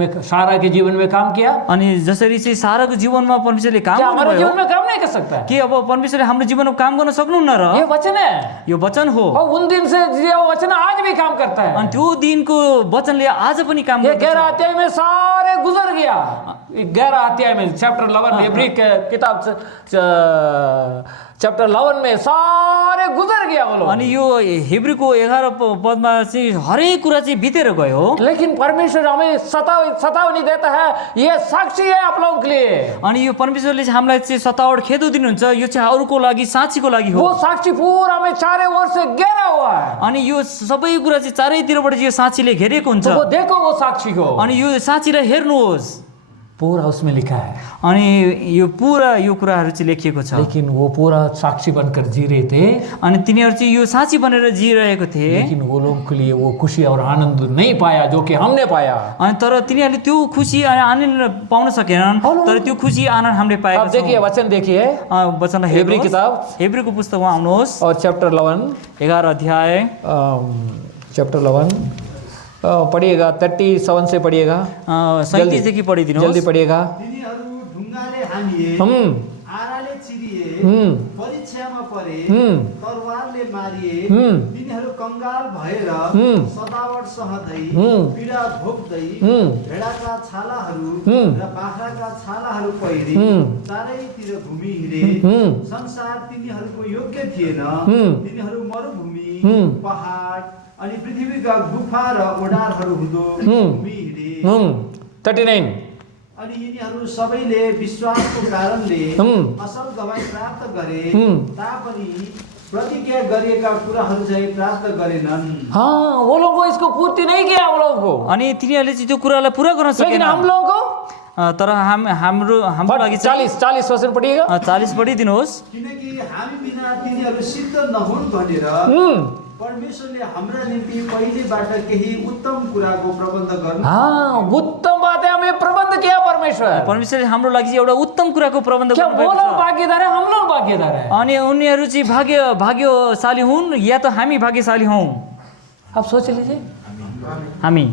में काम किया, अनि जसरी चाहिँ साराको जीवनमा परमेश्वरले काम क्या हमारे गर्नुभयो, जीवन में काम नहीं कर सकता है? के अब परमेश्वरले हाम्रो जीवनमा काम गर्न सक्नुहुन्न र? ये वचन है, यो वचन हो, और उन दिन से ये वचन आज भी काम करता है। अनि त्यो दिनको वचनले आज पनि काम ये गर्दछ। 11 अध्याय में सारे गुजर गया। 11 अध्याय में चैप्टर 11 इब्री के किताब चैप्टर 11 में सारे गुजर गया वो लोग। अनि यो हिब्रूको 11 पदमा चाहिँ हरेक कुरा चाहिँ बितेर गयो। लेकिन परमेश्वर हमें सतावनी देता है, ये साक्षी है आप लोगों के लिए। अनि यो परमेश्वरले चाहिँ हामीलाई चाहिँ सतावट खेदो दिनुहुन्छ, यो चाहिँ अरूको लागि, साक्षीको लागि हो। वो साक्षी पूरा हमें चारों ओर से घेरा हुआ है। अनि यो सबै कुरा चाहिँ चारैतिरबाट यो साक्षीले घेरेको हुन्छ। तो वो देखो वो साक्षी को, अनि यो साक्षीलाई हेर्नुहोस्, पूरा उसमें लिखा है, अनि यो पुरा यो कुराहरू चाहिँ लेखिएको छ। लेकिन वो पूरा साक्षी बनकर जी रहे थे, अनि तिनीहरू चाहिँ यो साँची बनेर जिरहेको थिए। लेकिन वो लोगों के लिए वो खुशी और आनंद नहीं पाया जो कि हमने पाया। अनि तर तिनीहरूले त्यो खुसी अनि आनन्द पाउन सकेनन्, तर त्यो खुसी आनन्द हामीले अब पाएका देखिए छौँ। वचन देखिए, वचन हेब्री किताब हेब्रीको पुस्तकमा आउनुहोस्, और चैप्टर 11 11 अध्याय चैप्टर 11 पढ़िएगा, 37 से पढ़िएगा, 37 देखि पढिदिनुहोस्। जल्दी पढ़िएगा। तिनीहरू ढुङ्गाले हानिए, आराले चिरिए, परीक्षामा परे, तरवारले मारिए, तिनीहरू कङ्गाल भएर सतावट सहदै, पीडा भोग्दै, भेडाका छालाहरू र बाख्राका छालाहरू पहिरे, चारैतिर घुमी हिँडे। संसार तिनीहरूको योग्य थिएन, तिनीहरू मरुभूमि, पहाड अनि पृथ्वीका गुफा र ओडारहरू हुँदो घुमी हिँडे। 39 अनि यिनीहरू सबैले विश्वासको कारणले असल गवाई प्राप्त गरे, तापनि प्रतिज्ञा गरिएका कुराहरू चाहिँ प्राप्त गरेनन्। हाँ, वो लोगों को इसको पूर्ति नहीं किया, वो लोगों को, अनि तिनीहरूले चाहिँ त्यो कुरालाई पुरा गर्न लेकिन सकेन। हम लोगों को तर हाम्रो लागि चाहिँ 40 वचन पढ़िएगा। 40 पढिदिनुहोस्। किनकि हामी बिना तिनीहरू सिद्ध नहुन् भनेर परमेश्वरले हाम्रा निम्ति पहिलेबाट केही उत्तम कुराको प्रबन्ध गर्नु। हाँ, उत्तम बात है, हमें प्रबंध किया परमेश्वर। परमेश्वरले हाम्रो लागि चाहिँ एउटा उत्तम कुराको प्रबन्ध क्या वो गर्नुभएको लोग छ। भागीदार है, हम लोग भागीदार है। अनि उनीहरू चाहिँ भाग्यशाली हुन् या त हामी भाग्यशाली हौँ। आप सोच लीजिए, हामी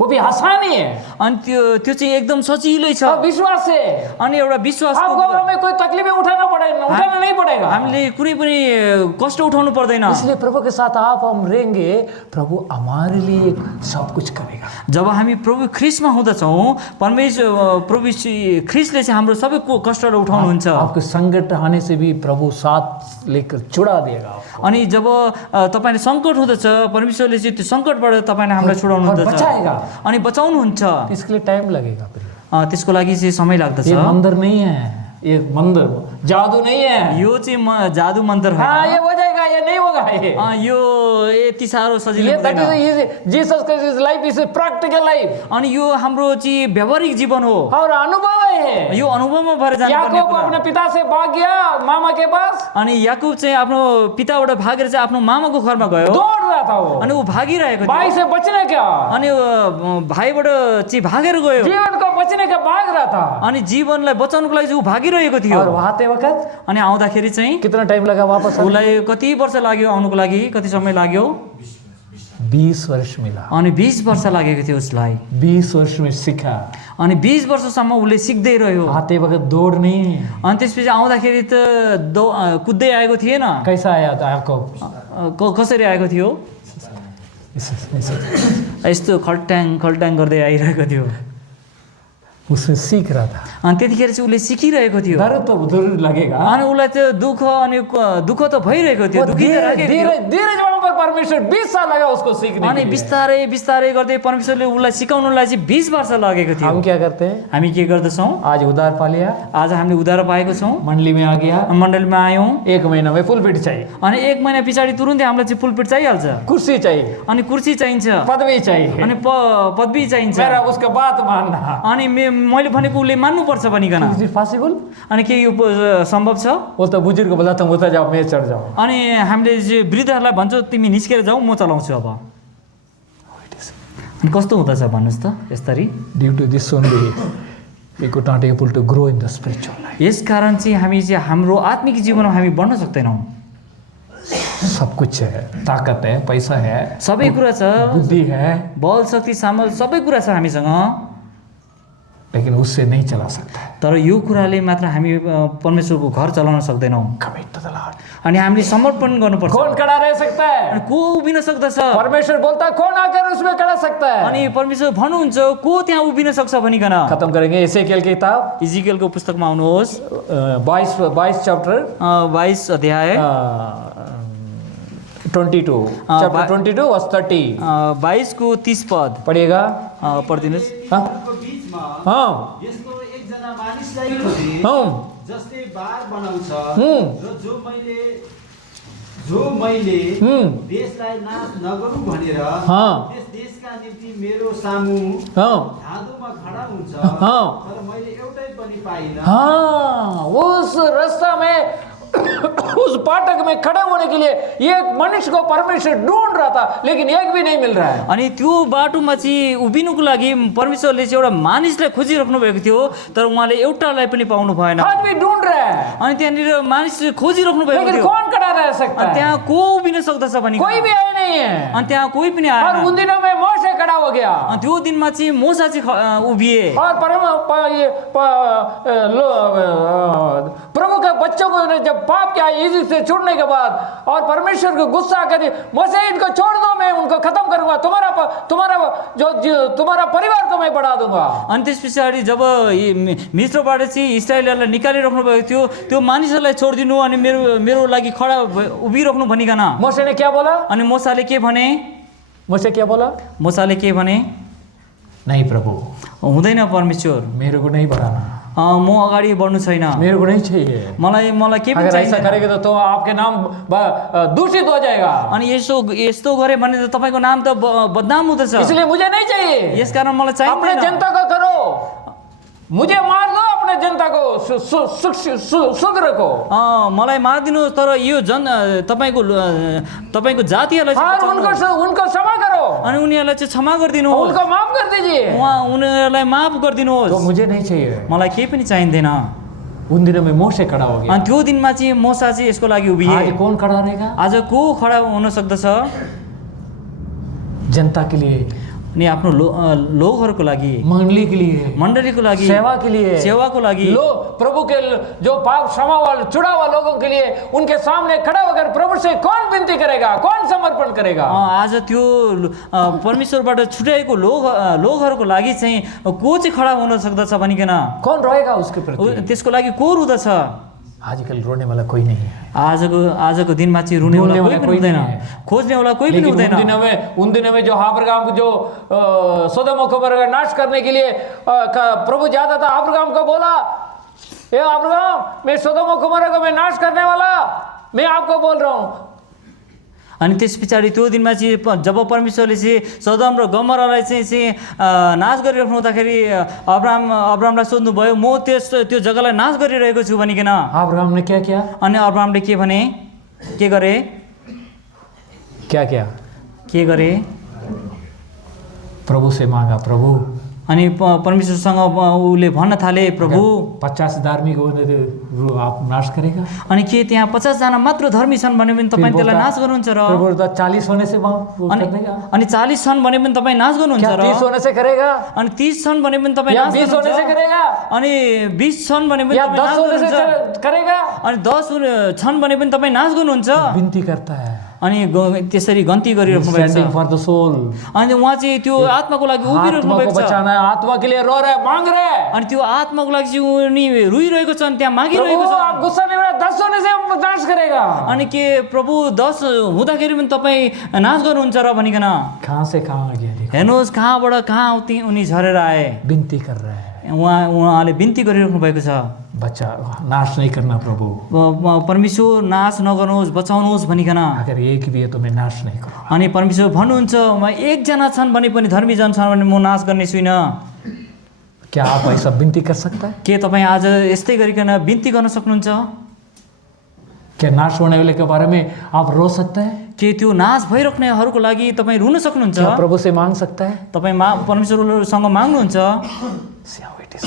वो भी आसानी है, अनि त्यो चाहिँ एकदम सजिलै छ। और विश्वास से अनि एउटा विश्वासको आपको कुरा। हमें कोई तकलीफें उठाना नहीं पड़ेगा। हामीले कुनै पनि कष्ट उठाउनु पर्दैन। इसलिए प्रभु के साथ आप हम रहेंगे, प्रभु हमारे लिए सब कुछ करेगा। जब हामी प्रभु ख्रिस्टमा हुँदछौँ, प्रभु ख्रिस्टले चाहिँ हाम्रो सबै कष्टहरू उठाउनुहुन्छ। आपके संकट आने से भी प्रभु साथ लेकर छुड़ा देगा आपको। अनि जब तपाईँले सङ्कट हुँदछ, परमेश्वरले चाहिँ त्यो सङ्कटबाट तपाईँले हामीलाई और छुडाउनुहुन्छ बचाएगा। अनि बचाउनुहुन्छ। इसके लिए टाइम लगेगा। त्यसको लागि चाहिँ समय लाग्दछ। ये मंदिर नहीं है, ये मंदिर जादू नहीं है। यो चाहिँ जादू मन्त्र हो। हाँ, ये हो जाएगा, ये नहीं होगा। ये यो यति साह्रो सजिलो ये हुँदैन। Jesus Christ life is a practical life, अनि यो हाम्रो चाहिँ व्यावहारिक जीवन हो। और अनुभव है। यो अनुभवमा भएर जानुपर्ने याकूब कुरा। अपने पिता से भाग गया मामा के पास, अनि याकुब चाहिँ आफ्नो पिताबाट भागेर चाहिँ आफ्नो मामाको घरमा गयो। दौड़ रहा था वो, अनि ऊ भागिरहेको थियो। भाई से बचने का, अनि भाइबाट चाहिँ भागेर गयो। जीवन को बचने का भाग रहा था। अनि जीवनलाई बचाउनको लागि चाहिँ ऊ भागिरहेको थियो। और आते वक्त अनि आउँदाखेरि चाहिँ कितना टाइम लगा वापस आने? उसलाई कति वर्ष लाग्यो आउनुको लागि, कति समय लाग्यो? 20 वर्ष मिला। अनि 20 वर्ष लागेको थियो उसलाई। 20 वर्ष में सीखा। अनि 20 वर्षसम्म उसले सिक्दै रह्यो। आते वक्त दौड़ नहीं, अनि त्यसपछि आउँदाखेरि त कुद्दै आएको थिएन। कैसा आया था याकूब? कसरी आएको थियो? यस्तो खल्ट्याङ खल्ट्याङ गर्दै आइरहेको थियो। उसमें सीख रहा था। अनि त्यतिखेर चाहिँ उसले सिकिरहेको थियो। डर तो जरूर लगेगा। अनि उसलाई त्यो दुःख त भइरहेको थियो। दुःखी त राखेको थियो। धीरे परमेश्वर 20 साल लगा उसको सीखने अनि के लिए। बिस्तारै बिस्तारै गर्दै परमेश्वरले उसलाई सिकाउनलाई चाहिँ 20 वर्ष लागेको थियो। हम क्या करते हैं? हामी के गर्दछौँ? आज उधार पा लिया, आज हामीले उधारो पाएको छौँ, मंडली में आ गया, मण्डलीमा आयौँ, 1 महीना में पुलपिट चाहिए, अनि 1 महिना पछाडि तुरुन्तै हामीलाई चाहिँ पुलपिट चाहिहाल्छ, कुर्सी चाहिए, अनि कुर्सी चाहिन्छ, पदवी चाहिए, अनि पदवी चाहिन्छ, मेरा उसका बात मानना। अनि मैले भनेको उसले मान्नुपर्छ भनिकन। Is it possible? अनि के यो सम्भव छ? वो तो बुजुर्ग को बोला तुम उतर जाओ, मैं चढ़ जाऊँ। अनि हामीले चाहिँ वृद्धहरूलाई भन्छौँ तिमी निस्केर जाऊ, म चलाउँछु अब। अनि कस्तो हुँदछ भन्नुहोस् त यसरी? Due to this only, we could not able to grow in the spiritual life. यस कारण चाहिँ हामी चाहिँ हाम्रो आत्मिक जीवनमा हामी बढ्न सक्दैनौँ। सब कुछ है, ताकत है, पैसा है, सबै कुरा छ, बुद्धि है, बल शक्ति सामर्थ्य सबै कुरा छ हामीसँग, लेकिन उससे नहीं चला सकता है। तर यो कुराले मात्र हामी परमेश्वरको घर चलाउन सक्दैनौँ। Commit to the Lord. अनि हामीले समर्पण गर्नुपर्छ। कौन खड़ा रह सकता है? अनि को उभिन सक्दछ? परमेश्वर बोलता है कौन आकर उसमें खड़ा सकता है? अनि परमेश्वर भन्नुहुन्छ को त्यहाँ उभिन सक्छ भनिकन। खत्म करेंगे एसेकिएल की किताब इजिकेलको पुस्तकमा आउनुहोस्, 22 चैप्टर 22 अध्याय 22 चैप्टर 22 वर्स 30 22 को 30 पद पढ़िएगा। पढिदिनुहोस्। हाँ को बीचमा हाँ यस्तो एकजना मानिसलाई खोजे हाँ जसले बार बनाउँछ हम्म। र जो मैले जो मैले हम्म। देशलाई नाश नगरौँ भनेर हाँ। त्यस देशका निम्ति मेरो सामु हाँ धादुमा खडा हुन्छ, हाँ। तर मैले एउटै पनि पाइनँ। हाँ, उस रास्ता में उस फाटक में खड़े होने के लिए एक मनुष्य को परमेश्वर ढूंढ रहा था, लेकिन एक भी नहीं मिल रहा है। अनि त्यो बाटोमा चाहिँ उभिनुको लागि परमेश्वरले चाहिँ एउटा मानिसलाई खोजिराख्नु भएको थियो, तर उहाँले एउटालाई पनि पाउनु भएन। आज भी ढूंढ रहा है, अनि त्यहाँनिर मानिसले खोजिराख्नु भएको लेकिन थियो, कौन खड़ा रह सकता अनि है? त्यहाँ को उभिन सक्दछ भने कोई भी आया नहीं है। अनि त्यहाँ कोही पनि और आएन। उन दिनों में मोशे खड़ा हो गया, अनि त्यो दिनमा चाहिँ मोसा चाहिँ उभिए और प्रभु के बच्चों को जब पाप किया इजिप्ट से छूटने के बाद, और परमेश्वर को गुस्सा कर मोसे इनको छोड़ दो, मैं उनको खत्म करूंगा, तुम्हारा परिवार को मैं बढ़ा दूंगा। अनि त्यस पछाडि जब मिश्रबाट चाहिँ इस्राएललाई निकालिराख्नु भएको थियो, त्यो मानिसहरूलाई छोडिदिनु अनि मेरो लागि खडा उभिराख्नु भनिकन। मोसे ने क्या बोला? अनि मोसाले के भने? मोसे क्या बोला? मोसाले के भने? नहीं प्रभु, हुँदैन परमेश्वर, मेरे को नहीं बढ़ाना, म अगाडि बढ्नु छैन, मेरे को नहीं चाहिए। मलाई के पनि अगर ऐसा चाहिँदैन। करेगा तो आपके नाम दूषित हो जाएगा, अनि यस्तो गरे भने त तपाईँको नाम त बदनाम हुँदछ, इसलिए मुझे नहीं चाहिए। यसकारण मलाई अपने चाहिँदैन। जनता को करो, मुझे मार दो, अपने जनता को सुख रखो, मलाई मारिदिनु, तर यो तपाईँको जातिहरूलाई चाहिँ और बचाउनु। उनको क्षमा करो, अनि उनीहरूलाई चाहिँ क्षमा गरिदिनु, उनको माफ कर दीजिए। उनीहरूलाई माफ गरिदिनुहोस्, तो मुझे नहीं चाहिए। मलाई केही पनि चाहिँदैन। उन दिनों में मोशे खड़ा हो गया। अनि त्यो दिनमा चाहिँ मोसा चाहिँ यसको लागि उभिए। आज कौन खड़ा रहेगा? आज को खडा हुन सक्दछ? जनता के लिए, अनि आफ्नो लोकहरूको लागि, मंडली के लिए, मण्डलीको लागि, सेवा के लिए, सेवाको लागि, प्रभु के जो पाप क्षमा वाले छुड़ा हुआ लोगों के लिए उनके सामने खड़ा होकर प्रभु से कौन विनती करेगा, कौन समर्पण करेगा? आज त्यो परमेश्वरबाट छुट्याएको लोकहरूको लागि चाहिँ को चाहिँ खडा हुन सक्दछ भनिकन कौन रोएगा उसके प्रति? त्यसको लागि को रुदछ? आजकल रोने वाला कोई नहीं है। आजको दिनमा चाहिँ रुनेवाला कोही पनि हुँदैन, खोज्नेवाला कोही पनि हुँदैन। उन दिनों में जो अब्राहम को जो सोदोम और गोमोरा का नाश करने के लिए प्रभु जाता था, अब्राहम को बोला, ए अब्राहम, मैं सोदोम और गोमोरा को मैं नाश करने वाला, मैं आपको बोल रहा हूँ। अनि त्यस पछाडि त्यो दिनमा चाहिँ जब परमेश्वरले चाहिँ सदम र गमरालाई चाहिँ नाश गरिराख्नु हुँदाखेरि अब्राहमलाई सोध्नुभयो, म त्यो जग्गालाई नाश गरिरहेको छु भनिकन। अब्राहम ने क्या किया? अनि अब्राहमले के भने? के गरे? क्या किया? के गरे? प्रभु से मांगा, प्रभु। अनि परमेश्वरसँग उसले भन्न थाले, प्रभु 50 धार्मिक हो आप नाश करेगा? अनि के त्यहाँ 50 जना मात्र धर्मी छन् भने पनि तपाईँ त्यसलाई नाश गर्नुहुन्छ र? 40 होने से अनि 40 छन् भने पनि तपाईँ नाश गर्नुहुन्छ र? 30 होने से करेगा? अनि 30 छन् भने पनि तपाईँ नाश 20 होने से करेगा? अनि 20 छन् भने पनि तपाईँ 10 होने से करेगा? अनि 10 छन् भने पनि तपाईँ नाश गर्नुहुन्छ? विनती करता है, अनि त्यसरी गन्ती गरिराख्नु भएको स्टैंडिंग छ। For the soul. अनि उहाँ चाहिँ त्यो आत्माको लागि उभिराख्नु आत्मा भएको को छ। बचाना है, आत्मा के लिए रो रहे, मांग रहे। अनि त्यो आत्माको लागि चाहिँ उनी रोइरहेको छन्, त्यहाँ मागिरहेको प्रभु, आप छन्। गुस्सा नहीं होना, 10 होने से नाश करेगा। अनि के प्रभु 10 हुँदाखेरि पनि तपाईँ नाश गर्नुहुन्छ र भनिकन। कहाँ से कहाँ आ गया देखो। हेर्नुहोस् कहाँबाट कहाँ उनी झरेर आए। विनती कर रहे हैं, उहाँले बिन्ती गरिराख्नु भएको छ, बच्चा नाश नहीं करना प्रभु, परमेश्वर नाश नगर्नुहोस्, बचाउनुहोस् भनिकन। अगर एक भी है तो मैं नाश नहीं करूँगा। अनि परमेश्वर भन्नुहुन्छ, म एकजना छन् भने पनि धर्मी जन छन् भने म नाश गर्ने छुइनँ। क्या आप ऐसा विनती कर सकता है? के तपाईँ आज यस्तै गरिकन बिन्ती गर्न सक्नुहुन्छ? क्या नाश होने वाले के बारे में आप रो सकते हैं? के त्यो नाश भइराख्नेहरूको लागि तपाईँ रुन सक्नुहुन्छ? क्या प्रभु से मांग सकता है? तपाईँ परमेश्वरसँग माग्नुहुन्छ? See how it is.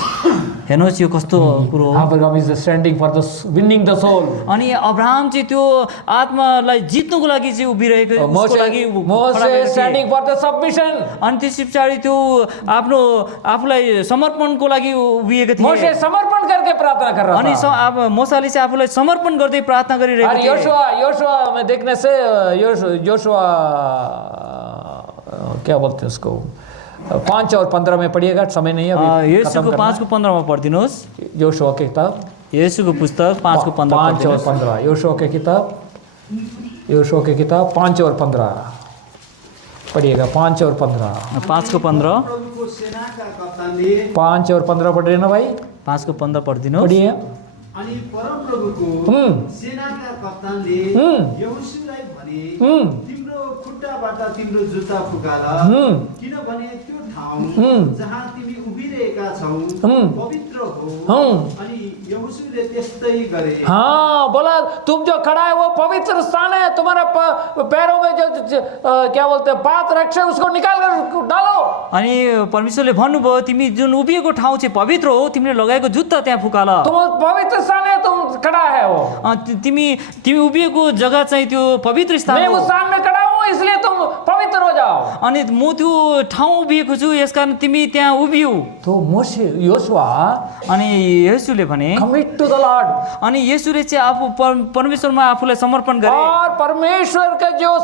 हेर्नुहोस् यो कस्तो कुरो हो। Abraham is standing for the winning the soul. अनि अब्राहम चाहिँ त्यो आत्मालाई जित्नुको लागि चाहिँ उभिरहेको, उसको लागि खडा भएको Moses थिए। standing for the submission. अनि त्यस पछाडि त्यो आफूलाई समर्पणको लागि उभिएको थिए। मोशे समर्पण करके प्रार्थना कर रहा अनि था। अब मोसाले चाहिँ आफूलाई समर्पण गर्दै प्रार्थना गरिरहेको और थिए। योशुआ में देखने से योशुआ क्या बोलते हैं उसको, 5 और 15 में पढ़िएगा, समय नहीं है अभी येशूको 5:15 मा पढिदिनुहोस्। योशुआ की किताब येशूको पुस्तक 5:15 5 और 15, योशुआ की किताब 5 और 15 पढ़िएगा, 5 और 15। 5:15 प्रभुको सेनाका कप्तानले 5 और 15 पढ़ रहे ना भाई, 5:15 पढिदिनुहोस्। पढ़िए। अनि परमप्रभुको हम्म। सेनाका कप्तानले हम्म। यहोशूलाई भने हम्म। तिम्रो खुट्टाबाट तिम्रो जुत्ता फुकाल हम्म। किनभने त्यो ठाउँ हम्म। जहाँ तिमी उभिरहेका छौ हम्म। पवित्र हो हम्म। अनि यहोशूले त्यस्तै गरे। हाँ, बोला तुम जो खड़ा है वो पवित्र स्थान है, तुम्हारे पैरों में जो क्या बोलते हैं पात रक्षे उसको निकाल कर डालो। अनि परमेश्वरले भन्नुभयो तिमी जुन उभिएको ठाउँ चाहिँ पवित्र हो, तिमीले लगाएको जुत्ता त्यहाँ फुकाल। तुम पवित्र स्थान है, तुम खड़ा है वो। तिमी उभिएको जग्गा चाहिँ त्यो पवित्र स्थान मैं हो। उस स्थान में खड़ा हूँ, इसलिए तुम पवित्र हो जाओ। अनि म त्यो ठाउँ उभिएको छु, यसकारण तिमी त्यहाँ उभियौ। तो मोशे योशुआ अनि येशूले भने कमिट टू द लॉर्ड, अनि येशूले चाहिँ आफू परमेश्वरमा आफूलाई समर्पण गरे। और परमेश्वर का जो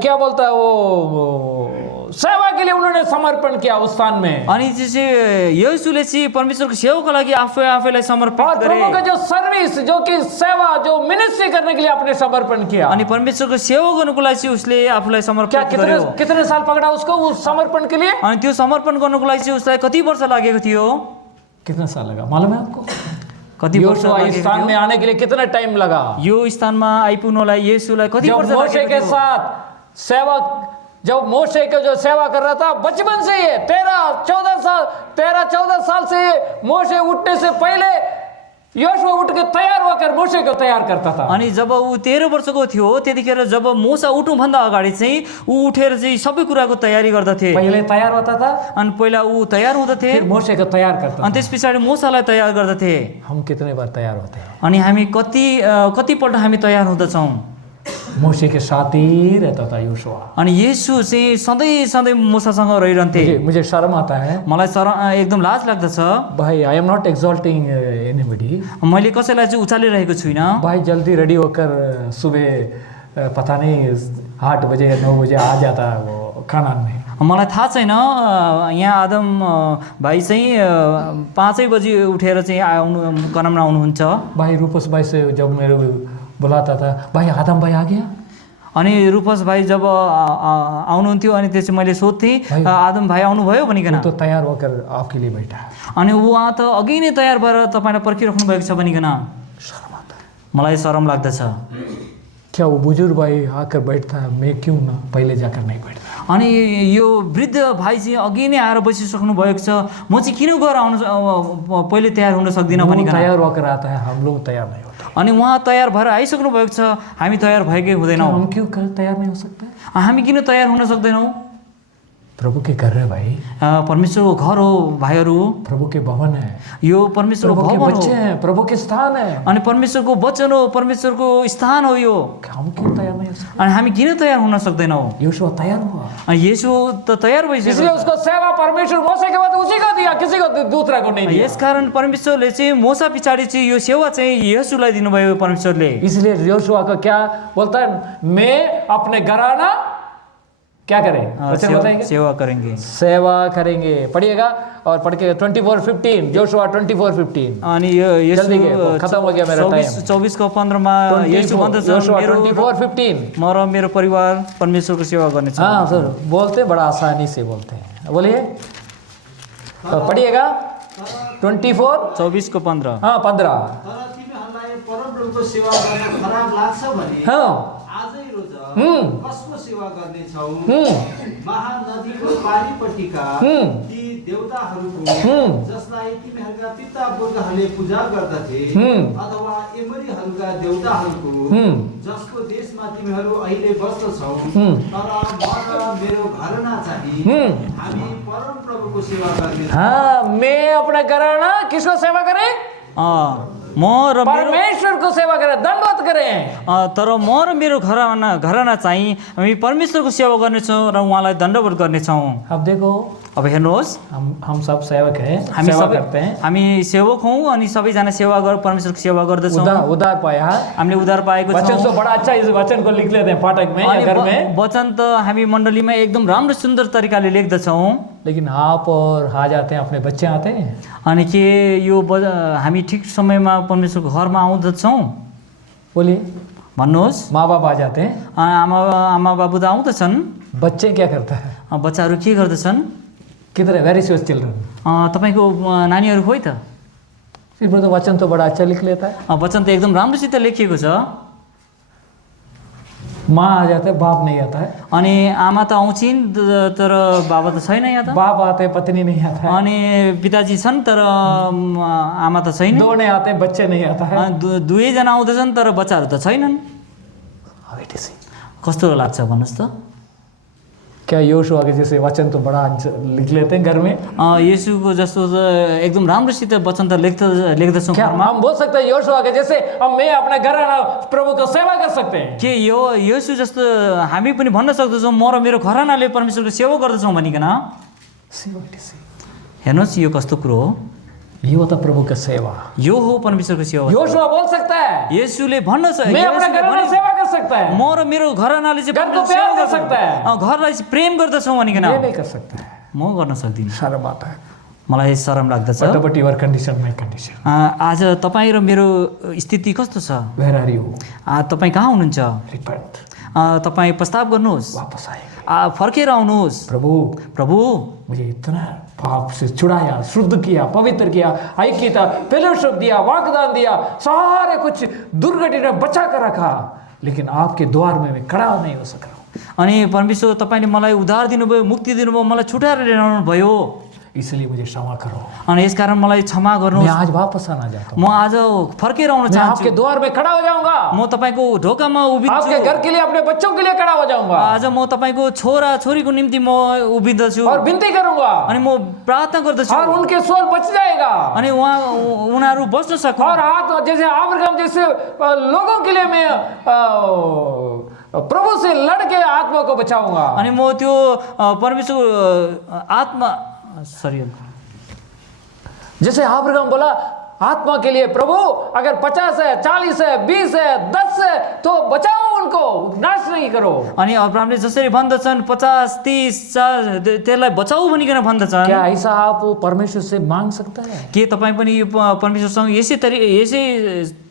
क्या बोलता है वो सेवा के लिए उन्होंने समर्पण किया उस स्थान में। अनि चाहिँ येशूले चाहिँ परमेश्वरको सेवाको लागि आफैलाई समर्पित और गरे। प्रभु का जो सर्विस, जो कि सेवा, जो मिनिस्ट्री करने के लिए आपने समर्पण किया। अनि परमेश्वरको सेवा गर्नुको लागि चाहिँ उसले आफूलाई क्या समर्पित गर्यो। कितने साल पकड़ा उसको उस समर्पण के लिए? अनि त्यो समर्पण गर्नुको लागि चाहिँ उसलाई कति वर्ष लागेको थियो? कितना साल लगा मालूम है आपको? कति वर्ष योशुआ इस स्थान में आने के लिए कितना टाइम लगा? यो स्थानमा आइपुग्नलाई येशूलाई कति जब वर्ष मोशे के लागेको थियो? साथ सेवा, जब मोशे के जो सेवा कर रहा था बचपन से ये 13-14 साल से मोशे उठने से पहले योशुआ उठ के तैयार होकर मोशे को तैयार करता था। अनि जब ऊ 13 वर्षको थियो त्यतिखेर जब मोसा उठ्नुभन्दा अगाडि चाहिँ ऊ उठेर चाहिँ सबै कुराको तयारी गर्दथे। पहले तैयार होता था, अनि पहिला ऊ तयार हुँदथे, फिर मोशे को तैयार करता अनि था। त्यस पछाडि मोसालाई तयार गर्दथे। हम कितने बार तैयार होते हैं? अनि हामी कतिपल्ट हामी तयार हुँदछौँ। मोशे के साथ ही रहता था योशुआ। अनि येशू चाहिँ सधैँ मोसासँग रहिरहन्थे। मुझे शर्म आता है मलाई एकदम लाज लाग्दछ। भाई, आई एम नॉट एक्सॉल्टिंग एनीबडी। मैले कसैलाई चाहिँ उचालिरहेको छुइनँ। भाई जल्दी रेडी होकर सुबह पता नहीं 8 बजे या 9 बजे आ जाता है वो कानान में। मलाई थाहा छैन, यहाँ आदम भाइ चाहिँ 5 बजी उठेर चाहिँ कनाममा आउनुहुन्छ। भाई रूपस भाई से जब मेरे बुलाता था, भाई आदम भाई आ गया। अनि रूपस भाइ जब आउनुहुन्थ्यो अनि त्यसपछि मैले सोध्थेँ आदम भाइ आउनुभयो भनिकन। तो तैयार होकर आपके लिए बैठा है। अनि उहाँ त अघि नै तयार भएर तपाईँलाई पर्खिराख्नु भएको छ भनिकन शर्म आता है। मलाई शरम लाग्दछ। क्या वो बुजुर्ग भाई आकर बैठता है, मैं क्यों ना पहले जाकर नहीं बैठता? अनि यो वृद्ध भाइ चाहिँ अघि नै आएर बसिसक्नु भएको छ, म चाहिँ किन गएर पहिले तयार हुन सक्दिनँ वो भनिकन। तैयार होकर आता है, हम लोग तैयार नहीं होते। अनि उहाँ तयार भएर आइसक्नु भएको छ, हामी तयार भएकै हुँदैनौँ। हम क्यों तैयार नहीं हो सकते? हामी किन तयार हुन सक्दैनौँ? प्रभु के घर है भाई, परमेश्वरको घर हो भाइहरू, प्रभु के भवन है, यो परमेश्वरको प्रभु के भवन बच्चे हो हैं, प्रभु के स्थान है। अनि परमेश्वरको वचन हो, परमेश्वरको स्थान हो यो। हम क्यों तैयार नहीं हो सकते? अनि हामी किन तयार हुन सक्दैनौँ? योशुआ तैयार हुआ, अनि येशू त तयार भइसक्यो। इसलिए उसको सेवा परमेश्वर मोशे के बाद उसी को दिया, किसी को दूसरा को नहीं दिया। यसकारण परमेश्वरले चाहिँ मोसा पछाडि चाहिँ यो सेवा चाहिँ येशूलाई दिनुभयो परमेश्वरले। इसलिए योशुआ को क्या बोलता है, मैं अपने घराना क्या करें? वचन बताएंगे, सेवा करेंगे, सेवा करेंगे। पढ़िएगा और पढ़ के 24:15 जोशुआ 24:15। अनि जल्दी के, खत्म हो गया मेरा टाइम। 24:15 येशू भन्दछ जोशुआ 24:15। म र मेरो परिवार परमेश्वरको सेवा गर्नेछ। हाँ सर, बोलते बड़ा आसानी से बोलते हैं, बोलिए पढ़िएगा 24:15। हाँ 15। तर तिमीहरूलाई परमप्रभुको सेवा गर्न खराब लाग्छ भने हाँ आजै रोज कसको सेवा गर्नेछौ? महानदीको पारिपट्टिका ती देवताहरूको जसलाई तिमीहरूका पिता पुर्खाहरूले पूजा गर्दथे, अथवा एमोरीहरूका देवताहरूको जसको देशमा तिमीहरू अहिले बस्दछौ। तर म र मेरो घराना चाहिँ हामी परमप्रभुको सेवा गर्नेछौँ। हाँ, मैं अपना घराना किसको सेवा करें? म र परमेश्वर को सेवा करें, दंडवत करें। तर म र मेरो घराना चाहिँ हामी परमेश्वरको सेवा गर्नेछौँ र उहाँलाई दण्डवत गर्नेछौँ। अब देखो, अब हेर्नुहोस्, हम सब सेवक हैं, हामी सेवा सबै करते हैं। हामी सेवक हौँ अनि सबैजना परमेश्वरको सेवा गर्दछौँ। उधार पाया, हामीले उधार पाएको वचन छौँ। तो बड़ा अच्छा, इस वचन को लिख लेते हैं फाटक में या घर में। वचन त हामी मण्डलीमा एकदम राम्रो सुन्दर तरिकाले लेख्दछौँ। लेकिन आप और आ जाते हैं, अपने बच्चे आते हैं, अनि के यो हामी ठिक समयमा परमेश्वरको घरमा आउँदछौँ? बोलिए, भन्नुहोस्। माँ बाप आ जाते हैं, आमा बाबु त आउँदछन्, बच्चे क्या करता है? बच्चाहरू के गर्दछन्? किधर है? Very Suez children. तपाईँको नानीहरू खोइ त? फिर ब्रदर वचन तो बड़ा अच्छा लिख लेता है। वचन त एकदम राम्रोसित लेखिएको छ। माँ आ जाता है, बाप नहीं आता है। अनि आमा त आउँछिन् तर बाबा त छैन यहाँ त। बाप आते हैं, पत्नी नहीं आता है। अनि पिताजी छन् तर आमा त छैन। दो नहीं आते, बच्चे नहीं आता है। दुवैजना आउँदैछन् तर बच्चाहरू त छैनन्। कस्तो लाग्छ भन्नुहोस् त? क्या योशुआ के जैसे वचन तो बड़ा लिख लेते हैं घर में? येशूको जस्तो एकदम राम्रोसित वचन त लेख्दछौँ क्या घरमा। हम बोल सकते हैं योशुआ के जैसे अब मैं अपने घर प्रभु को सेवा कर सकते हैं? के यो येशू जस्तो हामी पनि भन्न सक्दछौँ म र मेरो घरानाले परमेश्वरको सेवा गर्दछौँ भनिकन? हेर्नुहोस् यो कस्तो कुरो हो। ये होता प्रभु का सेवा। यो हो परमेश्वरको सेवा। योशुआ बोल सकता है येशूले भन्न मैं अपने घर में सेवा कर सकता है, म र मेरो घरानाले चाहिँ घर को प्यार कर सकता है। घरलाई चाहिँ प्रेम गर्दछौँ भनिकन ये नहीं कर सकता है, म गर्न सक्दिनँ। शर्म आता है। मलाई शरम लाग्दछ। But your condition, my condition. आज तपाईँ र मेरो स्थिति कस्तो छ? Where are you? तपाईँ कहाँ हुनुहुन्छ? Repent. तपाईँ प्रस्ताव गर्नुहोस्, वापस आएंगे। फर्केर आउनुहोस्। प्रभु मुझे इतना पाप से छुड़ाया, शुद्ध किया, पवित्र किया, ऐक्यता, फेलोशिप दिया, वाग्दान दिया, सारे कुछ दुर्घटना बचा कर रखा, लेकिन आपके द्वार में मैं खड़ा नहीं हो सक रहा हूँ। अनि परमेश्वर तपाईँले मलाई उद्धार दिनुभयो, मुक्ति दिनुभयो, मलाई छुटाएर ल्याउनु भयो। इसलिए मुझे क्षमा करो। अनि यसकारण मलाई क्षमा मैं गर्नुहोस्। आज वापस आना चाहता हूँ। म आज फर्केर आउन मैं चाहन्छु। आपके द्वार में खड़ा हो जाऊंगा। म तपाईँको ढोकामा उभिन्छु। आपके घर के लिए, अपने बच्चों के लिए खड़ा हो जाऊंगा आज म तपाईँको छोरा छोरीको निम्ति म उभिन्दछु और विनती करूंगा, अनि म प्रार्थना गर्दछु और उनके स्वर बच जाएगा। अनि उनीहरू बस्न सकुन्। और हाथ जैसे अब्राहम जैसे लोगों के लिए मैं प्रभु से लड़के आत्मा को बचाऊंगा। अनि म त्यो परमेश्वर आत्मा जैसे अब्राहम बोला आत्मा के लिए, प्रभु अगर 50 है, 40 है, 20 है, 10 है तो बचाओ उनको, नाश नहीं करो। अनि अब्राहमले जसरी भन्दछन् 50, 30, 40 त्यसलाई बचाऊ भनिकन भन्दछन्। क्या ऐसा आप परमेश्वर से मांग सकता है? के तपाईँ पनि यो परमेश्वरसँग यसै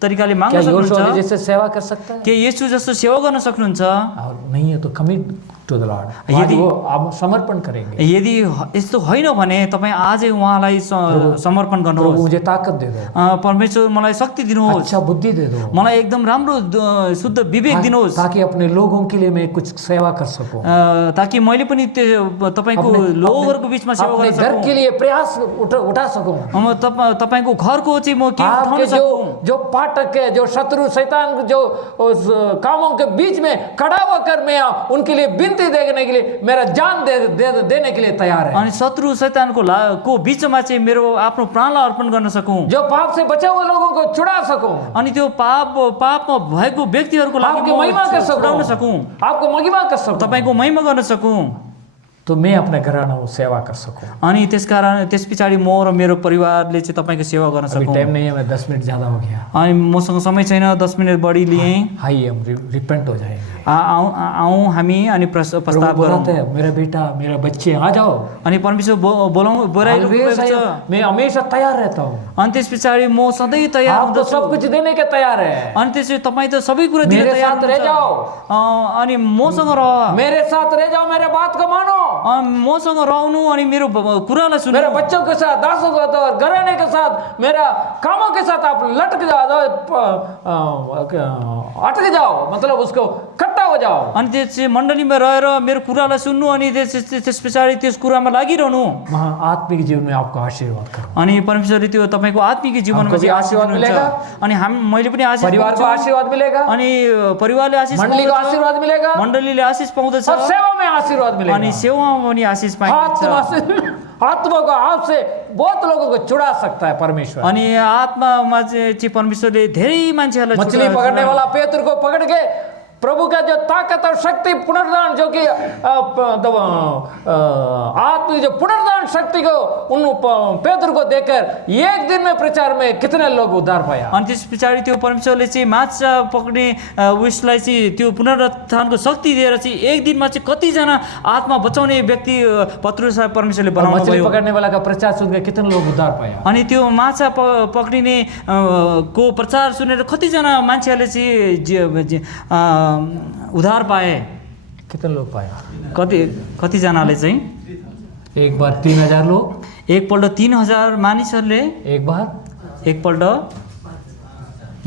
तरिकाले माग्न क्या योशुआ सक्नुहुन्छ? जैसे सेवा कर सकता है? के येशू जस्तो सेवा गर्न सक्नुहुन्छ? और नहीं है तो कमिट टू द लॉर्ड। यदि वो आप समर्पण करेंगे, यदि यस्तो होइन भने तपाईँ आजै उहाँलाई समर्पण प्रभु गर्नुहोस्। मुझे ताकत दे दो, परमेश्वर मलाई शक्ति दिनुहोस्, अच्छा बुद्धि दे दो, मलाई एकदम राम्रो शुद्ध विवेक दिनुहोस्, ताकि अपने लोगों के लिए मैं कुछ सेवा कर सकूं, ताकि मैले पनि तपाईँको लोगहरूको बिचमा सेवा अपने गर्न घर सकूँ। के लिए प्रयास उठा सकूं। म तपाईँको घरको चाहिँ म के उठाउन आपके सकूँ। जो पाठक है, जो शत्रु शैतान जो उस कामों के बीच में खड़ा होकर मैं उनके लिए विनती देने के लिए मेरा जान देने के लिए तैयार है। अनि शत्रु शैतानको को बिचमा चाहिँ मेरो आफ्नो प्राणलाई अर्पण गर्न सकूँ। जो पाप से बचे हुए लोगों को छुड़ा सकूं, अनि त्यो पापमा भएको व्यक्तिहरूको लागि आपकी महिमा कर छुडाउन सकूं, सकूँ, आपको महिमा कर सकूं, तपाईँको महिमा गर्न सकूँ। तो मैं अपने घराना को सेवा कर सकूं। अनि त्यस पछाडि म र मेरो परिवारले चाहिँ तपाईँको सेवा गर्न अभी सकौँ। टाइम नहीं है, मैं 10 मिनट ज्यादा हो गया। अनि मसँग समय छैन, 10 मिनट बढी लिएँ। हाई हम रिपेंट हो जाएंगे। आउँ हामी अनि प्रस्ताव गरौँ। बुलाते हैं, मेरा बेटा मेरा बच्चे आ जाओ। अनि परमेश्वर बोलाइरहेको छ। मैं हमेशा तैयार रहता हूँ। अनि त्यस पछाडि म सधैँ तयार आप तो हुँदछु। सब कुछ देने के तैयार है। अनि त्यसपछि तपाईँ त सबै कुरा दिन मेरे तयार साथ रह जाओ, हुनुहुन्छ। अनि मसँग रह, मेरे साथ रह जाओ, मेरे बात को मानो। मसँग रहनु अनि मेरो कुरालाई सुन्नु। मेरे बच्चों के साथ, दासों के साथ, घराने के साथ, मेरा कामों के साथ आप लटक जाओ, अटक जाओ, मतलब उसको इकट्ठा हो जाओ। अनि त्यस मण्डलीमा रहेर मेरो कुरालाई सुन्नु अनि त्यस पछाडि त्यस कुरामा लागिरहनु। वहाँ आत्मिक जीवन में आपको आशीर्वाद करो। अनि परमेश्वरले त्यो तपाईँको आत्मिक जीवनमा हमको भी चाहिँ आशीर्वाद आशीर्वाद मिलेगा। दिनुहुन्छ। अनि मैले पनि आशीष परिवार को पाउँछु। आशीर्वाद मिलेगा, अनि परिवारले आशिष मंडली को पाउँदछ, आशीर्वाद मिलेगा, मण्डलीले आशिष पाउँदछ, और सेवा में आशीर्वाद अनि मिलेगा। सेवामा पनि आशिष पाइन्छ। आत्मा को आपसे बहुत लोगों को छुड़ा सकता है परमेश्वर। अनि आत्मामा चाहिँ परमेश्वरले धेरै मान्छेहरूलाई मछली पकड़ने वाला पेत्र को पकड़ के प्रभु का जो ताकत और शक्ति पुनर्दान जो कि आत्मिक जो पुनर्दान शक्ति को उन पेत्र को देकर एक दिन में प्रचार में कितने लोग उद्धार पाया। अनि त्यस पछाडि त्यो परमेश्वरले चाहिँ माछा पक्ने उसलाई चाहिँ त्यो पुनरुत्थानको शक्ति दिएर चाहिँ एक दिनमा चाहिँ कतिजना आत्मा बचाउने व्यक्ति पत्रुस परमेश्वरले बनाउनु मछली भयो। पकड़ने वाला का प्रचार सुनकर कितने लोग उद्धार पाया। अनि त्यो माछा पक्रिने को प्रचार सुनेर कतिजना मान्छेहरूले चाहिँ उद्धार पाए। कितने लोग पाया? कतिजनाले चाहिँ एक बार 3000 लोग, एकपल्ट 3000 मानिसहरूले, एक बार एकपल्ट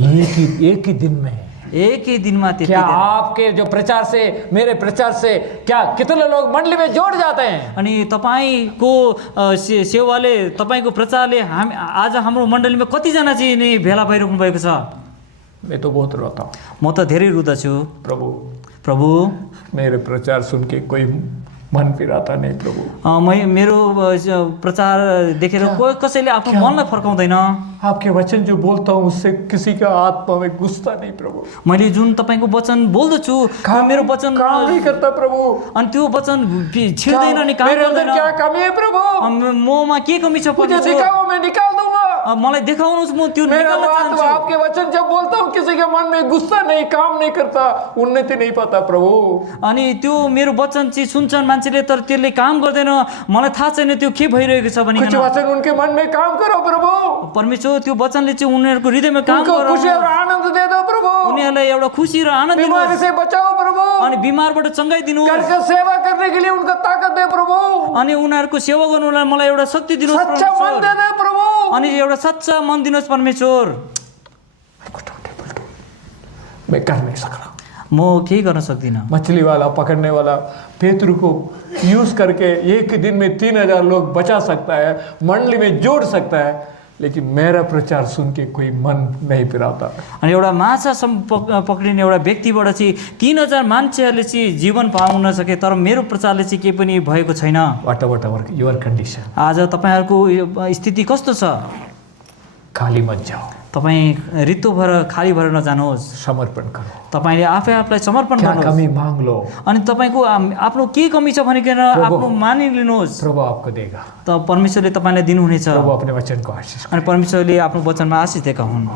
एक ही दिन में। एकै दिनमा त्यति क्या धेरै। आपके जो प्रचार से, मेरे प्रचार से क्या कितने लोग मंडली में जोड़ जाते हैं? अनि तपाईँको सेवाले, तपाईँको प्रचारले आज हाम्रो मण्डलीमा कतिजना चाहिँ नि भेला भइरहनु भएको छ? मैं तो बहुत रोता हूँ म त धेरै रुदछु। प्रभु, प्रभु, मेरे प्रचार सुन के कोई मन फिराता नहीं प्रभु। मेरो प्रचार देखेर कसैले आफ्नो मनलाई फर्काउँदैन। आपके वचन जो बोलता हूँ उससे किसी का आत्मा में घुसता नहीं प्रभु। मैले जुन तपाईँको वचन बोल्दछु मेरो वचन काम नहीं करता प्रभु। अनि त्यो वचन छिर्दैन नि, काम मेरे अंदर गर्दैन। क्या कमी है प्रभु? ममा के कमी छ मुझे परमेश्वर? दिखाओ, मैं निकाल दूंगा। मलाई देखाउनुहोस्, म त्यो मेरा निकाल्न बात चाहन्छु। आपके वचन जब बोलता हूँ किसी के मन में गुस्सा नहीं, काम नहीं करता, उन्नति नहीं पाता प्रभु। अनि त्यो मेरो वचन चाहिँ सुन्छन् मान्छेले, तर त्यसले काम गर्दैन। मलाई थाहा छैन त्यो के भइरहेको छ भने कुछ वचन उनके मन में काम करो प्रभु। परमेश्वर त्यो वचनले चाहिँ उनीहरूको हृदयमा काम उनको गराउनु, खुशी और आनंद दे दो प्रभु। उनीहरूलाई एउटा खुसी र आनन्द बीमारी दिनुहोस्, से बचाओ प्रभु। अनि बिमारबाट चङ्गाइ घर दिनुहोस्, का सेवा करने के लिए उनका ताकत दे प्रभु। अनि उनीहरूको सेवा गर्नुलाई मलाई एउटा शक्ति दिनुहोस् सच्चा मन परमेश्वर। दे दे प्रभु। अनि एउटा सच्चा मन दिनुहोस् परमेश्वर। मैं कर नहीं सक रहा। म केही गर्न सक्दिनँ। मछली वाला, पकड़ने वाला पेतरू को यूज करके एक दिन में 3000 लोग बचा सकता है, मंडली में जोड़ सकता है, लेकिन मेरा प्रचार सुन के कोई मन नहीं फिराता। अनि एउटा माछा पक्रिने एउटा व्यक्तिबाट चाहिँ 3000 मान्छेहरूले चाहिँ जीवन पाउन सके, तर मेरो प्रचारले चाहिँ केही पनि भएको छैन। वाट एवर योर कंडीशन, आज तपाईँहरूको स्थिति कस्तो छ? खाली मत जाओ, तपाईँ रित्तो भएर खाली भएर नजानुहोस्। समर्पण करो। तपाईँले आफै आफूलाई समर्पण क्या गर्नुहोस्। कमी मांग लो, अनि तपाईँको आफ्नो के कमी छ भनिकन आफ्नो मानिलिनुहोस्, प्रभु आपको देगा। त परमेश्वरले तपाईँलाई दिनुहुनेछ। प्रभु अपने वचन को आशीष अनि परमेश्वरले आफ्नो वचनमा आशिष दिएका हुन्।